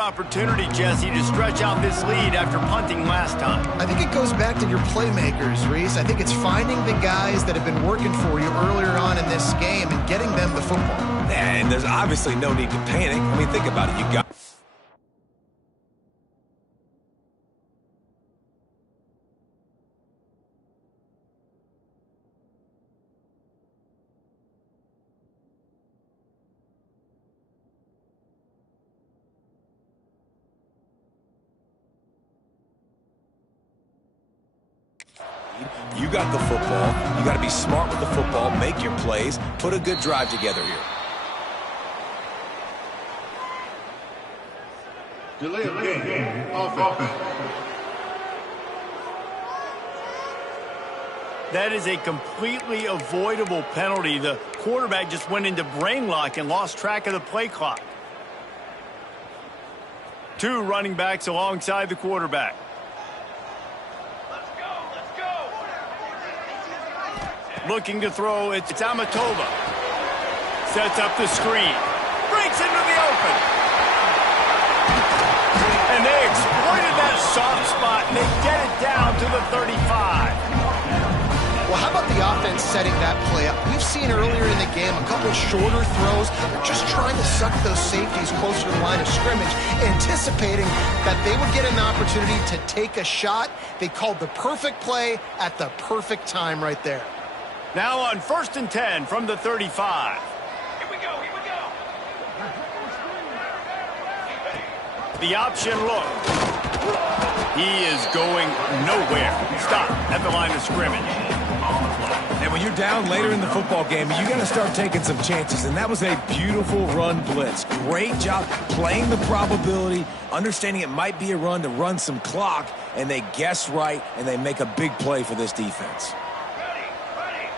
Opportunity, Jesse, to stretch out this lead after punting last time. I think it goes back to your playmakers, Reese. I think it's finding the guys that have been working for you earlier on in this game and getting them the football. And there's obviously no need to panic. I mean, think about it. You got You got the football. You got to be smart with the football, make your plays, put a good drive together here. Delay of game. Offense. That is a completely avoidable penalty. The quarterback just went into brain lock and lost track of the play clock. 2 running backs alongside the quarterback. Let's go, let's go. Looking to throw, it's Amatova. Sets up the screen. Breaks into the open. And they exploited that soft spot, and they get it down to the 35. Well, how about the offense setting that play up? We've seen earlier in the game a couple shorter throws. They're just trying to suck those safeties closer to the line of scrimmage, anticipating that they would get an opportunity to take a shot. They called the perfect play at the perfect time right there. Now on 1st and 10 from the 35. Here we go, here we go. The option look. He is going nowhere. Stop at the line of scrimmage. And when you're down later in the football game, you got to start taking some chances. And that was a beautiful run blitz. Great job playing the probability, understanding it might be a run to run some clock, and they guess right, and they make a big play for this defense. Ready, ready.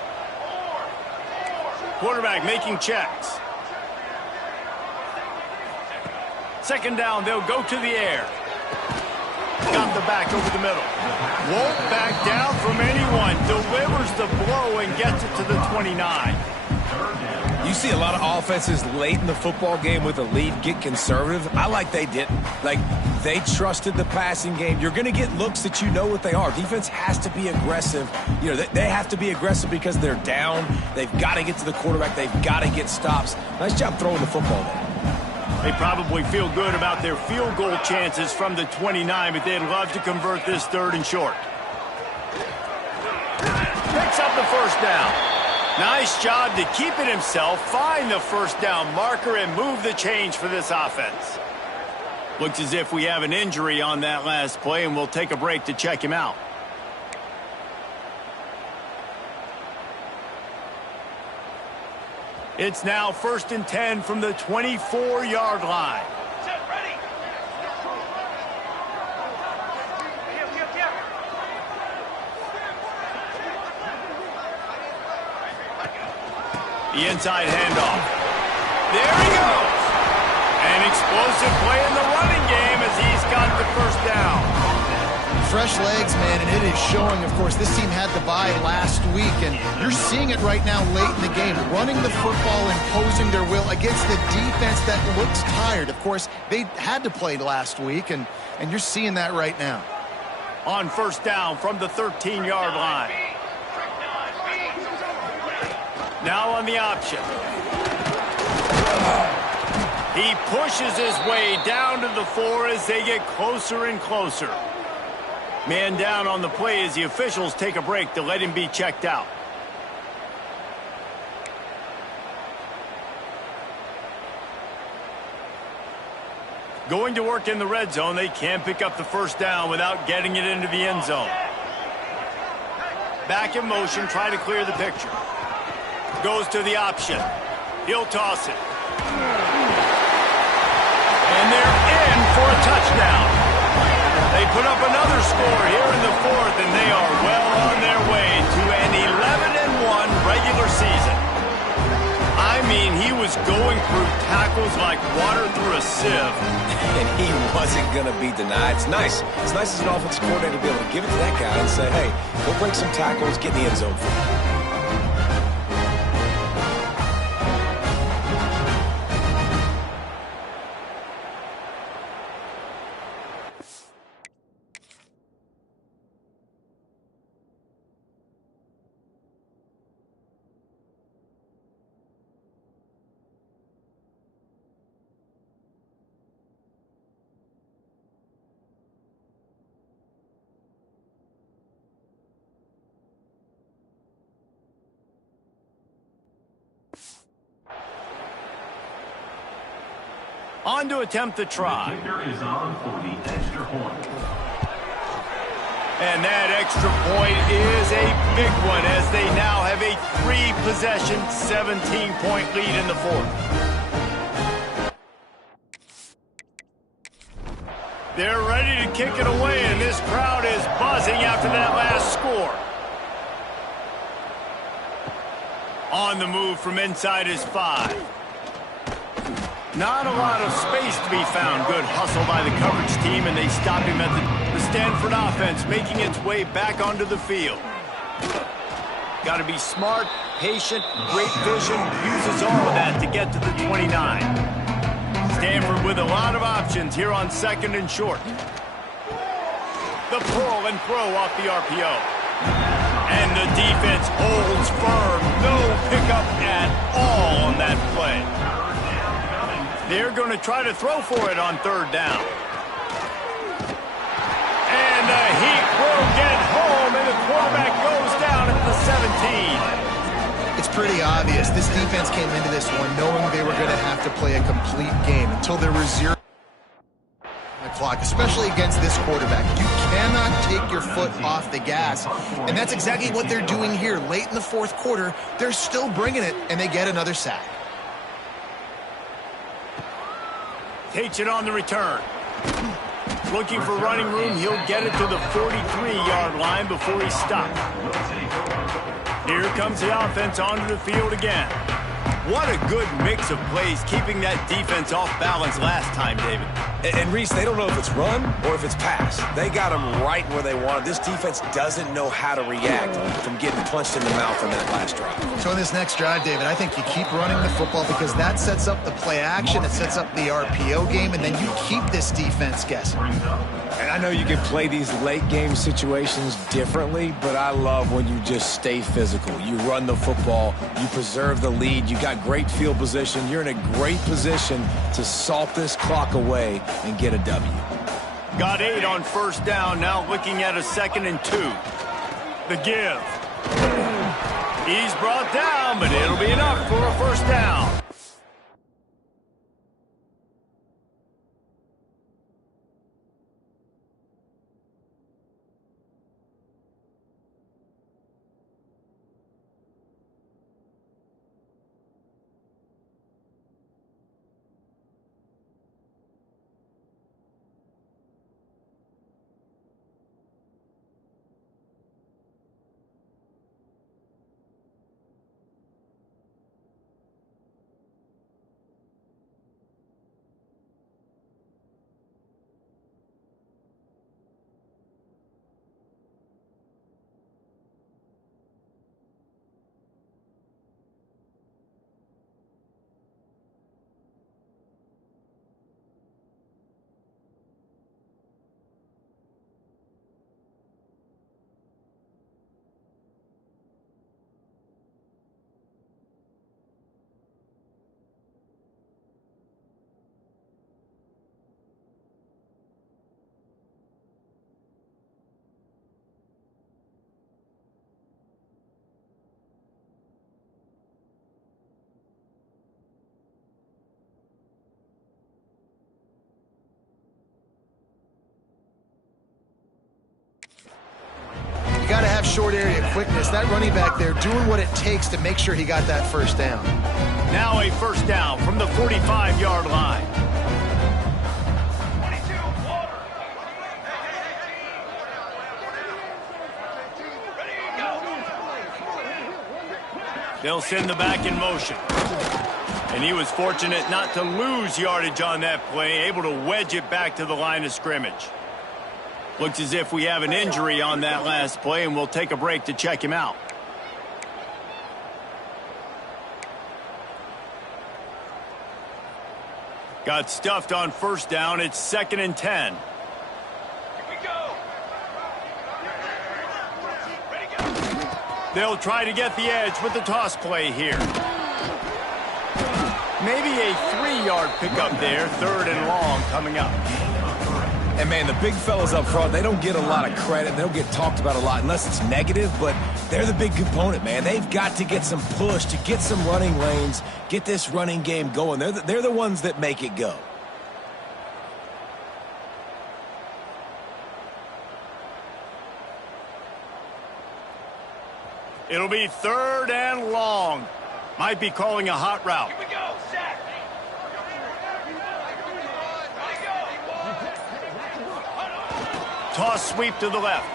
4. Quarterback making checks. 2nd down, they'll go to the air. Got the back over the middle. Won't back down from anyone. Delivers the blow and gets it to the 29. You see a lot of offenses late in the football game with a lead get conservative. I like they didn't. Like, they trusted the passing game. You're going to get looks that you know what they are. Defense has to be aggressive. You know, they have to be aggressive because they're down. They've got to get to the quarterback. They've got to get stops. Nice job throwing the football there. They probably feel good about their field goal chances from the 29, but they'd love to convert this 3rd and short. Picks up the 1st down. Nice job to keep it himself, find the 1st down marker, and move the change for this offense. Looks as if we have an injury on that last play, and we'll take a break to check him out. It's now 1st and 10 from the 24-yard line. Set, ready. Here. The inside handoff. There he goes. An explosive play in the running game as he's got the 1st down. Fresh legs, man, and it is showing. Of course, this team had the bye last week, and you're seeing it right now late in the game. Running the football, imposing their will against the defense that looks tired. Of course, they had to play last week, and you're seeing that right now. On 1st down from the 13-yard line. Now on the option. He pushes his way down to the 4 as they get closer and closer. Man down on the play as the officials take a break to let him be checked out. Going to work in the red zone, they can't pick up the 1st down without getting it into the end zone. Back in motion, try to clear the picture. Goes to the option. He'll toss it. And they're in for a touchdown. They put up another score here in the 4th, and they are well on their way to an 11-1 regular season. I mean, he was going through tackles like water through a sieve. And he wasn't going to be denied. It's nice. It's nice as an offensive coordinator to be able to give it to that guy and say, hey, go break some tackles, get in the end zone for me. On to attempt the try. The kicker is on for the extra point. And that extra point is a big one as they now have a 3-possession, 17-point lead in the fourth. They're ready to kick it away, and this crowd is buzzing after that last score. On the move from inside his 5. Not a lot of space to be found. Good hustle by the coverage team, and they stop him at the Stanford offense, making its way back onto the field. Got to be smart, patient, great vision, uses all of that to get to the 29. Stanford with a lot of options here on 2nd and short. The pull and throw off the RPO. And the defense holds firm. No pickup at all on that play. They're going to try to throw for it on 3rd down. And the Heat will get home, and the quarterback goes down at the 17. It's pretty obvious. This defense came into this one knowing they were going to have to play a complete game until there was 0 on the clock, especially against this quarterback. You cannot take your foot off the gas, and that's exactly what they're doing here. Late in the 4th quarter, they're still bringing it, and they get another sack. Takes it on the return. Looking for running room. He'll get it to the 43-yard line before he stops. Here comes the offense onto the field again. What a good mix of plays, keeping that defense off balance last time, David. And Reese, they don't know if it's run or if it's pass. They got them right where they want it. This defense doesn't know how to react from getting punched in the mouth on that last drive. So in this next drive, David, I think you keep running the football because that sets up the play action, it sets up the RPO game, and then you keep this defense guessing. And I know you can play these late game situations differently, but I love when you just stay physical. You run the football, you preserve the lead, you got great field position, you're in a great position to salt this clock away and get a W. Got 8 on 1st down, now looking at a 2nd and 2. The give. He's brought down, but it'll be enough for a 1st down. You got to have short area quickness. That running back there doing what it takes to make sure he got that 1st down. Now a 1st down from the 45-yard line. 22, Water. Ready, go. They'll send the back in motion. And he was fortunate not to lose yardage on that play, able to wedge it back to the line of scrimmage. Looks as if we have an injury on that last play, and we'll take a break to check him out. Got stuffed on 1st down. It's 2nd and 10. Here we go. Ready, go. They'll try to get the edge with the toss play here. Maybe a 3-yard pickup there, 3rd and long coming up. And, man, the big fellas up front, they don't get a lot of credit. They don't get talked about a lot unless it's negative, but they're the big component, man. They've got to get some push to get some running lanes, get this running game going. They're the ones that make it go. It'll be 3rd and long. Might be calling a hot route. Here we go, set. Toss sweep to the left.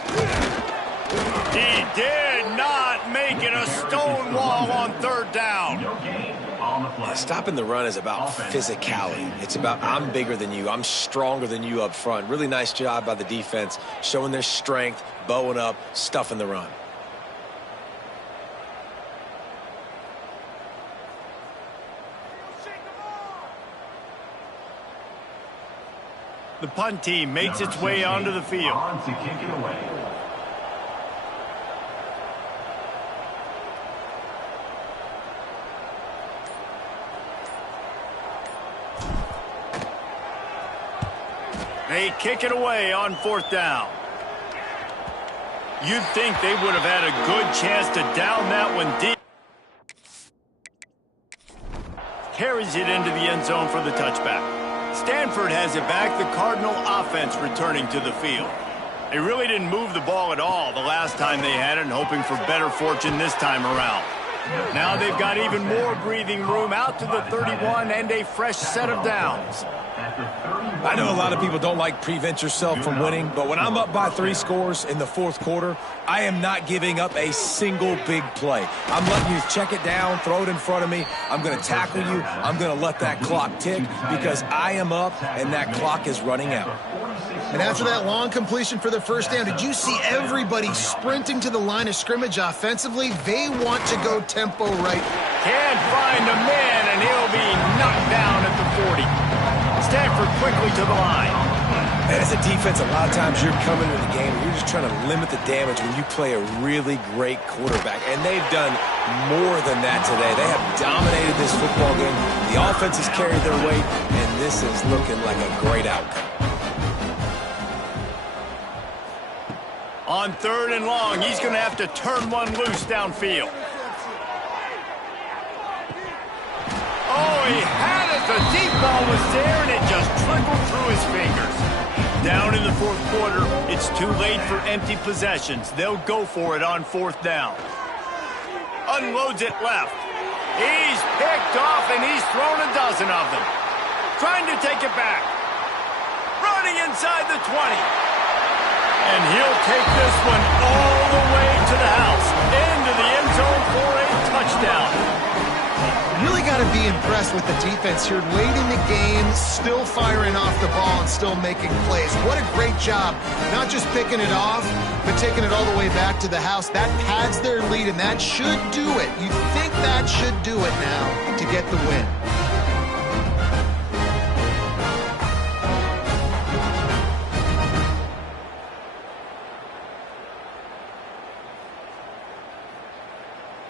He did not make it a stone wall on 3rd down. No gain on the play. Stopping the run is about physicality. It's about I'm bigger than you. I'm stronger than you up front. Really nice job by the defense, showing their strength, bowing up, stuffing the run. The punt team makes its way onto the field. On to kick it away. They kick it away on 4th down. You'd think they would have had a good chance to down that one deep. Carries it into the end zone for the touchback. Stanford has it back, the Cardinal offense returning to the field. They really didn't move the ball at all the last time they had it, and hoping for better fortune this time around. Now they've got even more breathing room out to the 31 and a fresh set of downs. I know a lot of people don't like prevent yourself from winning, but when I'm up by 3 scores in the 4th quarter, I am not giving up a single big play. I'm letting you check it down, throw it in front of me. I'm going to tackle you. I'm going to let that clock tick because I am up and that clock is running out. And after that long completion for the 1st down, did you see everybody sprinting to the line of scrimmage offensively? They want to go tempo right. Can't find a man, and he'll be knocked down at the 40. Stanford quickly to the line. And as a defense, a lot of times you're coming into the game and you're just trying to limit the damage when you play a really great quarterback. And they've done more than that today. They have dominated this football game. The offense has carried their weight, and this is looking like a great outcome. On 3rd and long, he's going to have to turn one loose downfield. Oh, he had it. The deep ball was there, and it just trickled through his fingers. Down in the 4th quarter, it's too late for empty possessions. They'll go for it on 4th down. Unloads it left. He's picked off, and he's thrown a dozen of them. Trying to take it back. Running inside the 20. And he'll take this one all the way to the house. Into the end zone for a touchdown. Really got to be impressed with the defense here. Late in the game, still firing off the ball and still making plays. What a great job. Not just picking it off, but taking it all the way back to the house. That pads their lead, and that should do it. You think that should do it now to get the win.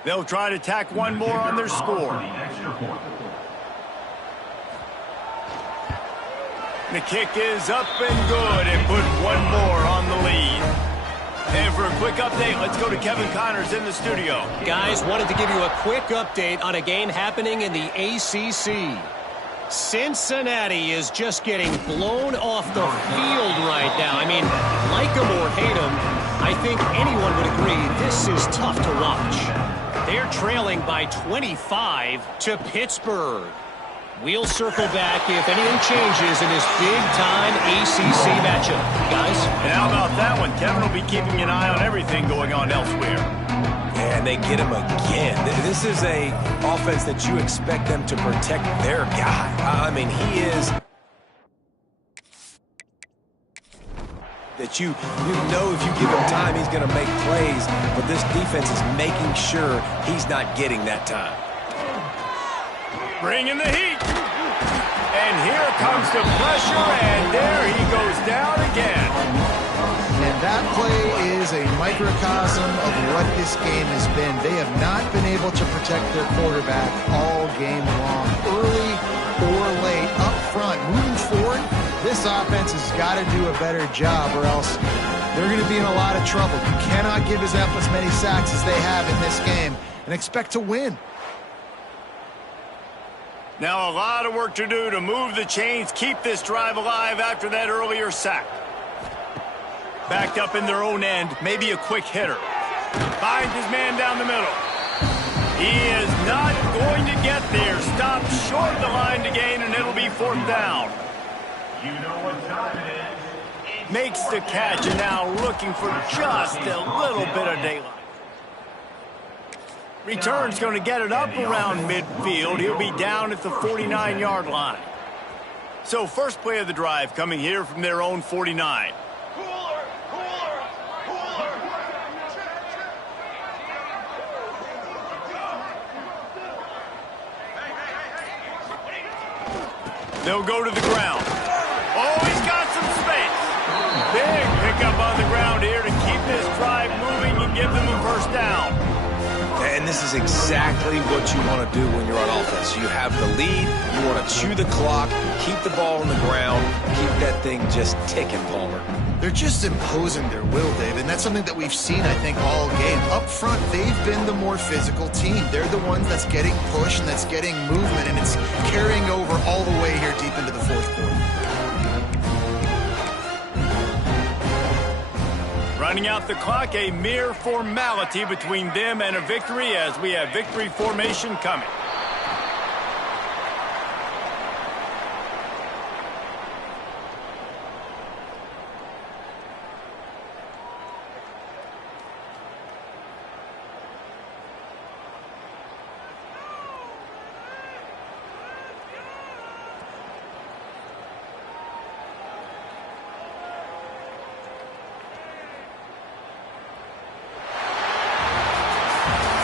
They'll try to tack one more on their score. The kick is up and good, and put one more on the lead. And for a quick update, let's go to Kevin Connors in the studio. Guys, wanted to give you a quick update on a game happening in the ACC. Cincinnati is just getting blown off the field right now. I mean, like them or hate them, I think anyone would agree this is tough to watch. They're trailing by 25 to Pittsburgh. We'll circle back if anything changes in this big-time ACC matchup. Guys? And how about that one? Kevin will be keeping an eye on everything going on elsewhere. And they get him again. This is a offense that you expect them to protect their guy. I mean, he is... that you know if you give him time, he's going to make plays. But this defense is making sure he's not getting that time. Bringing the heat. And here comes the pressure, and there he goes down again. And that play is a microcosm of what this game has been. They have not been able to protect their quarterback all game long, early or late, up front. Moving forward, this offense has got to do a better job, or else they're going to be in a lot of trouble. You cannot give us as many sacks as they have in this game and expect to win. Now a lot of work to do to move the chains, keep this drive alive after that earlier sack. Backed up in their own end, maybe a quick hitter. Finds his man down the middle. He is not going to get there. Stopped short of the line to gain, and it'll be 4th down. You know what time it is. Makes the catch, and now looking for just a little bit of daylight. Return's going to get it up around midfield. He'll be down at the 49-yard line. So first play of the drive coming here from their own 49. Cooler! Cooler! Cooler! They'll go to the ground. Oh, he's got some space. Big pickup on the ground here to keep this drive moving and give them a 1st down. And this is exactly what you want to do when you're on offense. You have the lead, you want to chew the clock, keep the ball on the ground, keep that thing just ticking, Palmer. They're just imposing their will, David, and that's something that we've seen, I think, all game. Up front, they've been the more physical team. They're the ones that's getting pushed and that's getting movement, and it's carrying over all the way here deep into the 4th quarter. Running out the clock, a mere formality between them and a victory as we have victory formation coming.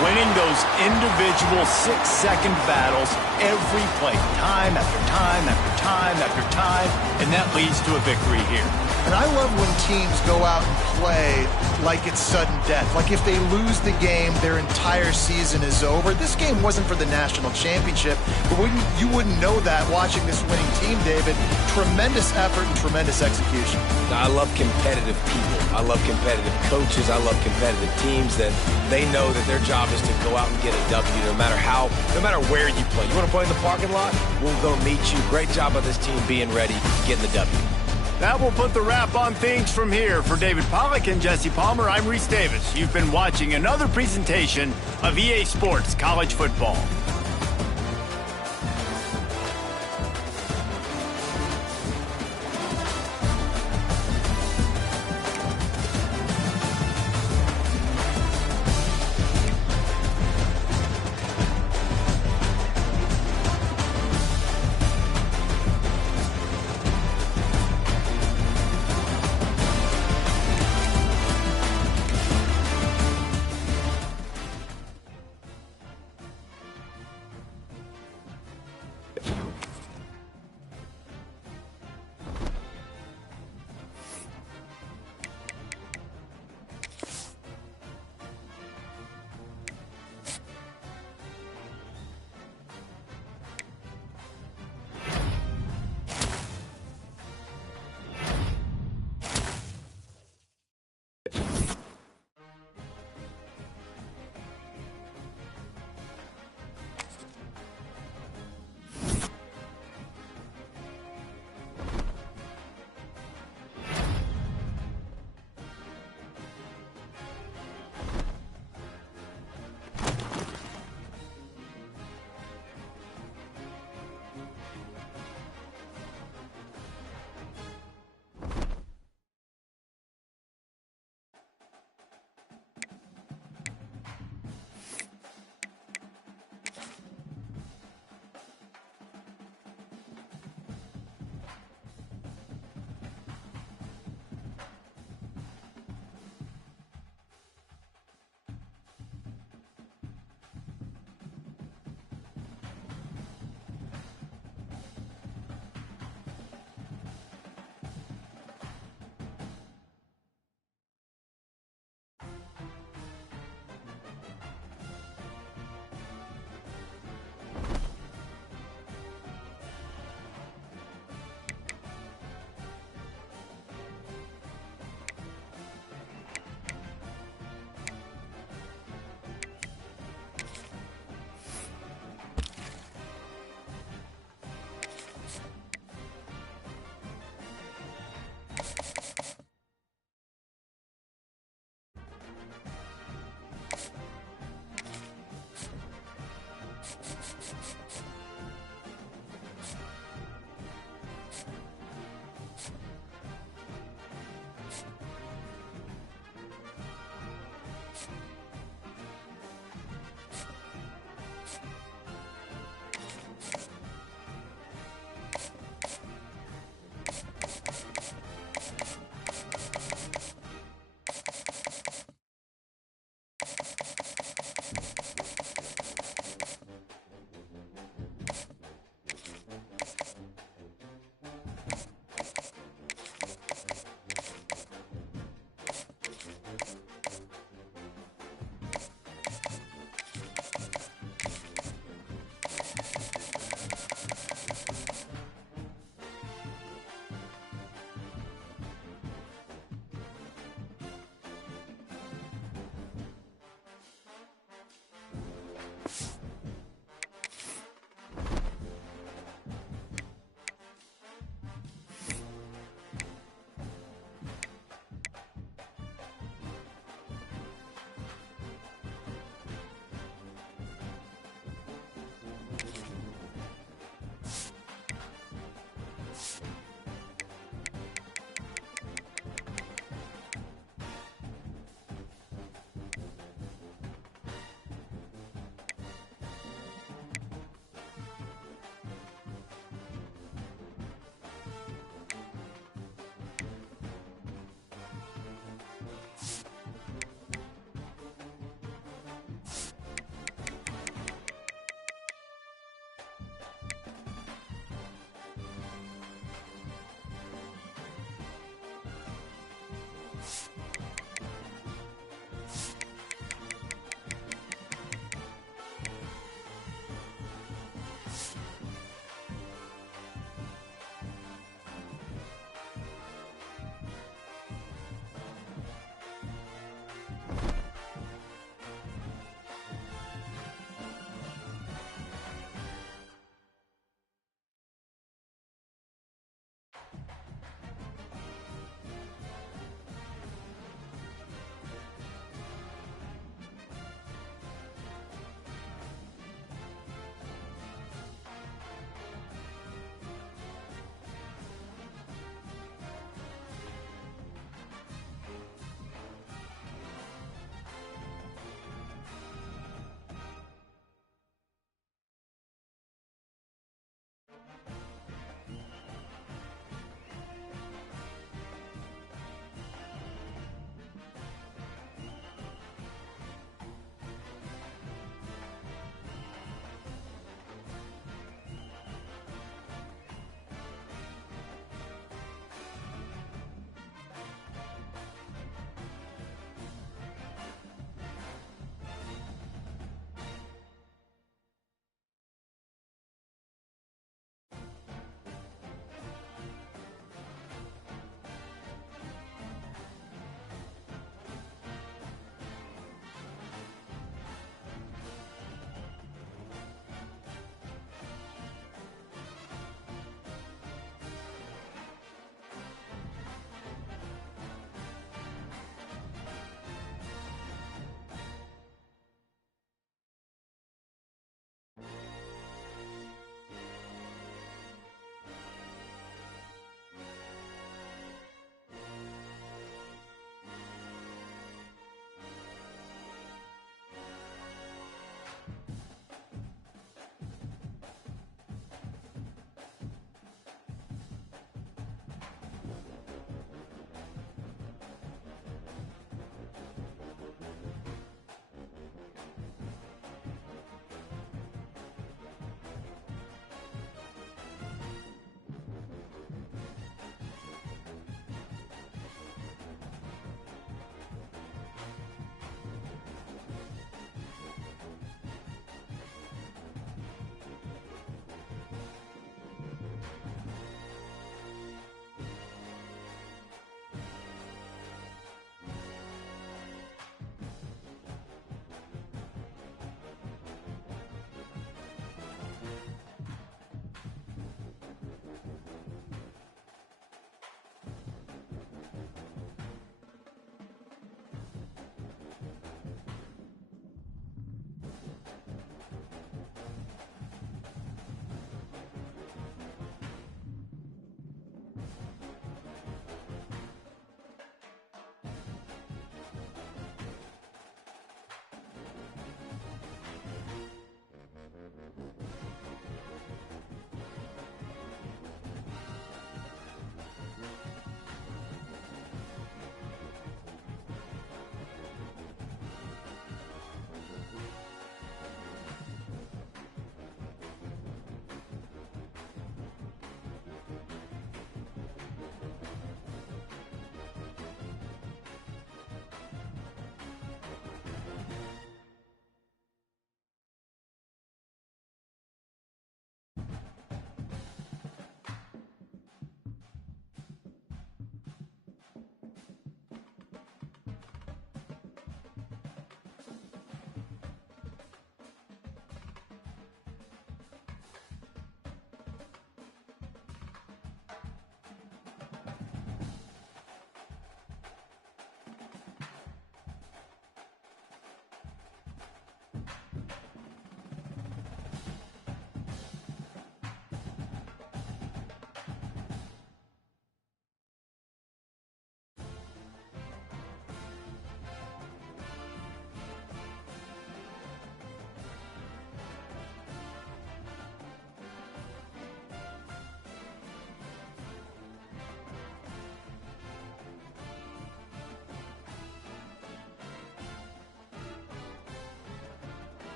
Winning those individual 6-second battles every play, time after time after time after time, and that leads to a victory here. And I love when teams go out and play like it's sudden death. Like if they lose the game, their entire season is over. This game wasn't for the national championship, but you wouldn't know that watching this winning team, David. Tremendous effort and tremendous execution. Now, I love competitive people. I love competitive coaches. I love competitive teams that they know that their job is to go out and get a W no matter where you play. You want to play in the parking lot? We'll go meet you. Great job by this team being ready, getting the W. That will put the wrap on things from here. For David Pollack and Jesse Palmer, I'm Reese Davis. You've been watching another presentation of EA Sports College Football.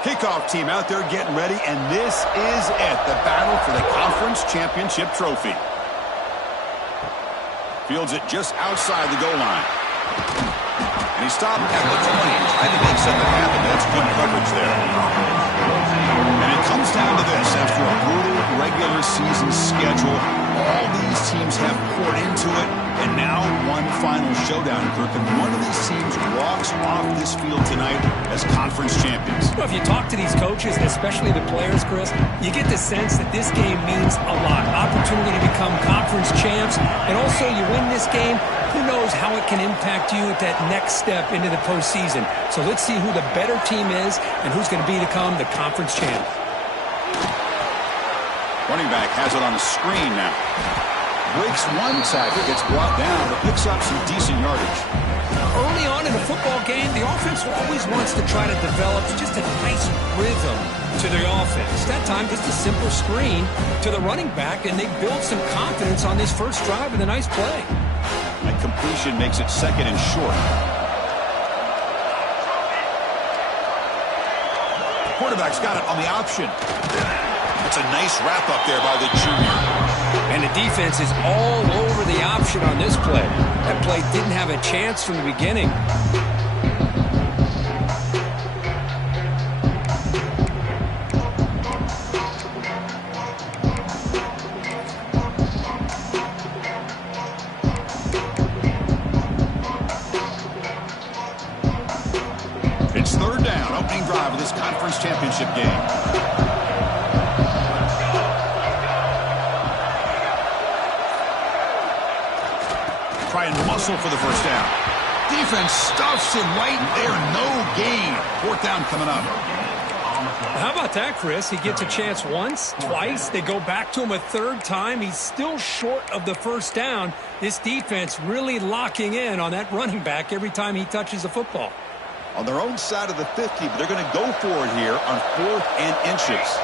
Kickoff team out there getting ready, and this is it, the battle for the conference championship trophy. Fields it just outside the goal line. And he stopped at the 20, trying to make something happen. That's good coverage there. And it comes down to this. After a brutal regular season schedule, all these teams have poured into it, and now one final showdown, Kirk. And one of these teams walks off this field tonight as conference champions. Well, if you talk to these coaches, especially the players, Chris, you get the sense that this game means a lot. Opportunity to become conference champs, and also you win this game, who knows how it can impact you at that next step into the postseason. So let's see who the better team is and who's going to become the conference champ. Running back has it on the screen now. Breaks one tackle, gets brought down, but picks up some decent yardage. Early on in a football game, the offense always wants to try to develop just a nice rhythm to the offense. That time, just a simple screen to the running back, and they build some confidence on this first drive with a nice play. That completion makes it second and short. The quarterback's got it on the option. That's a nice wrap up there by the junior. And the defense is all over the option on this play. That play didn't have a chance from the beginning. It's third down, opening drive of this conference championship game. Try and muscle for the first down. Defense stuffs him right there. No gain. Fourth down coming up. How about that, Chris? He gets a chance once, twice. They go back to him a third time. He's still short of the first down. This defense really locking in on that running back every time he touches the football. On their own side of the 50, but they're going to go for it here on 4th and inches.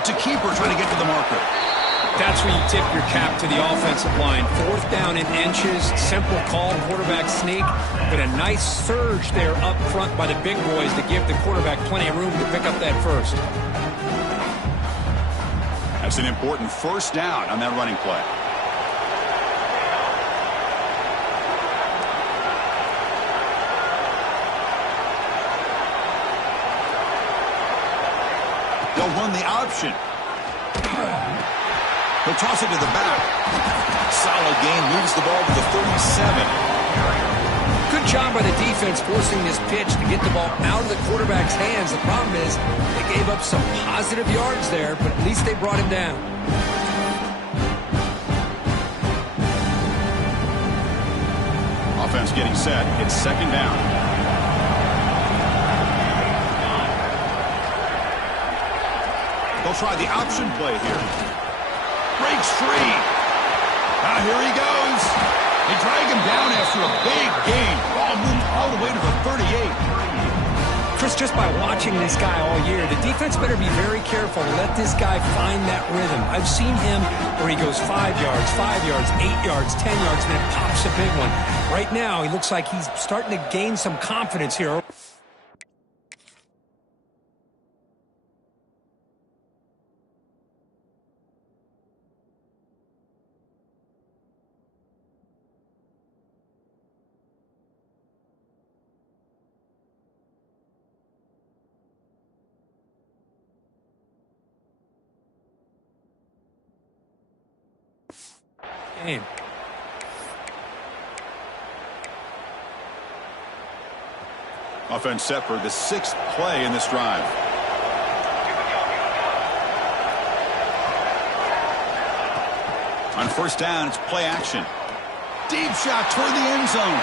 It's a keeper trying to get to the marker. That's where you tip your cap to the offensive line. 4th down in inches, simple call, quarterback sneak, but a nice surge there up front by the big boys to give the quarterback plenty of room to pick up that first. That's an important first down on that running play. They'll run the option. He'll toss it to the back. Solid gain, moves the ball to the 37. Good job by the defense forcing this pitch to get the ball out of the quarterback's hands. The problem is they gave up some positive yards there, but at least they brought him down. Offense getting set. It's second down. They'll try the option play here. Breaks free. Now here he goes. They drag him down after a big gain. Ball moved all the way to the 38. Chris, just by watching this guy all year, the defense better be very careful to let this guy find that rhythm. I've seen him where he goes 5 yards, 8 yards, 10 yards, and then pops a big one. Right now, he looks like he's starting to gain some confidence here. Game. Offense set for the 6th play in this drive. On first down, it's play action. Deep shot toward the end zone.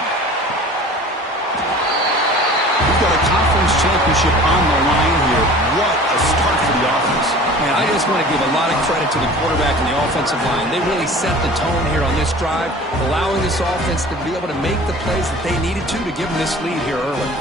We've got a conference championship on the line here. What a start for the offense. Man, I just want to give a lot of credit to the quarterback and the offensive line. They really set the tone here on this drive, allowing this offense to be able to make the plays that they needed to give them this lead here early.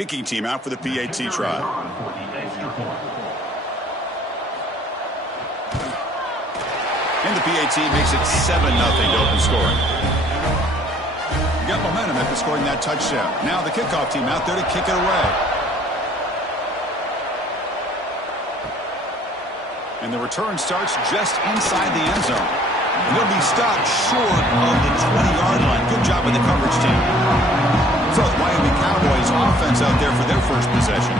Kicking team out for the PAT try. And the PAT makes it 7-0 to open scoring. Got momentum after scoring that touchdown. Now the kickoff team out there to kick it away. And the return starts just inside the end zone. And they'll be stopped short of the 20-yard line. Good job with the coverage team. So the Miami Cowboys offense out there for their first possession.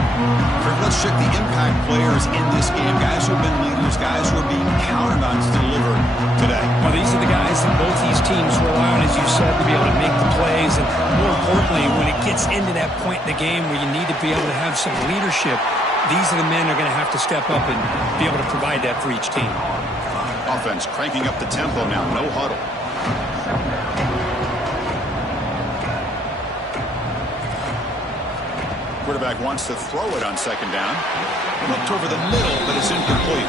Let's check the impact players in this game. Guys who have been leaders, guys who are being counted on to deliver today. Well, these are the guys that both these teams rely on, as you said, to be able to make the plays. And more importantly, when it gets into that point in the game where you need to be able to have some leadership, these are the men that are going to have to step up and be able to provide that for each team. Offense cranking up the tempo now. No huddle. Quarterback wants to throw it on second down. Looked over the middle, but it's incomplete.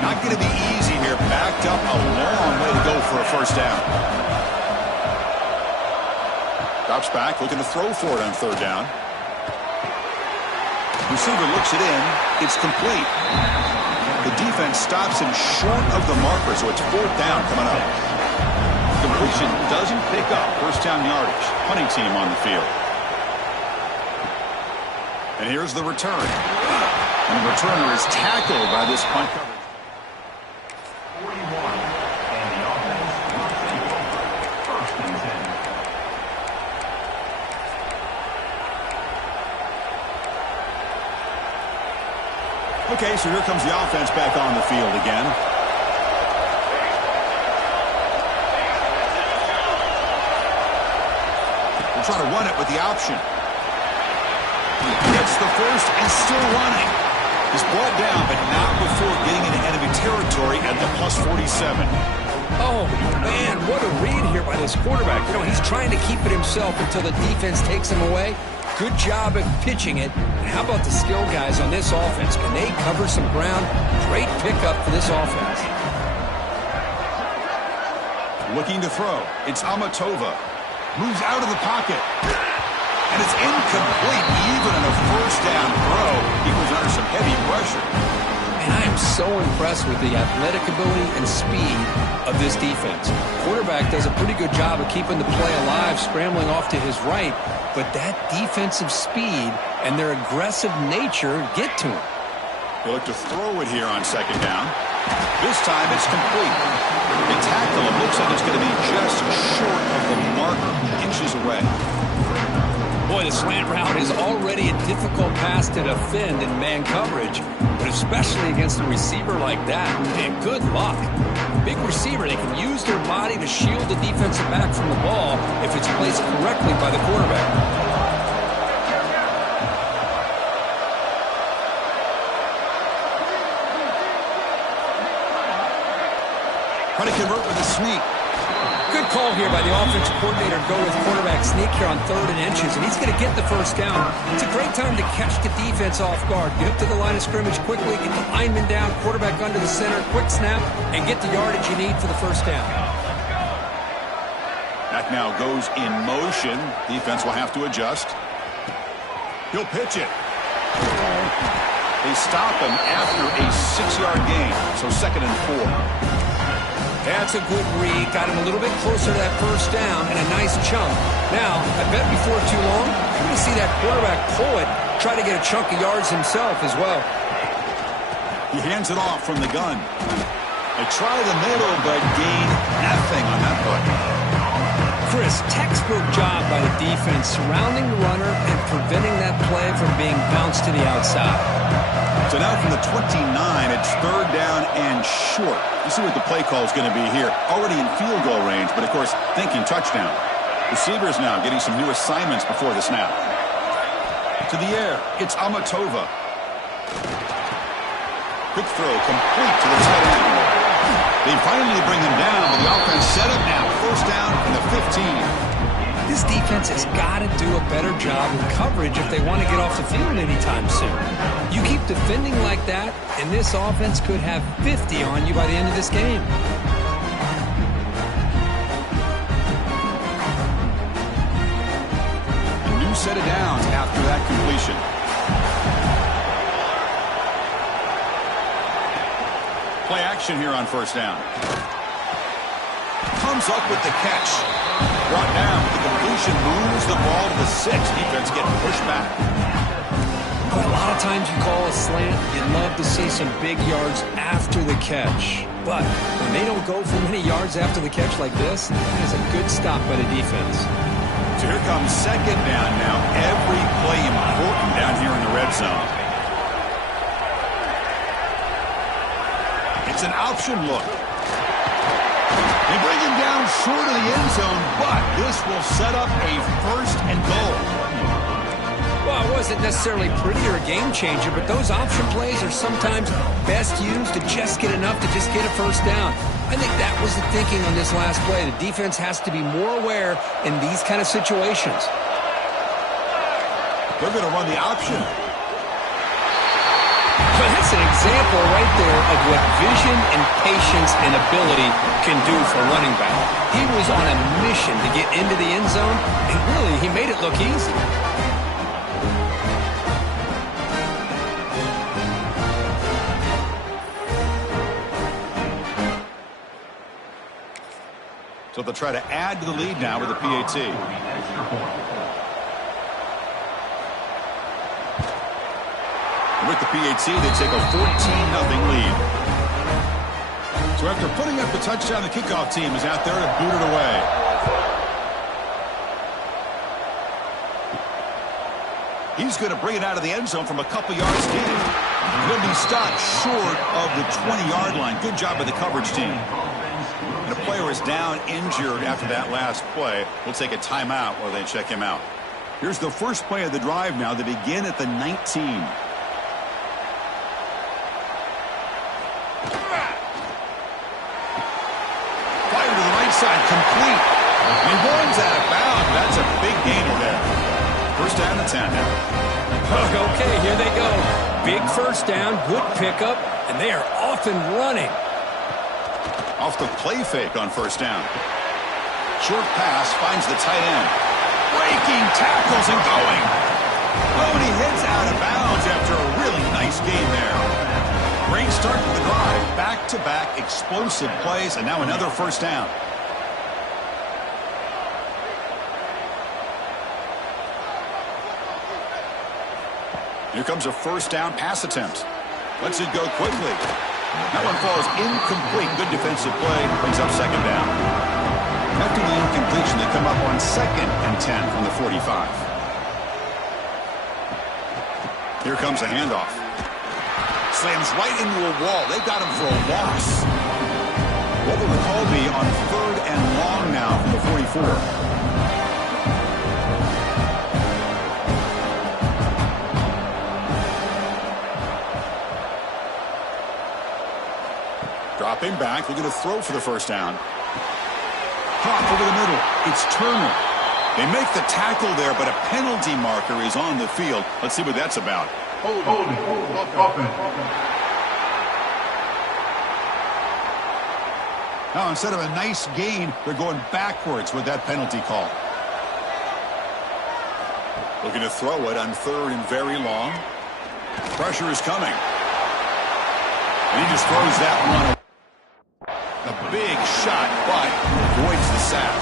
Not going to be easy here. Backed up a long way to go for a first down. Drops back, looking to throw for it on third down. Receiver looks it in. It's complete. The defense stops him short of the marker, so it's fourth down coming up. Completion doesn't pick up first down yardage. Punting team on the field. And here's the return. And the returner is tackled by this punt coverage. 41. And the offense will take over. First and 10. Okay, so here comes the offense back on the field again. We'll try to run it with the option. Gets the first and still running. He's brought down, but not before getting into enemy territory at the +47. Oh, man, what a read here by this quarterback. You know, he's trying to keep it himself until the defense takes him away. Good job at pitching it. How about the skill guys on this offense? Can they cover some ground? Great pickup for this offense. Looking to throw. It's Amatova. Moves out of the pocket. And it's incomplete. Even in a first down throw, he was under some heavy pressure. And I am so impressed with the athletic ability and speed of this defense. Quarterback does a pretty good job of keeping the play alive, scrambling off to his right. But that defensive speed and their aggressive nature get to him. They look to throw it here on second down. This time it's complete. They tackle him. Looks like it's going to be just short of the marker, inches away. Boy, the slant route is already a difficult pass to defend in man coverage, but especially against a receiver like that, man, good luck. Big receiver, they can use their body to shield the defensive back from the ball if it's placed correctly by the quarterback. Trying to convert with a sneak. Good call here by the offensive coordinator to go with quarterback sneak here on 3rd and inches, and he's going to get the first down. It's a great time to catch the defense off guard. Get up to the line of scrimmage quickly, get the lineman down, quarterback under the center, quick snap, and get the yardage you need for the first down. That now goes in motion. Defense will have to adjust. He'll pitch it. They stop him after a 6-yard gain, so 2nd and 4. That's a good read. Got him a little bit closer to that first down and a nice chunk. Now, I bet before too long, you're going to see that quarterback pull it, try to get a chunk of yards himself as well. He hands it off from the gun. They try the middle, but gain nothing on that play. Chris, textbook job by the defense surrounding the runner and preventing that play from being bounced to the outside. So now from the 29, it's 3rd down and short. You see what the play call is going to be here. Already in field goal range, but of course, thinking touchdown. Receivers now getting some new assignments before the snap. To the air, it's Amatova. Quick throw, complete to the tight end. They finally bring him down, but the offense set up now. First down from the 15. This defense has got to do a better job in coverage if they want to get off the field anytime soon. You keep defending like that, and this offense could have 50 on you by the end of this game. A new set of downs after that completion. Play action here on first down. Comes up with the catch. Brought down. The completion moves the ball to the 6. Defense getting pushed back. But a lot of times you call a slant, you'd love to see some big yards after the catch. But when they don't go for many yards after the catch like this, that is a good stop by the defense. So here comes second down now. Every play important down here in the red zone. It's an option look. They bring him down short of the end zone, but this will set up a first and goal. Well, it wasn't necessarily pretty or a game changer, but those option plays are sometimes best used to just get enough to just get a first down. I think that was the thinking on this last play. The defense has to be more aware in these kind of situations. They're going to run the option. But that's an example right there of what vision and patience and ability can do for running back. He was on a mission to get into the end zone, and really, he made it look easy. So they'll try to add to the lead now with the PAT. With the PAT, they take a 14-0 lead. So after putting up the touchdown, the kickoff team is out there to boot it away. He's going to bring it out of the end zone from a couple yards deep. He'll be stopped short of the 20-yard line. Good job by the coverage team. And a player is down injured after that last play. We'll take a timeout while they check him out. Here's the first play of the drive now. They begin at the 19. Side complete. He runs out of bounds. That's a big gainer there. First down and 10 now. Okay, here they go. Big first down, good pickup, and they are off and running. Off the play fake on first down. Short pass finds the tight end. Breaking tackles and going. Oh, and he heads out of bounds after a really nice game there. Great start to the drive. Back-to-back explosive plays, and now another first down. Here comes a first down pass attempt. Lets it go quickly. That one falls incomplete. Good defensive play. Brings up second down. After the incompletion, they come up on 2nd and 10 from the 45. Here comes a handoff. Slams right into a wall. They've got him for a loss. What will the call be on 3rd and long now from the 44? Dropping back, they're going to throw for the first down. Hop over the middle. It's Turner. They make the tackle there, but a penalty marker is on the field. Let's see what that's about. Hold offense. Now, instead of a nice gain, they're going backwards with that penalty call. Looking to throw it on 3rd and very long. Pressure is coming. And he just throws that one away. A big shot, but avoids the sack.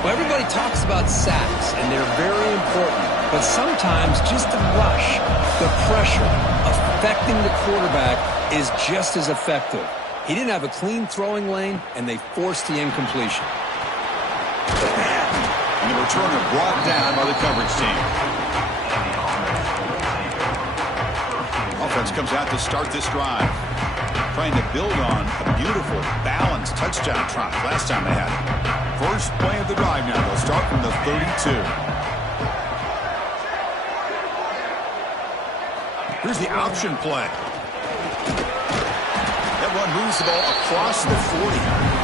Well, everybody talks about sacks, and they're very important. But sometimes just the rush, the pressure, affecting the quarterback is just as effective. He didn't have a clean throwing lane, and they forced the incompletion. And the returner brought down by the coverage team. Offense comes out to start this drive. Trying to build on a beautiful, balanced touchdown drive last time they had it. First play of the drive now. They'll start from the 32. Here's the option play. That one moves the ball across the 40.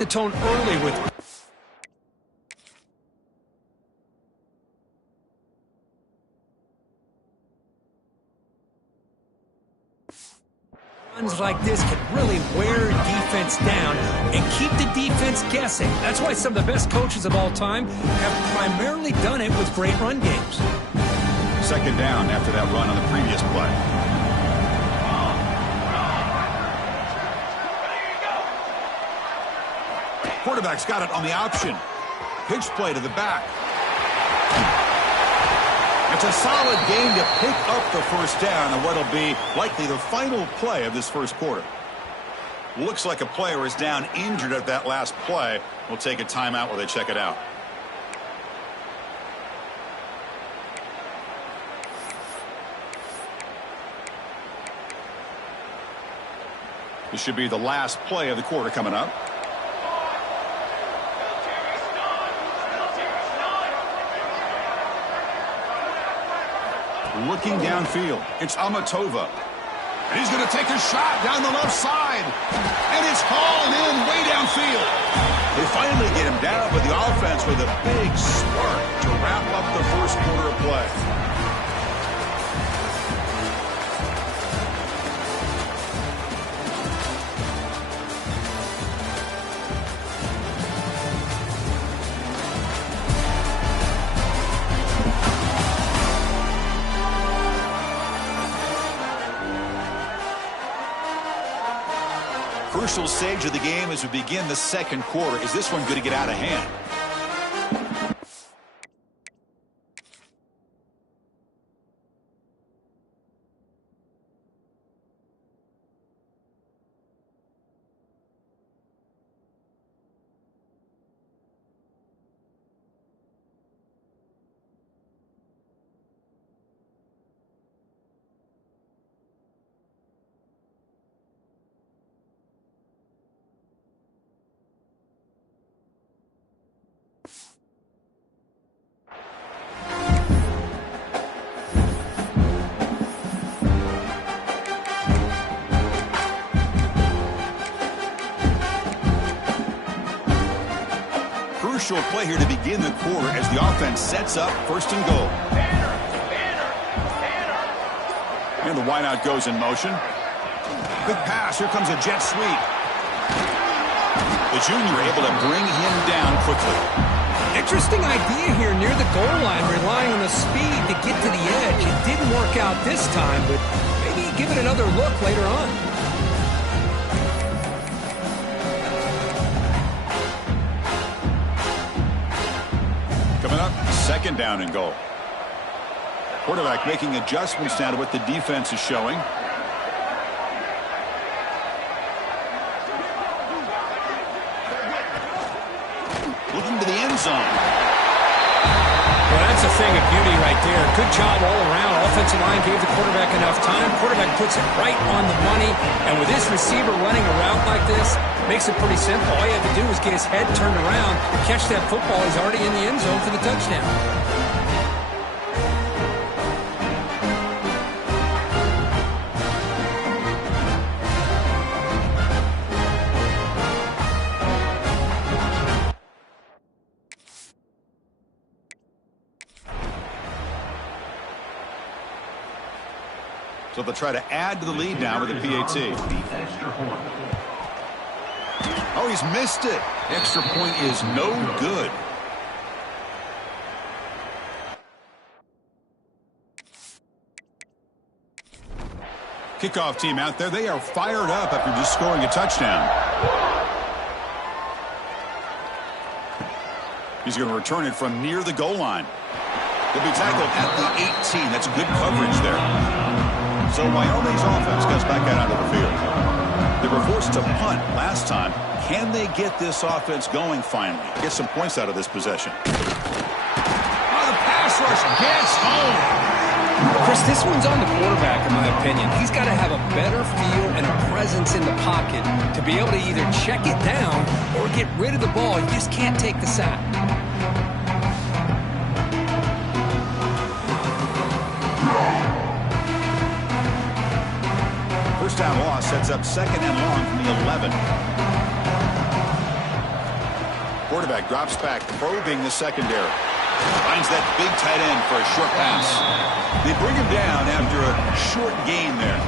the tone early with runs like this can really wear defense down and keep the defense guessing. That's why some of the best coaches of all time have primarily done it with great run games. Second down after that run on the previous play. Quarterback's got it on the option. Pitch play to the back. It's a solid gain to pick up the first down on what'll be likely the final play of this first quarter. Looks like a player is down injured at that last play. We'll take a timeout while they check it out. This should be the last play of the quarter coming up. Looking downfield, it's Amatova. And he's going to take a shot down the left side. And it's hauled in way downfield. They finally get him down, but the offense with a big spark to wrap up the first quarter of play. Crucial stage of the game as we begin the second quarter. Is this one going to get out of hand? Crucial play here to begin the quarter as the offense sets up first and goal. And the wideout goes in motion. Quick pass. Here comes a jet sweep. The junior able to bring him down quickly. Interesting idea here near the goal line, relying on the speed to get to the edge. It didn't work out this time, but maybe give it another look later on. Second down and goal. Quarterback making adjustments now to what the defense is showing. Looking to the end zone. Well, that's a thing of beauty right there. Good job all around. Offensive line gave the quarterback enough time. Quarterback puts it right on the money. And with this receiver running a route like this, makes it pretty simple. All you have to do is get his head turned around, catch that football. He's already in the end zone for the touchdown. So they'll try to add to the lead now with the PAT. Oh, he's missed it. Extra point is no good. Kickoff team out there. They are fired up after just scoring a touchdown. He's going to return it from near the goal line. He'll be tackled at the 18. That's good coverage there. So Wyoming's offense goes back out onto the field. They were forced to punt last time. Can they get this offense going finally? Get some points out of this possession. Oh, the pass rush gets home. Chris, this one's on the quarterback, in my opinion. He's got to have a better feel and a presence in the pocket to be able to either check it down or get rid of the ball. He just can't take the sack. First down loss sets up second and long from the 11. Quarterback drops back, probing the secondary. Finds that big tight end for a short pass. They bring him down after a short gain there.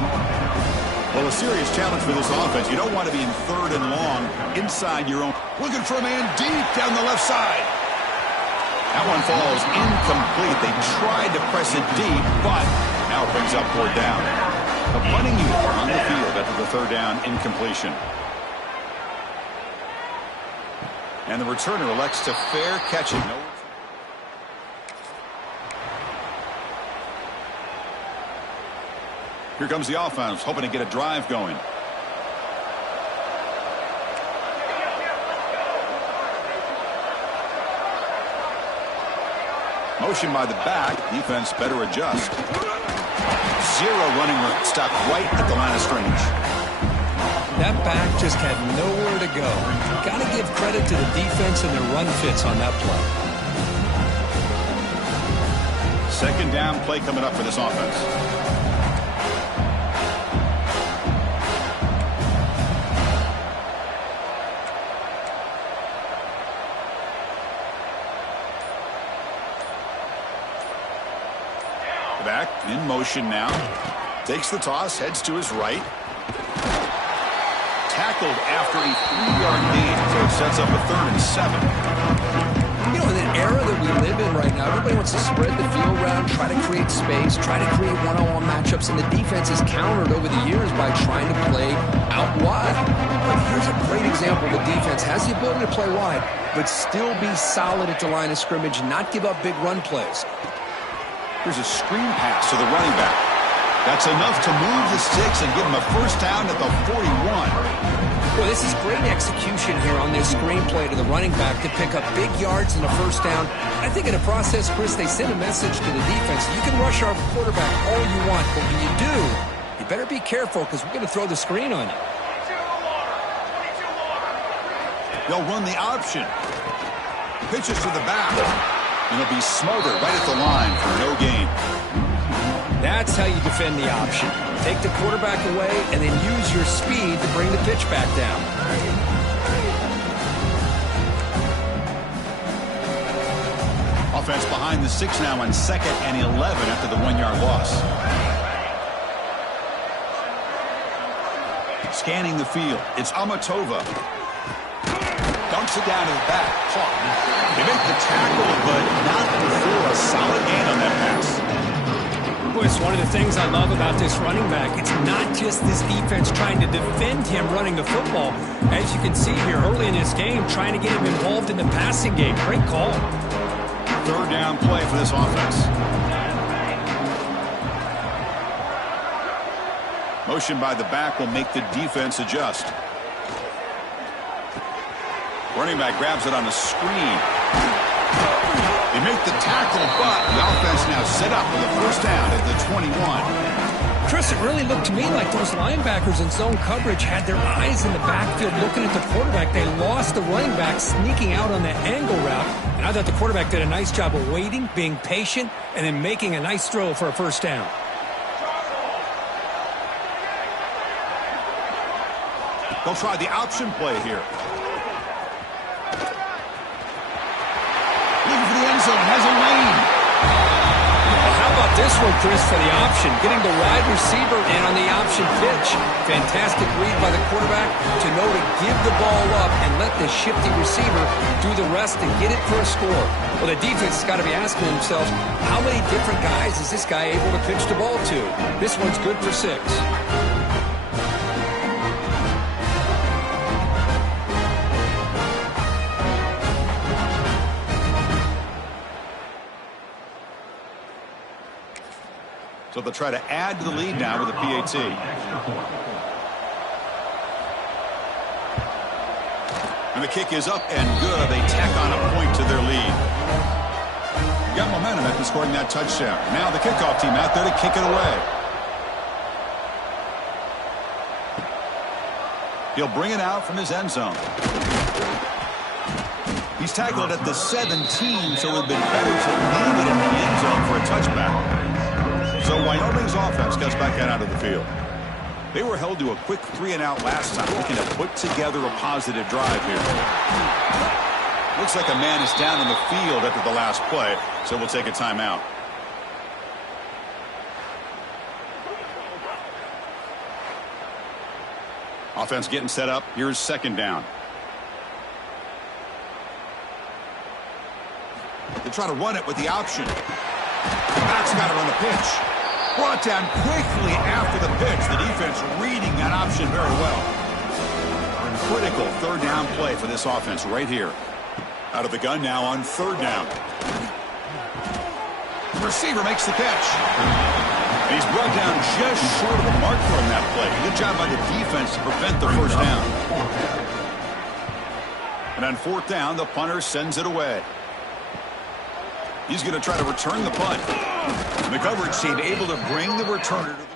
Well, a serious challenge for this offense. You don't want to be in 3rd and long inside your own. Looking for a man deep down the left side. That one falls incomplete. They tried to press it deep, but now it brings up 4th down. The punting unit on the field after the 3rd down incompletion. And the returner elects to fair catch it. Here comes the offense, hoping to get a drive going. Motion by the back. Defense better adjust. 0 running room. Stopped right at the line of scrimmage. That back just had nowhere to go. Got to give credit to the defense and their run fits on that play. 2nd down play coming up for this offense. Back in motion now. Takes the toss, heads to his right. Tackled after a 3-yard gain, so it sets up a 3rd and 7. You know, in the era that we live in right now, everybody wants to spread the field around, try to create space, try to create one-on-one matchups, and the defense has countered over the years by trying to play out wide. But here's a great example. The defense has the ability to play wide, but still be solid at the line of scrimmage, not give up big run plays. Here's a screen pass to the running back. That's enough to move the sticks and give him a 1st down at the 41. Well, this is great execution here on this screen play to the running back to pick up big yards and a 1st down. I think in the process, Chris, they send a message to the defense. You can rush our quarterback all you want, but when you do, you better be careful because we're going to throw the screen on you. They'll run the option. Pitches to the back. And he'll be smothered right at the line for no gain. That's how you defend the option. Take the quarterback away and then use your speed to bring the pitch back down. Offense behind the 6 now on 2nd and 11 after the 1-yard loss. Scanning the field. It's Amatova. Dumps it down to the back. They make the tackle, but not before a solid gain on that pass. Boy, it's one of the things I love about this running back. It's not just this defense trying to defend him running the football. As you can see here early in this game, trying to get him involved in the passing game. Great call. 3rd down play for this offense. Motion by the back will make the defense adjust. Running back grabs it on the screen. They make the tackle, but the offense now set up with a 1st down at the 21. Chris, it really looked to me like those linebackers in zone coverage had their eyes in the backfield looking at the quarterback. They lost the running back sneaking out on that angle route. And I thought the quarterback did a nice job of waiting, being patient, and then making a nice throw for a 1st down. They'll try the option play here. Looking for the end zone, has a lane. Well, how about this one, Chris, for the option? Getting the wide receiver in on the option pitch. Fantastic read by the quarterback to know to give the ball up and let the shifty receiver do the rest and get it for a score. Well, the defense has got to be asking themselves, how many different guys is this guy able to pitch the ball to? This one's good for 6. So they'll try to add to the lead now with a PAT. And the kick is up and good. They tack on a point to their lead. Got momentum after scoring that touchdown. Now the kickoff team out there to kick it away. He'll bring it out from his end zone. He's tackled at the 17, so it would have been better to leave it in the end zone for a touchback. So Wyoming's offense gets back out of the field. They were held to a quick 3-and-out last time, looking to put together a positive drive here. Looks like a man is down in the field after the last play, so we'll take a timeout. Offense getting set up. Here's second down. They try to run it with the option. Back's got it on the pitch. Brought down quickly after the pitch. The defense reading that option very well. Critical third down play for this offense right here. Out of the gun now on third down. The receiver makes the catch. And he's brought down just short of the mark for him that play. Good job by the defense to prevent the first down. And on fourth down, the punter sends it away. He's going to try to return the punt. The coverage team able to bring the returner to the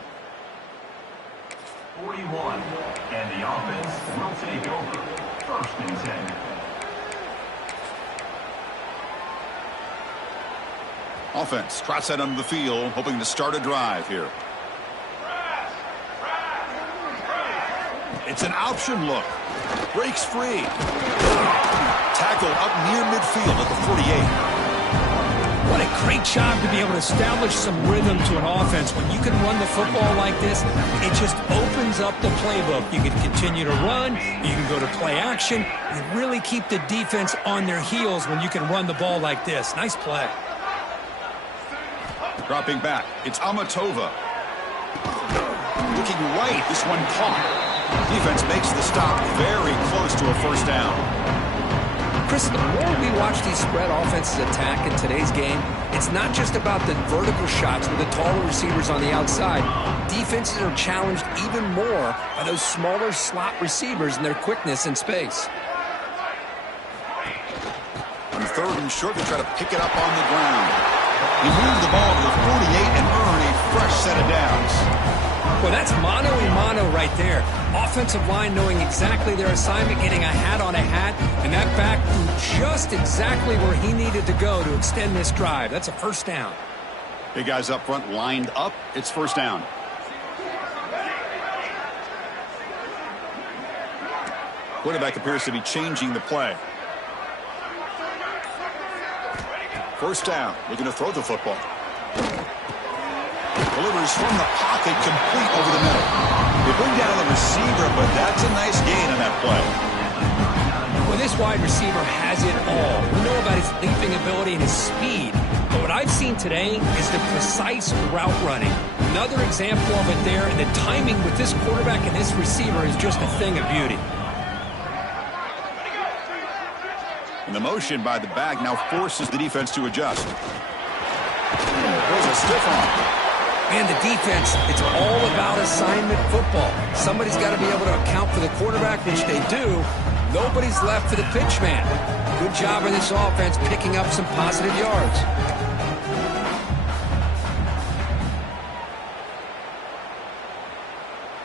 41, and the offense will take over. First and 10. Offense trots that onto the field, hoping to start a drive here. It's an option look. Breaks free. Tackled up near midfield at the 48. What a great job to be able to establish some rhythm to an offense. When you can run the football like this, it just opens up the playbook. You can continue to run. You can go to play action. You really keep the defense on their heels when you can run the ball like this. Nice play. Dropping back. It's Amatova. Looking right. This one caught. Defense makes the stop very close to a first down. Chris, the more we watch these spread offenses attack in today's game, it's not just about the vertical shots with the taller receivers on the outside. Defenses are challenged even more by those smaller slot receivers and their quickness in space. On third and short, they try to pick it up on the ground. He moved the ball to the 48 and earned a fresh set of downs. Well, that's mano-a-mano right there. Offensive line knowing exactly their assignment, getting a hat on a hat, and that back threw just exactly where he needed to go to extend this drive. That's a first down. Big guys up front lined up. It's first down. Quarterback appears to be changing the play. First down. Looking to throw the football. Delivers from the pocket, complete over the middle. They bring down the receiver, but that's a nice gain on that play. Well, this wide receiver has it all. We know about his leaping ability and his speed. But what I've seen today is the precise route running. Another example of it there, and the timing with this quarterback and this receiver is just a thing of beauty. And the motion by the back now forces the defense to adjust. There's a stiff arm. Man, the defense, it's all about assignment football. Somebody's got to be able to account for the quarterback, which they do. Nobody's left for the pitch man. Good job of this offense picking up some positive yards.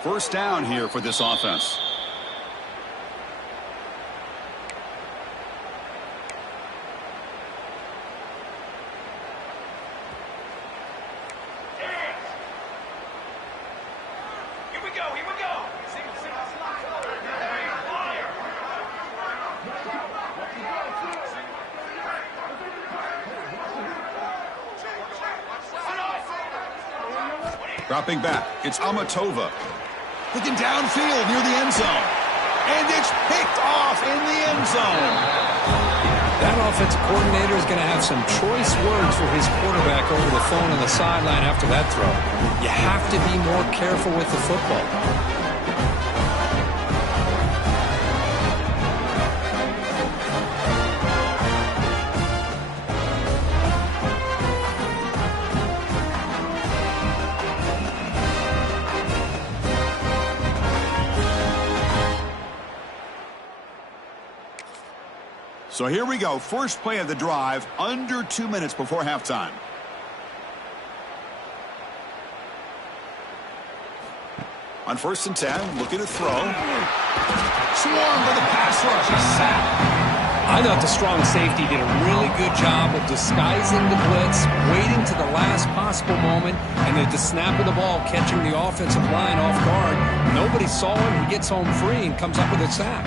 First down here for this offense. Dropping back, it's Amatova. Looking downfield near the end zone. And it's picked off in the end zone. That offensive coordinator is going to have some choice words for his quarterback over the phone on the sideline after that throw. You have to be more careful with the football. So here we go. First play of the drive, under 2 minutes before halftime. On first and 10, looking to throw. Swarmed by the pass rush. A sack. I thought the strong safety did a really good job of disguising the blitz, waiting to the last possible moment, and at the snap of the ball, catching the offensive line off guard. Nobody saw him. He gets home free and comes up with a sack.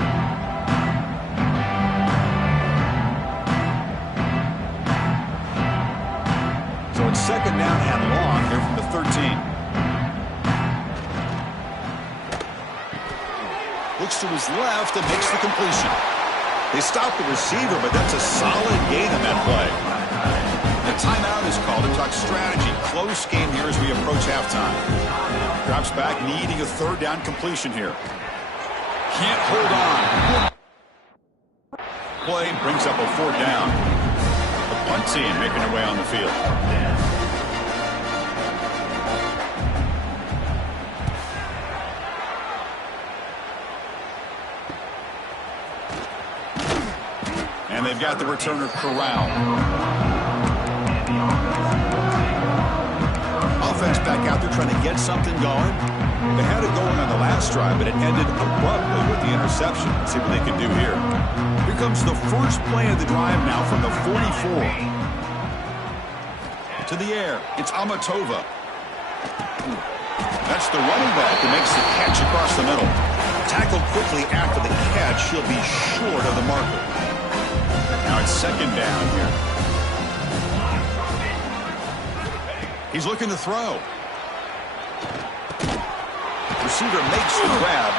second down and long here from the 13. Looks to his left and makes the completion. They stop the receiver, but that's a solid gain on that play. The timeout is called to talk strategy. Close game here as we approach halftime. Drops back, needing a third down completion here. Can't hold on. Play brings up a fourth down. The punt team making their way on the field. And they've got the returner corralled. Offense back out there trying to get something going. They had it going on the last drive, but it ended abruptly with the interception. Let's see what they can do here. Here comes the first play of the drive now from the 44. To the air. It's Amatova. That's the running back who makes the catch across the middle. Tackled quickly after the catch. She'll be short of the marker. Now it's second down here. He's looking to throw. Receiver makes the grab,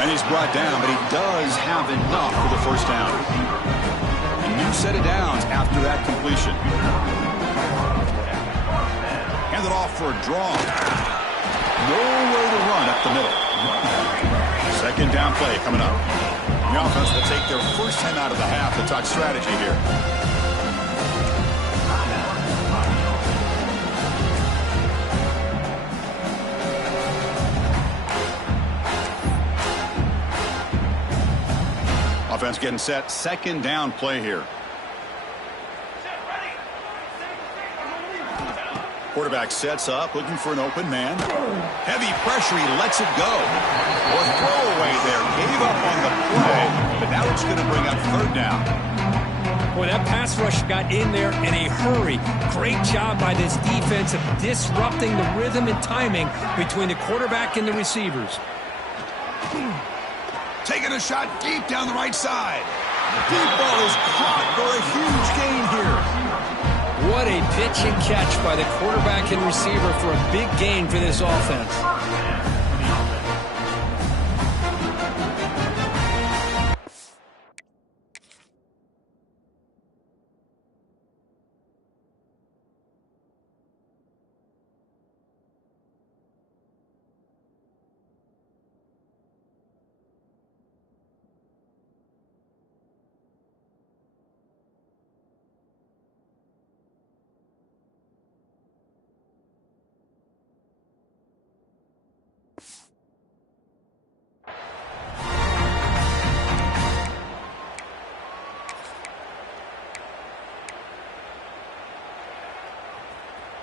and he's brought down, but he does have enough for the first down. A new set of downs after that completion. Handed off for a draw. Nowhere to run up the middle. Second down play coming up. The offense will take their first time out of the half to talk strategy here. Offense getting set. Second down play here. Quarterback sets up, looking for an open man. Heavy pressure, he lets it go. Or throwaway there, gave up on the play, but now it's going to bring up third down. Boy, that pass rush got in there in a hurry. Great job by this defense of disrupting the rhythm and timing between the quarterback and the receivers. Taking a shot deep down the right side. Deep ball is caught for a huge gain here. What a pitch and catch by the quarterback and receiver for a big gain for this offense.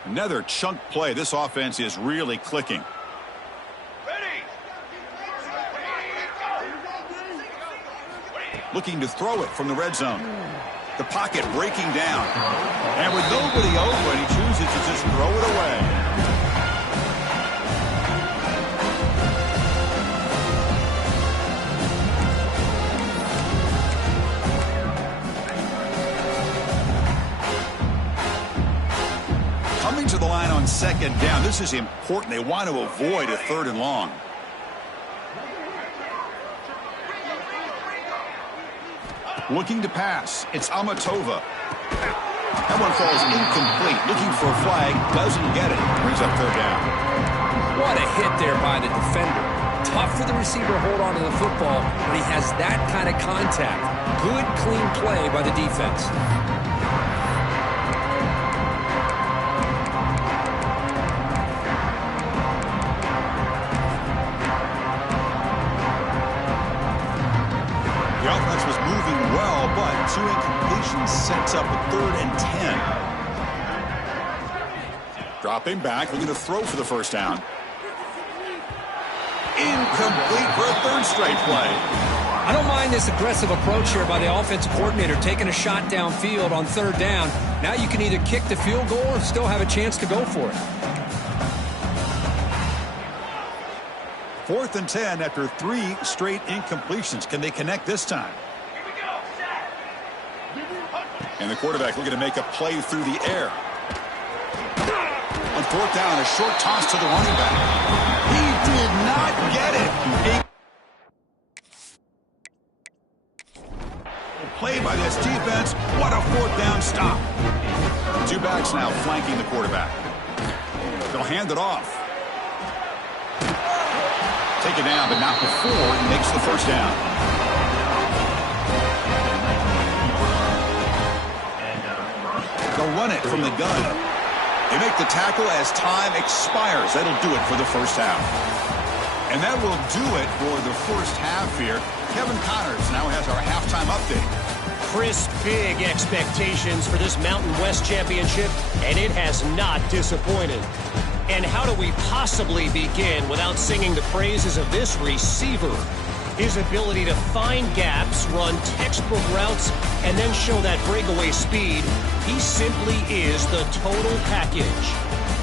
Another chunk play. This offense is really clicking. Looking to throw it from the red zone. The pocket breaking down. And with nobody open, he chooses to just throw it away. Coming to the line on second down. This is important. They want to avoid a third and long. Looking to pass. It's Amatova. That one falls incomplete. Looking for a flag. Doesn't get it. Brings up third down. What a hit there by the defender. Tough for the receiver to hold on to the football, but he has that kind of contact. Good, clean play by the defense. Two incompletions sets up a 3rd and 10. Dropping back, looking to throw for the first down. Incomplete for a third straight play. I don't mind this aggressive approach here by the offensive coordinator, taking a shot downfield on third down. Now you can either kick the field goal or still have a chance to go for it. 4th and 10 after 3 straight incompletions. Can they connect this time? And the quarterback looking to make a play through the air. 4th down, a short toss to the running back. He did not get it. Play by this defense. What a 4th down stop. 2 backs now flanking the quarterback. They'll hand it off. Take it down, but not before he makes the 1st down. They'll run it from the gun. They make the tackle as time expires. That'll do it for the 1st half. And that will do it for the 1st half here. Kevin Connors now has our halftime update. Chris, big expectations for this Mountain West Championship, and it has not disappointed. And how do we possibly begin without singing the praises of this receiver? His ability to find gaps, run textbook routes, and then show that breakaway speed. He simply is the total package.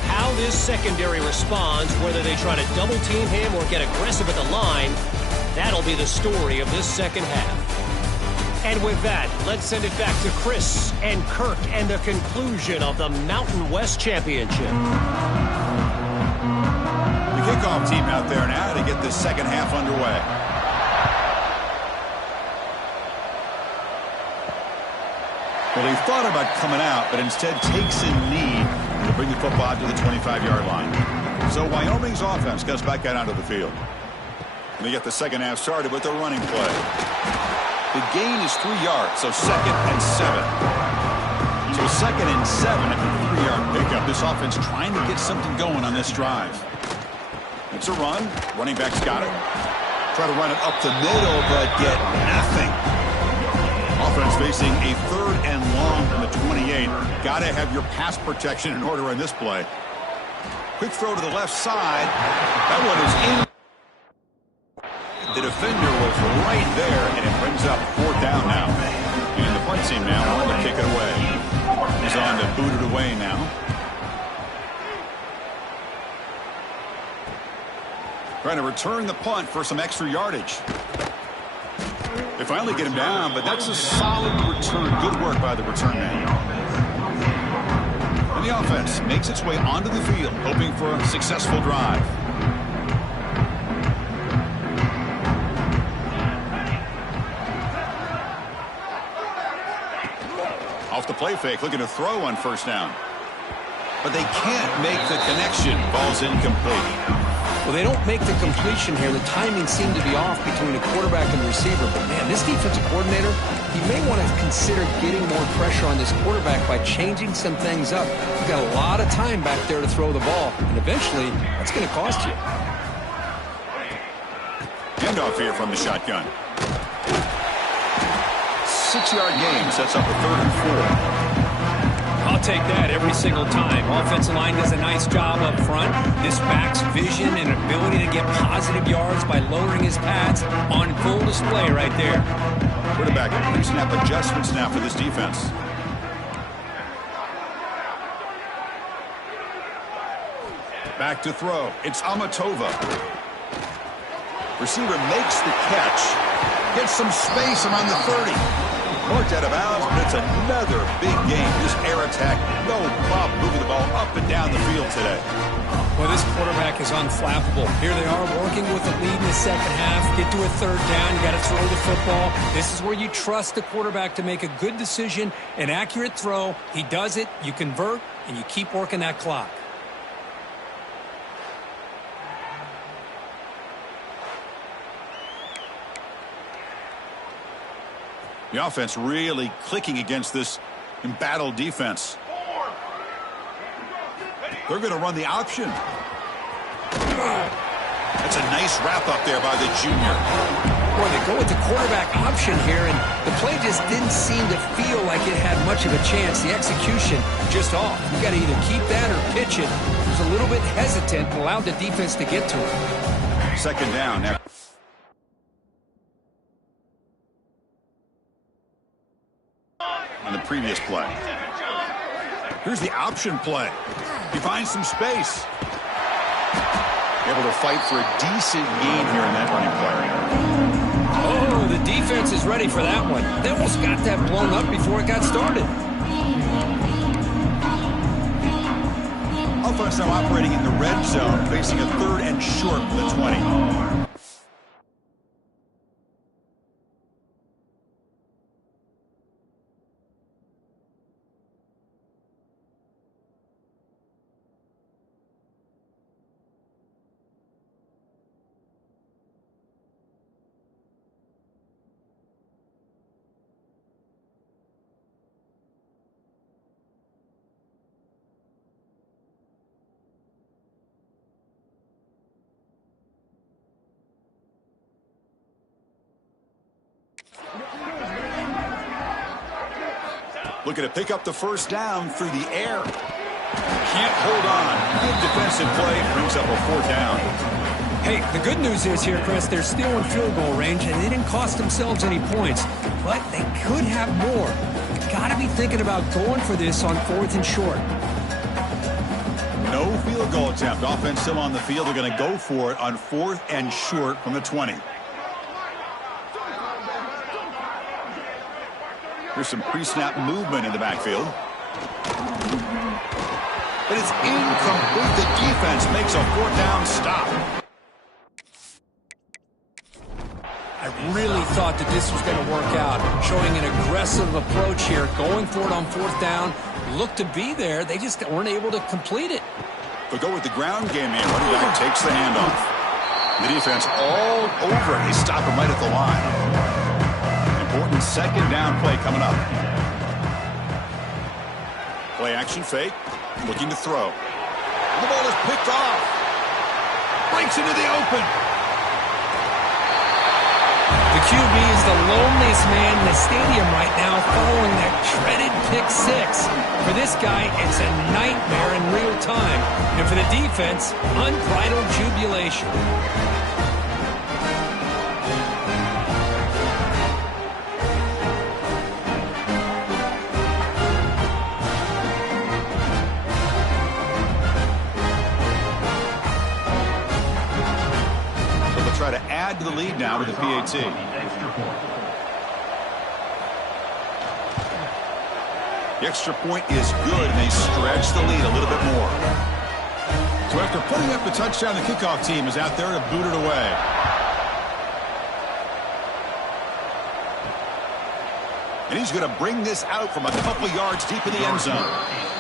How this secondary responds, whether they try to double team him or get aggressive at the line, that'll be the story of this 2nd half. And with that, let's send it back to Chris and Kirk and the conclusion of the Mountain West Championship. The kickoff team out there now to get this 2nd half underway. Well, he thought about coming out, but instead takes a knee to bring the football out to the 25-yard line. So Wyoming's offense goes back out onto the field. And they get the 2nd half started with a running play. The gain is 3 yards, so 2nd and 7. So 2nd and 7 after the 3-yard pickup. This offense trying to get something going on this drive. It's a run. Running back's got it. Try to run it up the middle, but get nothing. Offense facing a 3rd and long from the 28. Got to have your pass protection in order on this play. Quick throw to the left side. That one is in. The defender was right there, and it brings up 4th down now. And the punt team now on to kick it away. He's on to boot it away now. Trying to return the punt for some extra yardage. They finally get him down, but that's a solid return. Good work by the return man. And the offense makes its way onto the field, hoping for a successful drive. Off the play fake, looking to throw on 1st down. But they can't make the connection. Ball's incomplete. Well, they don't make the completion here. The timing seemed to be off between the quarterback and the receiver. But, man, this defensive coordinator, he may want to consider getting more pressure on this quarterback by changing some things up. You've got a lot of time back there to throw the ball, and eventually that's going to cost you. Handoff here from the shotgun. 6-yard gain sets up a 3rd and 4. I'll take that every single time. Offensive line does a nice job up front. This back's vision and ability to get positive yards by lowering his pads on full display right there. Quarterback pre-snap adjustments now for this defense. Back to throw. It's Amatova. Receiver makes the catch. Gets some space around the 30. Marked out of bounds, but it's another big game. This air attack, no problem moving the ball up and down the field today. Well, this quarterback is unflappable. Here they are working with a lead in the 2nd half. Get to a 3rd down. You got to throw the football. This is where you trust the quarterback to make a good decision, an accurate throw. He does it, you convert, and you keep working that clock. The offense really clicking against this embattled defense. They're going to run the option. That's a nice wrap up there by the junior. Boy, they go with the quarterback option here, and the play just didn't seem to feel like it had much of a chance. The execution just off. You got to either keep that or pitch it. It was a little bit hesitant and allowed the defense to get to it. 2nd down now. On the previous play. Here's the option play. He finds some space. Able to fight for a decent gain here in that running play. Oh, the defense is ready for that one. They almost got that blown up before it got started. A offense now operating in the red zone, facing a 3rd and short for the 20. Looking to pick up the first down through the air. Can't hold on. Good defensive play. Brings up a 4th down. Hey, the good news is here, Chris, they're still in field goal range, and they didn't cost themselves any points. But they could have more. You've got to be thinking about going for this on 4th and short. No field goal attempt. Offense still on the field. They're going to go for it on 4th and short from the 20. Here's some pre-snap movement in the backfield. But it's incomplete. The defense makes a 4th down stop. I really thought that this was going to work out. Showing an aggressive approach here. Going for it on 4th down. Looked to be there. They just weren't able to complete it. They'll go with the ground game here. Running back takes the handoff. The defense all over it. They stop him right at the line. Important 2nd down play coming up. Play action fake. Looking to throw. The ball is picked off. Breaks into the open. The QB is the loneliest man in the stadium right now following that shredded pick 6. For this guy, it's a nightmare in real time. And for the defense, unbridled jubilation. Try to add to the lead now with the PAT. The extra point is good, and they stretch the lead a little bit more. So after putting up the touchdown, the kickoff team is out there to boot it away. And he's going to bring this out from a couple yards deep in the end zone.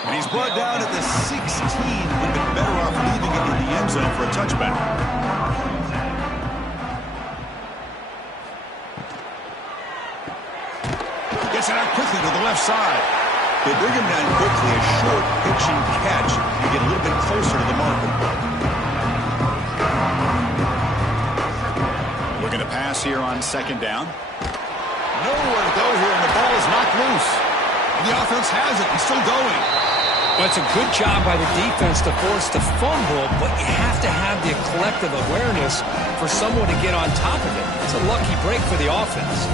And he's brought down at the 16. Would have been better off leaving it in the end zone for a touchback. Gets it out quickly to the left side. They bring him down quickly, a short pitch and catch, and get a little bit closer to the marker. Looking to pass here on 2nd down. Nowhere to go here, and the ball is knocked loose. And the offense has it. He's still going. Well, it's a good job by the defense to force the fumble, but you have to have the collective awareness for someone to get on top of it. It's a lucky break for the offense.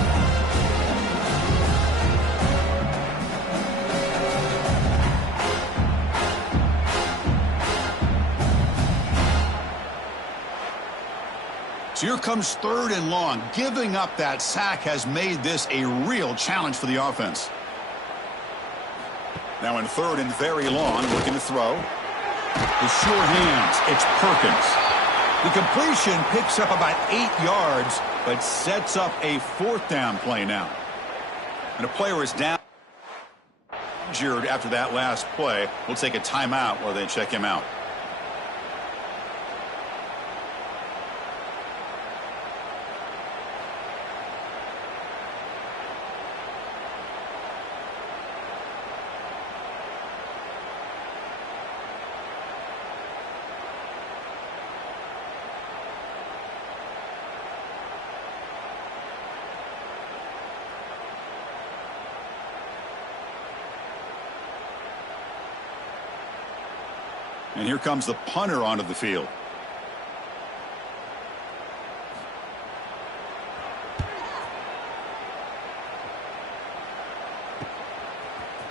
So here comes 3rd and long. Giving up that sack has made this a real challenge for the offense. Now in 3rd and very long, looking to throw. The sure hands, it's Perkins. The completion picks up about 8 yards, but sets up a 4th down play now. And a player is down, injured after that last play. We'll take a timeout while they check him out. And here comes the punter onto the field.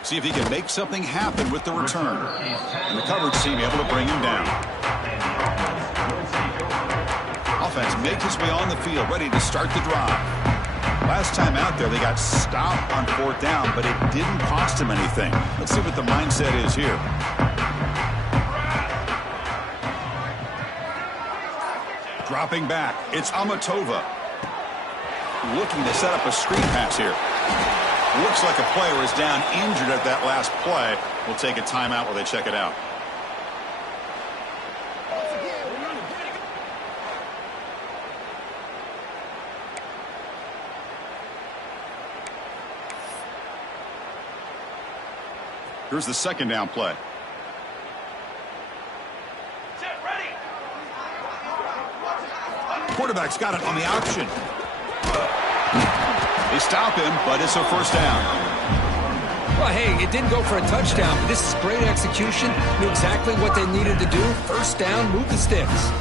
See if he can make something happen with the return. And the coverage team able to bring him down. Offense makes its way on the field, ready to start the drive. Last time out there, they got stopped on 4th down, but it didn't cost them anything. Let's see what the mindset is here. Dropping back, it's Amatova. Looking to set up a screen pass here. Looks like a player is down injured at that last play. We'll take a timeout while they check it out. Here's the second down play. Quarterback's got it on the option. They stop him, but it's a first down. Well, hey, it didn't go for a touchdown, but this is great execution. Knew exactly what they needed to do. First down, move the sticks.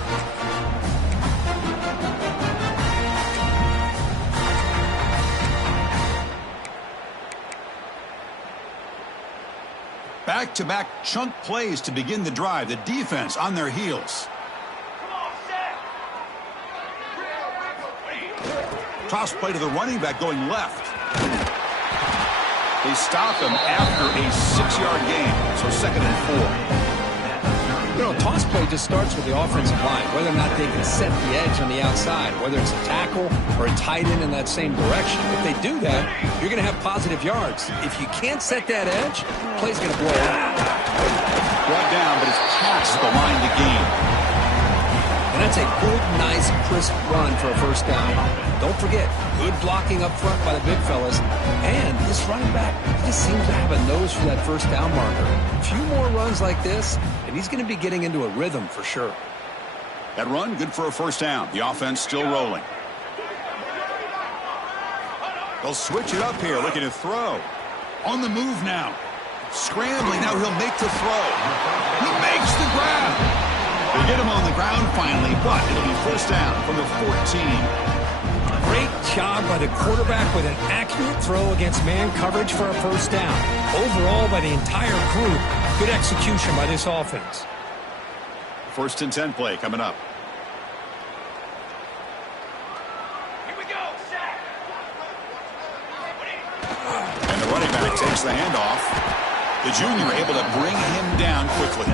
Back-to-back chunk plays to begin the drive. The defense on their heels. Toss play to the running back going left. They stop him after a 6-yard gain, so 2nd and 4. You know, toss play just starts with the offensive line, whether or not they can set the edge on the outside, whether it's a tackle or a tight end in that same direction. If they do that, you're going to have positive yards. If you can't set that edge, the play's going to blow out. Brought down, but it's past the line to gain. And that's a good, nice, crisp run for a first down. Don't forget, good blocking up front by the big fellas. And this running back, he just seems to have a nose for that first down marker. A few more runs like this, and he's going to be getting into a rhythm for sure. That run, good for a first down. The offense still rolling. They'll switch it up here, looking to throw. On the move now. Scrambling, now he'll make the throw. He makes the grab. They get him on the ground finally, but it'll be first down from the 14. Great job by the quarterback with an accurate throw against man coverage for a first down. Overall, by the entire group, good execution by this offense. 1st and 10 play coming up. Here we go, sack. And the running back takes the handoff. The junior able to bring him down quickly.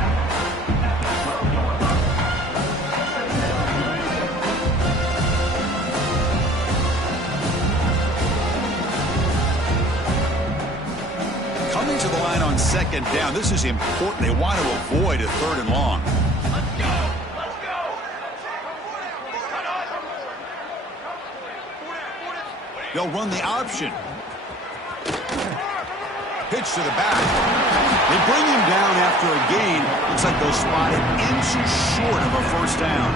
Coming to the line on 2nd down. This is important. They want to avoid a 3rd and long. Let's go. Let's go. They'll run the option. Pitch to the back. They bring him down after a gain. Looks like they'll spot it inches short of a first down.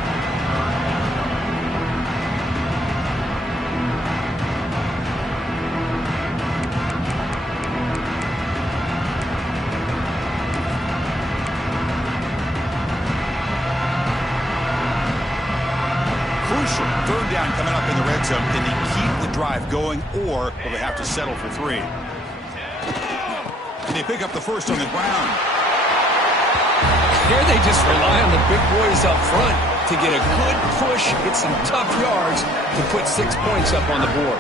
Crucial 3rd down coming up in the red zone. Can they keep the drive going, or will they have to settle for 3? And they pick up the first on the ground. Here they just rely on the big boys up front to get a good push, get some tough yards to put 6 points up on the board.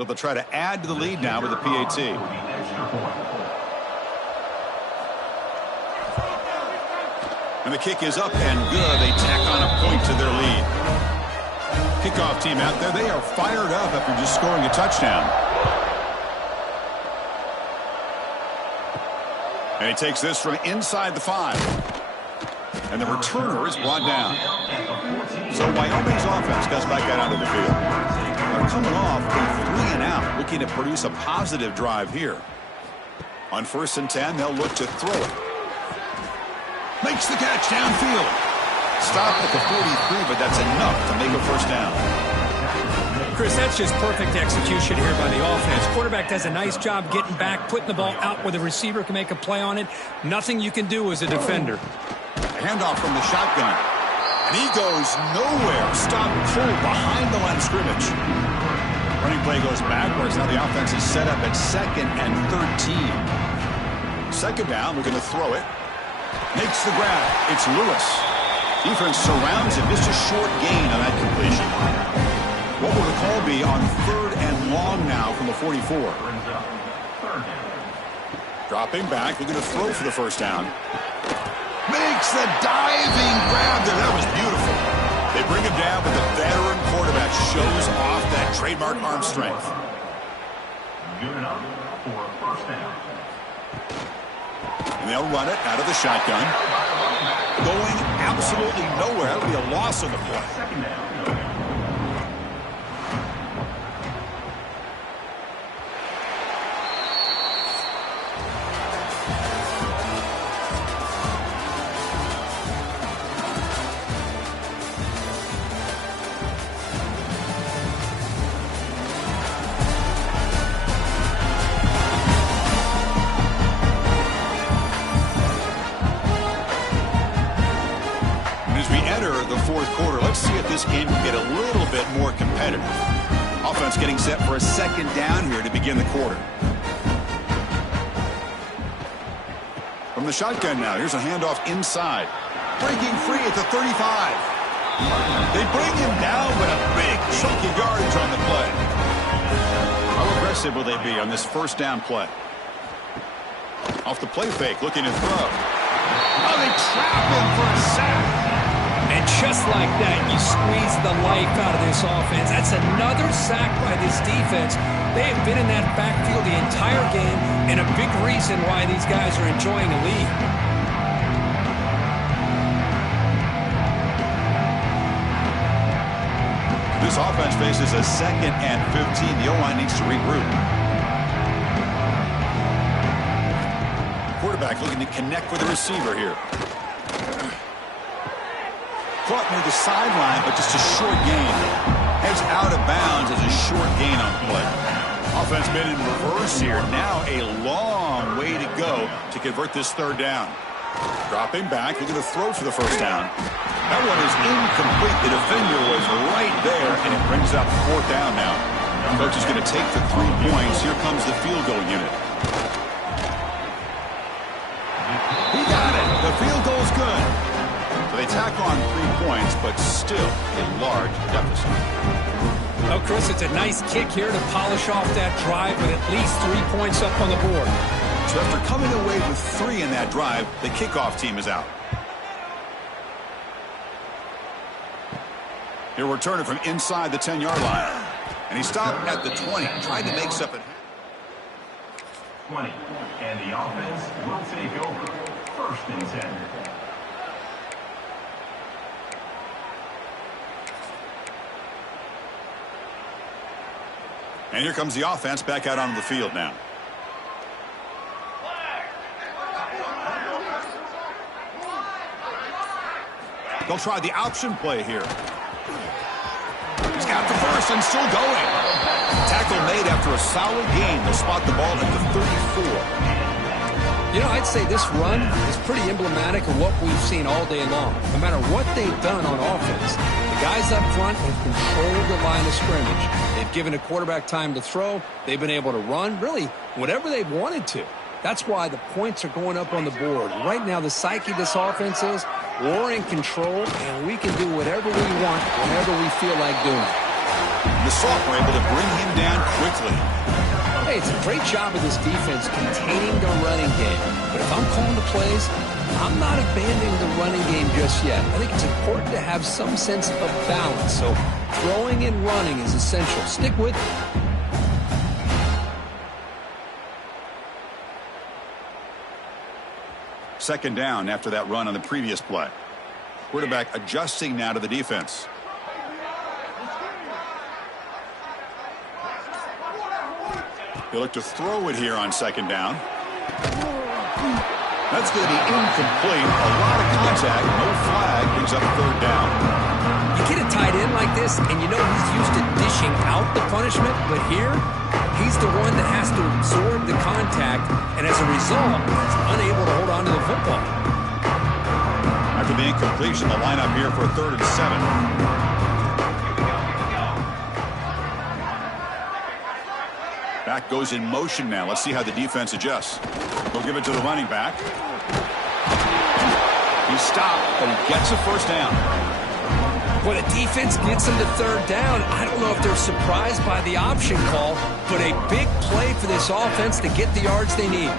So they'll try to add to the lead now with the PAT. And the kick is up and good. They tack on a point to their lead. Kickoff team out there, they are fired up after just scoring a touchdown. And he takes this from inside the 5. And the returner is brought down. So Wyoming's offense goes back out onto the field. They're coming off a 3-and-out, looking to produce a positive drive here. On 1st and 10, they'll look to throw it. Makes the catch downfield. Stop at the 43, but that's enough to make a first down. Chris, that's just perfect execution here by the offense. Quarterback does a nice job getting back, putting the ball out where the receiver can make a play on it. Nothing you can do as a defender. Handoff from the shotgun. And he goes nowhere. Stop pulled behind the line of scrimmage. Running play goes backwards. Now the offense is set up at 2nd and 13. 2nd down, we're going to throw it. Makes the grab. It's Lewis. Defense surrounds him. Just a short gain on that completion. What will the call be on 3rd and long now from the 44? Dropping back. We're going to throw for the first down. Makes the diving grab there. That was beautiful. They bring him down, but the veteran quarterback shows off that trademark arm strength. Good enough for a first down. And they'll run it out of the shotgun. Going absolutely nowhere. That'll be a loss on the play. Second down. The 4th quarter. Let's see if this game can get a little bit more competitive. Offense getting set for a 2nd down here to begin the quarter. From the shotgun now, here's a handoff inside. Breaking free at the 35. They bring him down, but a big chunk of yardage on the play. How aggressive will they be on this 1st down play? Off the play fake, looking to throw. Oh, they trap him for a sack. And just like that, you squeeze the life out of this offense. That's another sack by this defense. They have been in that backfield the entire game, and a big reason why these guys are enjoying a lead. This offense faces a 2nd and 15. The O-line needs to regroup. Quarterback looking to connect with the receiver here. Caught near the sideline, but just a short gain. Heads out of bounds as a short gain on the play. Offense been in reverse here. Now a long way to go to convert this 3rd down. Dropping back, looking to throw for the first down. That one is incomplete. The defender was right there, and it brings up 4th down now. Coach is going to take the 3 points. Here comes the field goal unit. He got it. The field goal's good. So they tack on 3 points, but still a large deficit. Oh, Chris, it's a nice kick here to polish off that drive with at least 3 points up on the board. So after coming away with 3 in that drive, the kickoff team is out. He'll return it from inside the 10-yard line. And he stopped at the 20, tried to make something. 20, and the offense will take over. 1st and 10. And here comes the offense back out onto the field now. They'll try the option play here. He's got the first and still going. Tackle made after a solid gain. They'll spot the ball at the 34. You know, I'd say this run is pretty emblematic of what we've seen all day long. No matter what they've done on offense, the guys up front have controlled the line of scrimmage. They've given a quarterback time to throw. They've been able to run, really, whatever they've wanted to. That's why the points are going up on the board. Right now, the psyche of this offense is we're in control, and we can do whatever we want whenever we feel like doing it. The sophomore able to bring him down quickly. Hey, it's a great job of this defense containing the running game. But if I'm calling the plays, I'm not abandoning the running game just yet. I think it's important to have some sense of balance. So throwing and running is essential. Stick with it. Second down after that run on the previous play. Quarterback adjusting now to the defense. He'll look to throw it here on second down. That's going to be incomplete. A lot of contact. No flag. Brings up third down. You get a tight end like this, and you know he's used to dishing out the punishment, but here, he's the one that has to absorb the contact, and as a result, he's unable to hold on to the football. After the incompletion, the lineup here for a 3rd and 7. Back goes in motion now. Let's see how the defense adjusts. They'll give it to the running back. He's stopped, but he gets a first down. When a defense gets him to third down, I don't know if they're surprised by the option call, but a big play for this offense to get the yards they need.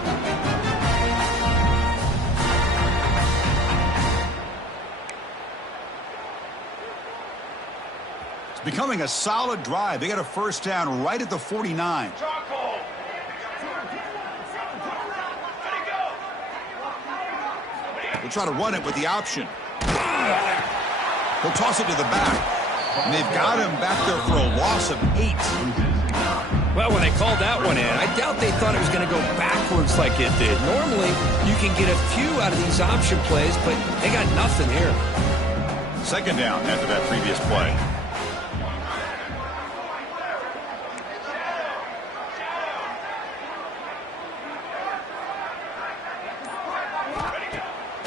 It's becoming a solid drive. They got a first down right at the 49. They'll try to run it with the option. He'll toss it to the back. And they've got him back there for a loss of 8. Well, when they called that one in, I doubt they thought it was going to go backwards like it did. Normally, you can get a few out of these option plays, but they got nothing here. Second down after that previous play.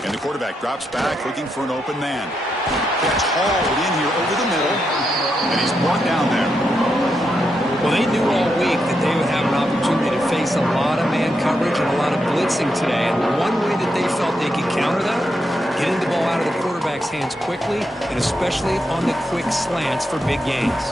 And the quarterback drops back, looking for an open man. Catch hauled in here over the middle, and he's brought down there. Well, they knew all week that they would have an opportunity to face a lot of man coverage and a lot of blitzing today. And one way that they felt they could counter that, getting the ball out of the quarterback's hands quickly, and especially on the quick slants for big gains.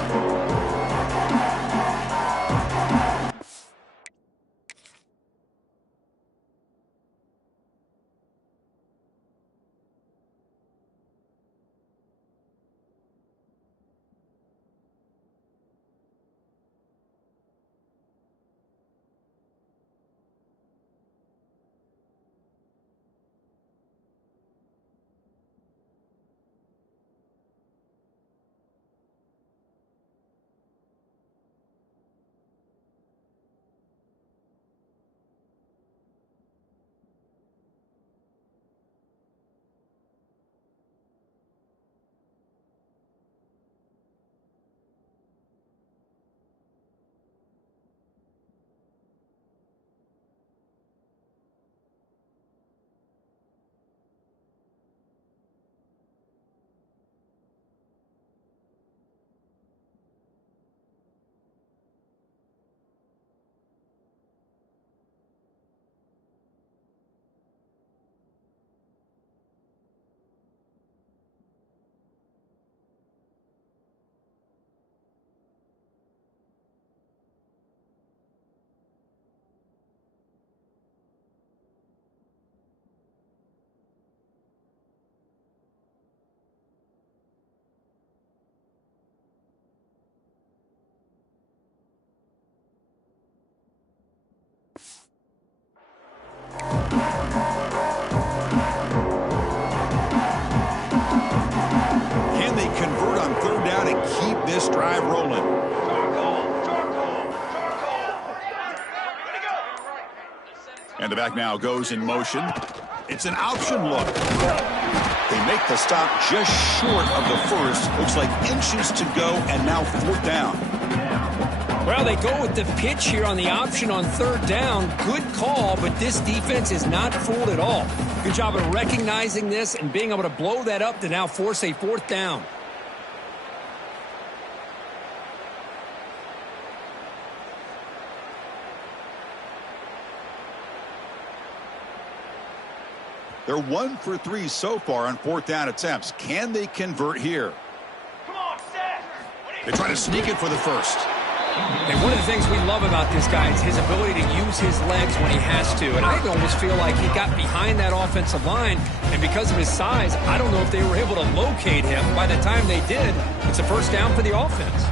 Can they convert on third down and keep this drive rolling? And the back now goes in motion. It's an option look. They make the stop just short of the first. Looks like inches to go, and now fourth down. Well, they go with the pitch here on the option on third down. Good call, but this defense is not fooled at all. Good job of recognizing this and being able to blow that up to now force a fourth down. They're 1 for 3 so far on fourth down attempts. Can they convert here? Come on, set. What do They try to sneak it for the first. And one of the things we love about this guy is his ability to use his legs when he has to. And I almost feel like he got behind that offensive line, and because of his size, I don't know if they were able to locate him. By the time they did, it's a first down for the offense.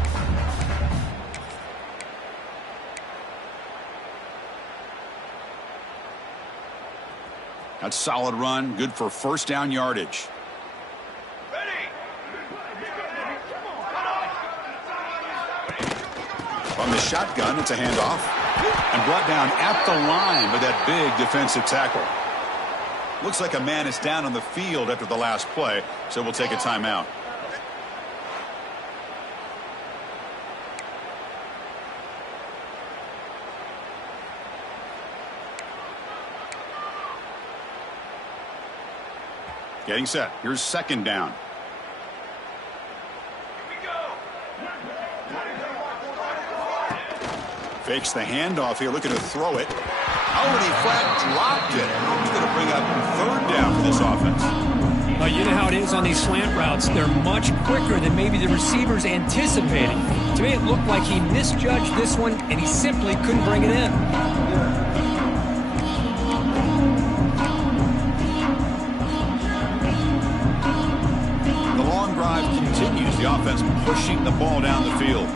That's a solid run, good for first down yardage. From the shotgun, it's a handoff. And brought down at the line with that big defensive tackle. Looks like a man is down on the field after the last play, so we'll take a timeout. Getting set. Here's second down. Fakes the handoff here, looking to throw it. Already flat dropped it. He's going to bring up third down for this offense. You know how it is on these slant routes. They're much quicker than maybe the receivers anticipated. To me, it looked like he misjudged this one, and he simply couldn't bring it in. The long drive continues. The offense pushing the ball down the field.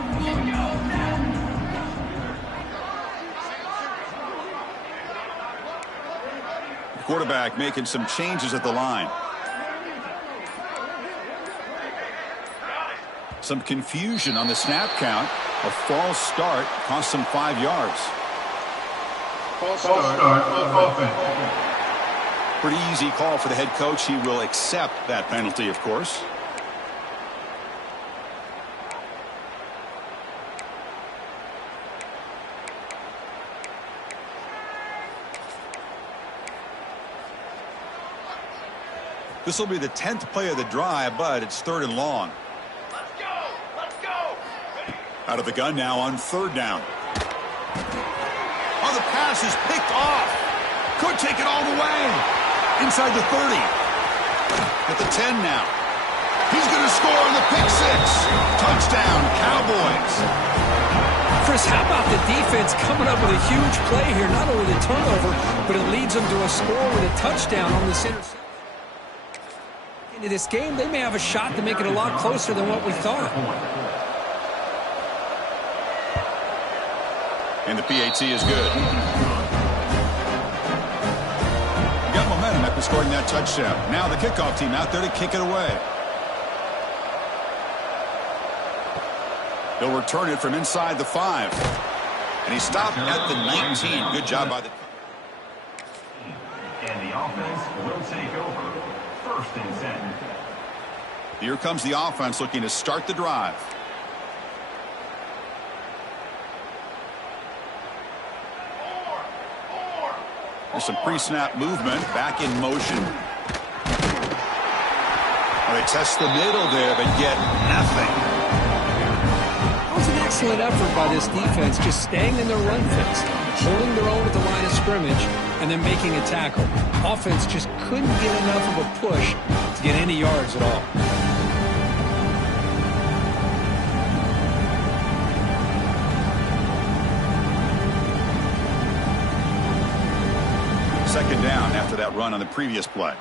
Quarterback making some changes at the line. Some confusion on the snap count. A false start cost them 5 yards. False start offense. Pretty easy call for the head coach. He will accept that penalty, of course. This will be the 10th play of the drive, but it's third and long. Let's go! Let's go! Out of the gun now on third down. Oh, the pass is picked off. Could take it all the way. Inside the 30. At the 10 now. He's going to score on the pick six. Touchdown, Cowboys. Chris, how about the defense coming up with a huge play here? Not only the turnover, but it leads them to a score with a touchdown on this interception. Into this game, they may have a shot to make it a lot closer than what we thought. And the PAT is good. Got momentum after scoring that touchdown. Now the kickoff team out there to kick it away. They'll return it from inside the 5. And he stopped at the 19. Good job by the... And the offense will take over. First and 10. Here comes the offense looking to start the drive. There's some pre-snap movement. Back in motion. Well, they test the middle there, but get nothing. That was an excellent effort by this defense, just staying in their run fits, holding their own at the line of scrimmage, and then making a tackle. Offense just couldn't get enough of a push to get any yards at all. Second down after that run on the previous play.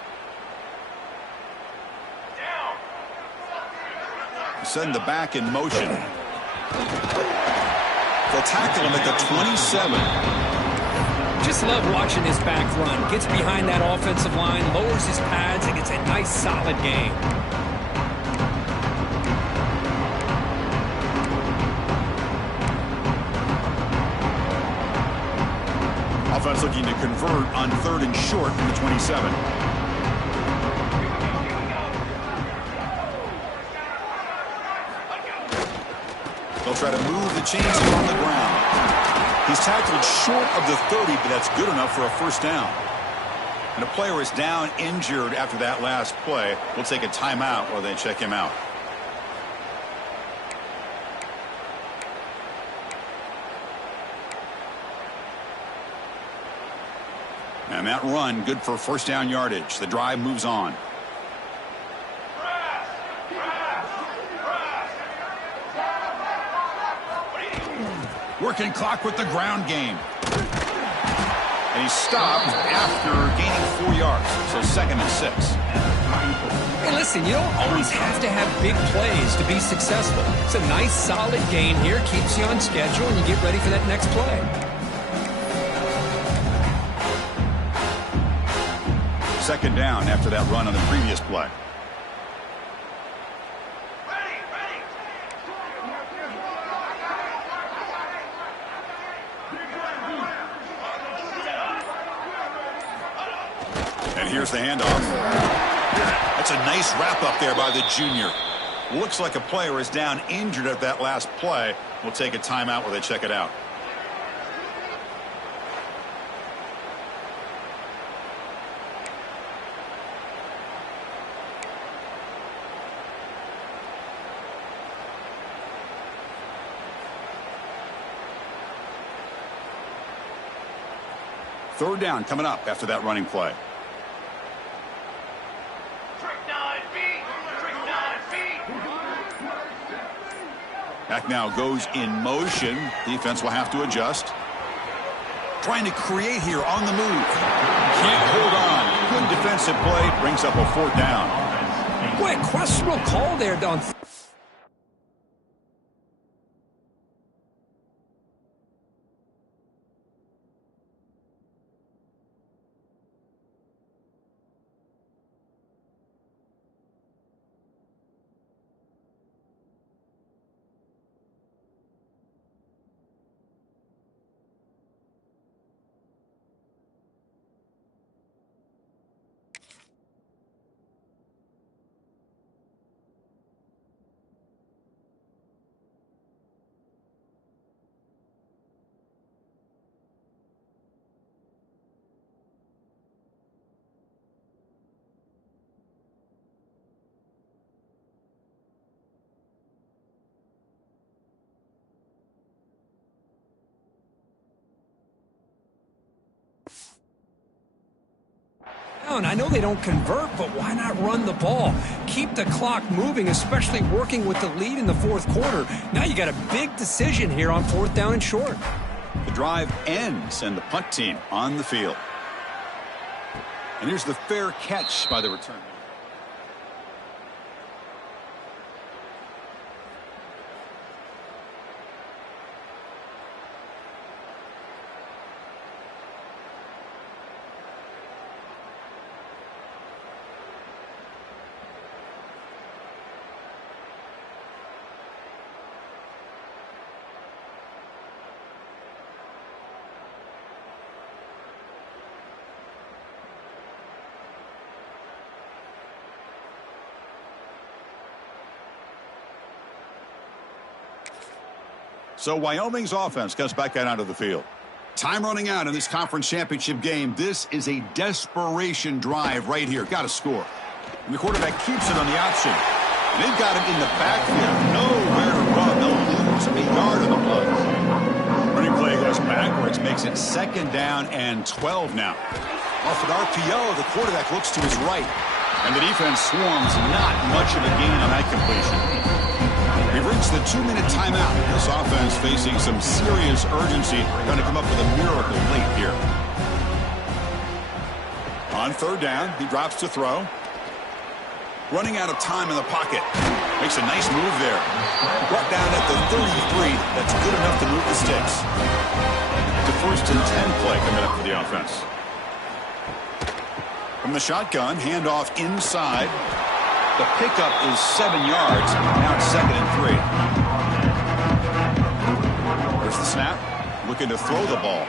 Send the back in motion. They'll tackle him at the 27. Just love watching this back run. Gets behind that offensive line, lowers his pads, and gets a nice solid gain. Offense looking to convert on third and short from the 27. They'll try to move the chains here on the ground. He's tackled short of the 30, but that's good enough for a first down. And a player is down injured after that last play. We'll take a timeout while they check him out. And that run, good for first down yardage. The drive moves on. Working clock with the ground game. And he stopped after gaining 4 yards. So 2nd and 6. Hey, listen, you don't always have to have big plays to be successful. It's a nice, solid gain here. Keeps you on schedule, and you get ready for that next play. Second down after that run on the previous play. And here's the handoff. That's a nice wrap up there by the junior. Looks like a player is down injured at that last play. We'll take a timeout while they check it out. Third down coming up after that running play. Back now goes in motion. Defense will have to adjust. Trying to create here on the move. Can't hold on. Good defensive play. Brings up a 4th down. Boy, a questionable call there, Don. I know they don't convert, but why not run the ball? Keep the clock moving, especially working with the lead in the 4th quarter. Now you got a big decision here on 4th down and short. The drive ends and the punt team on the field. And here's the fair catch by the return. So Wyoming's offense comes back out onto the field. Time running out in this conference championship game. This is a desperation drive right here. Got to score. And the quarterback keeps it on the option. And they've got him in the backfield. Nowhere to run. They'll lose a yard on the play. Running play goes backwards. Makes it 2nd down and 12 now. Off an RPO, the quarterback looks to his right. And the defense swarms. Not much of a gain on that completion. We've reached the 2-minute timeout. This offense facing some serious urgency. Going to come up with a miracle late here. On 3rd down, he drops to throw. Running out of time in the pocket. Makes a nice move there. Brought down at the 33. That's good enough to move the sticks. It's a 1st and 10 play coming up for the offense. From the shotgun, handoff inside. The pickup is 7 yards. Now it's 2nd and 3. There's the snap. Looking to throw the ball.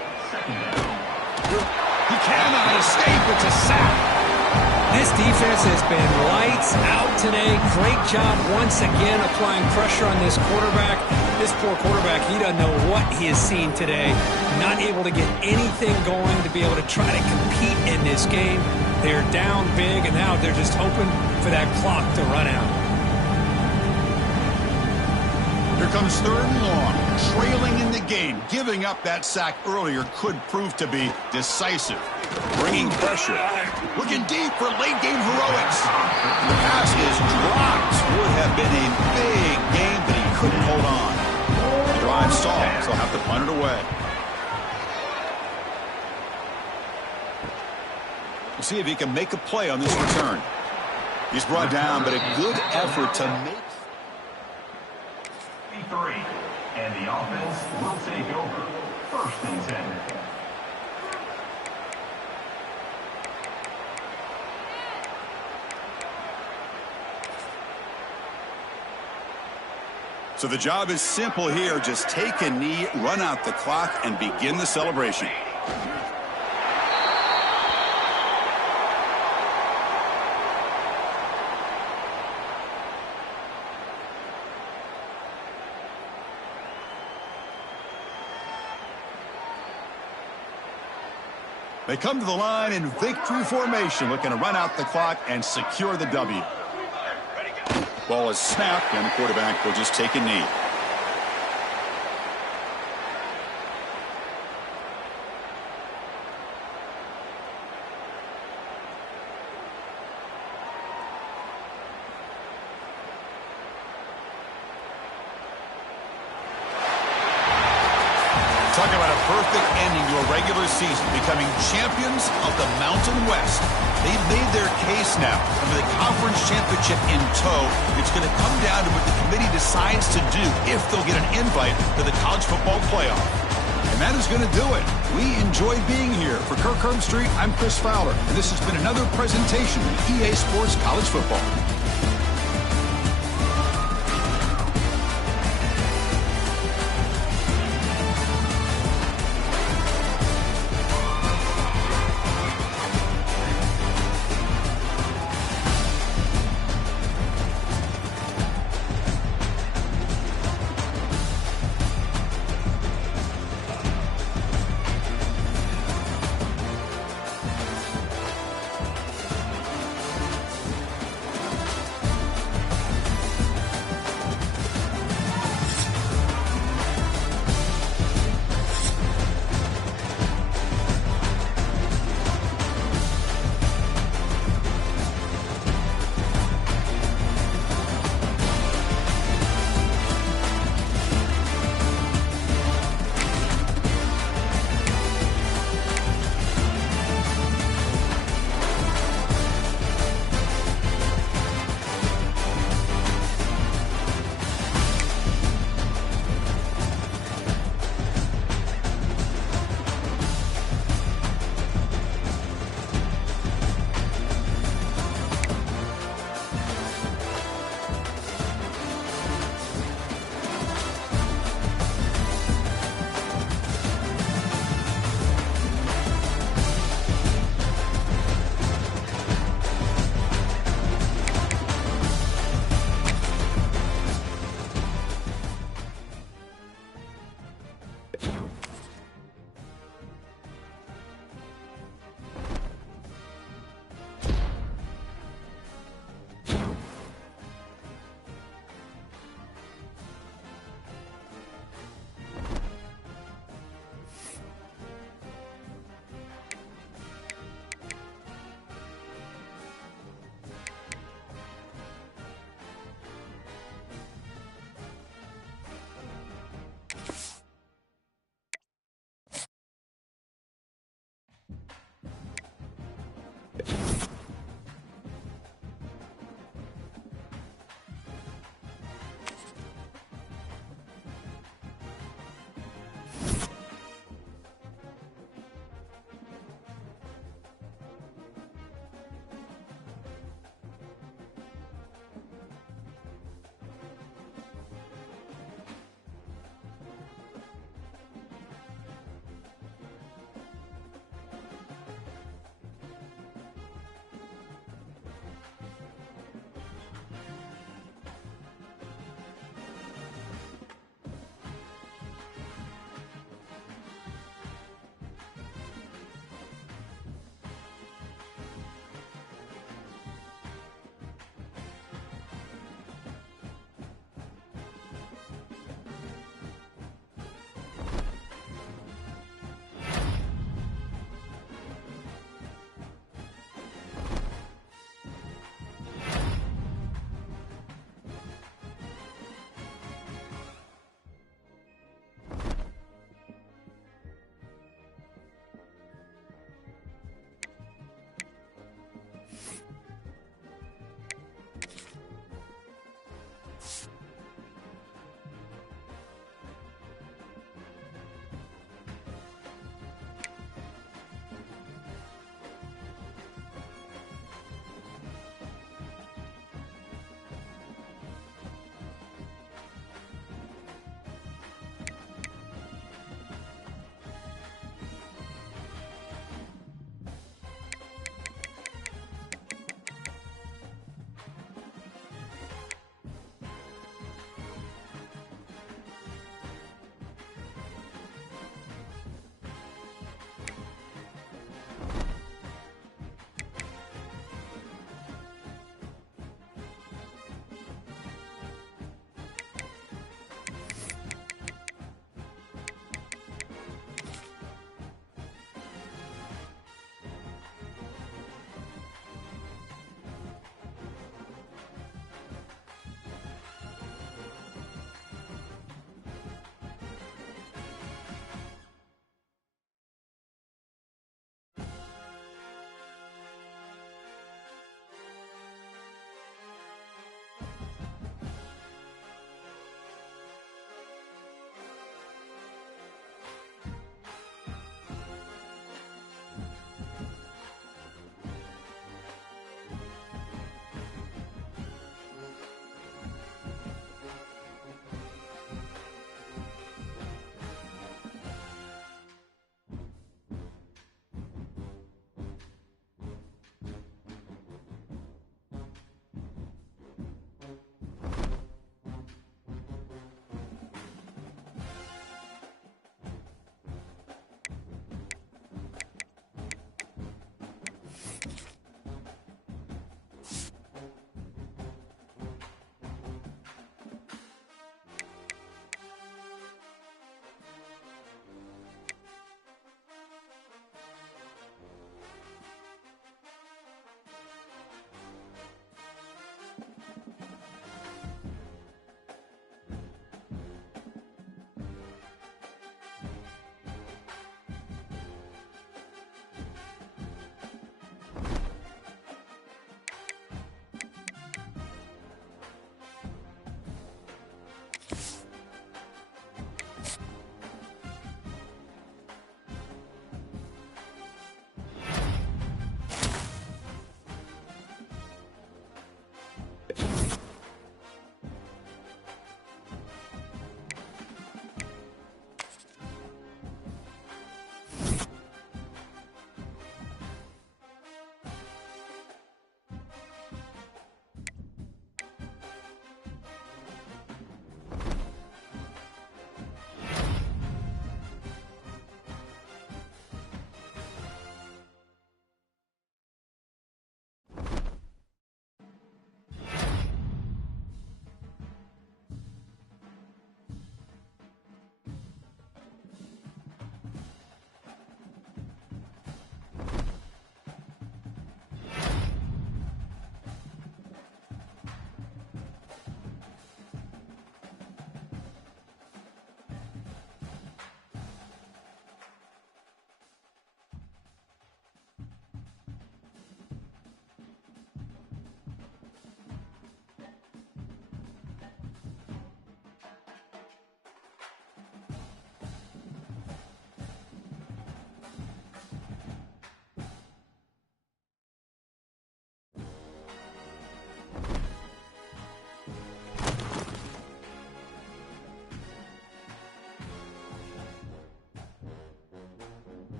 He cannot escape. It's a sack. This defense has been lights out today. Great job once again applying pressure on this quarterback. This poor quarterback, he doesn't know what he has seen today. Not able to get anything going to be able to try to compete in this game. They're down big, and now they're just hoping for that clock to run out. Here comes 3rd and long. Trailing in the game. Giving up that sack earlier could prove to be decisive. Bringing pressure. Looking deep for late-game heroics. The pass is dropped. Would have been a big game, but he couldn't hold on. The drive stalls. They'll have to punt it away. We'll see if he can make a play on this return. He's brought down, but a good effort to make. 3, and the offense will take over. 1st and 10. So the job is simple here. Just take a knee, run out the clock, and begin the celebration. They come to the line in victory formation, looking to run out the clock and secure the W. Ball is snapped, and the quarterback will just take a knee. Talk about a perfect ending to a regular season, becoming champions of the Mountain West. They've made their case now, and with the conference championship in tow, it's going to come down to what the committee decides to do if they'll get an invite to the college football playoff. And that is going to do it. We enjoyed being here. For Kirk Herbstreit, I'm Chris Fowler, and this has been another presentation of EA Sports College Football.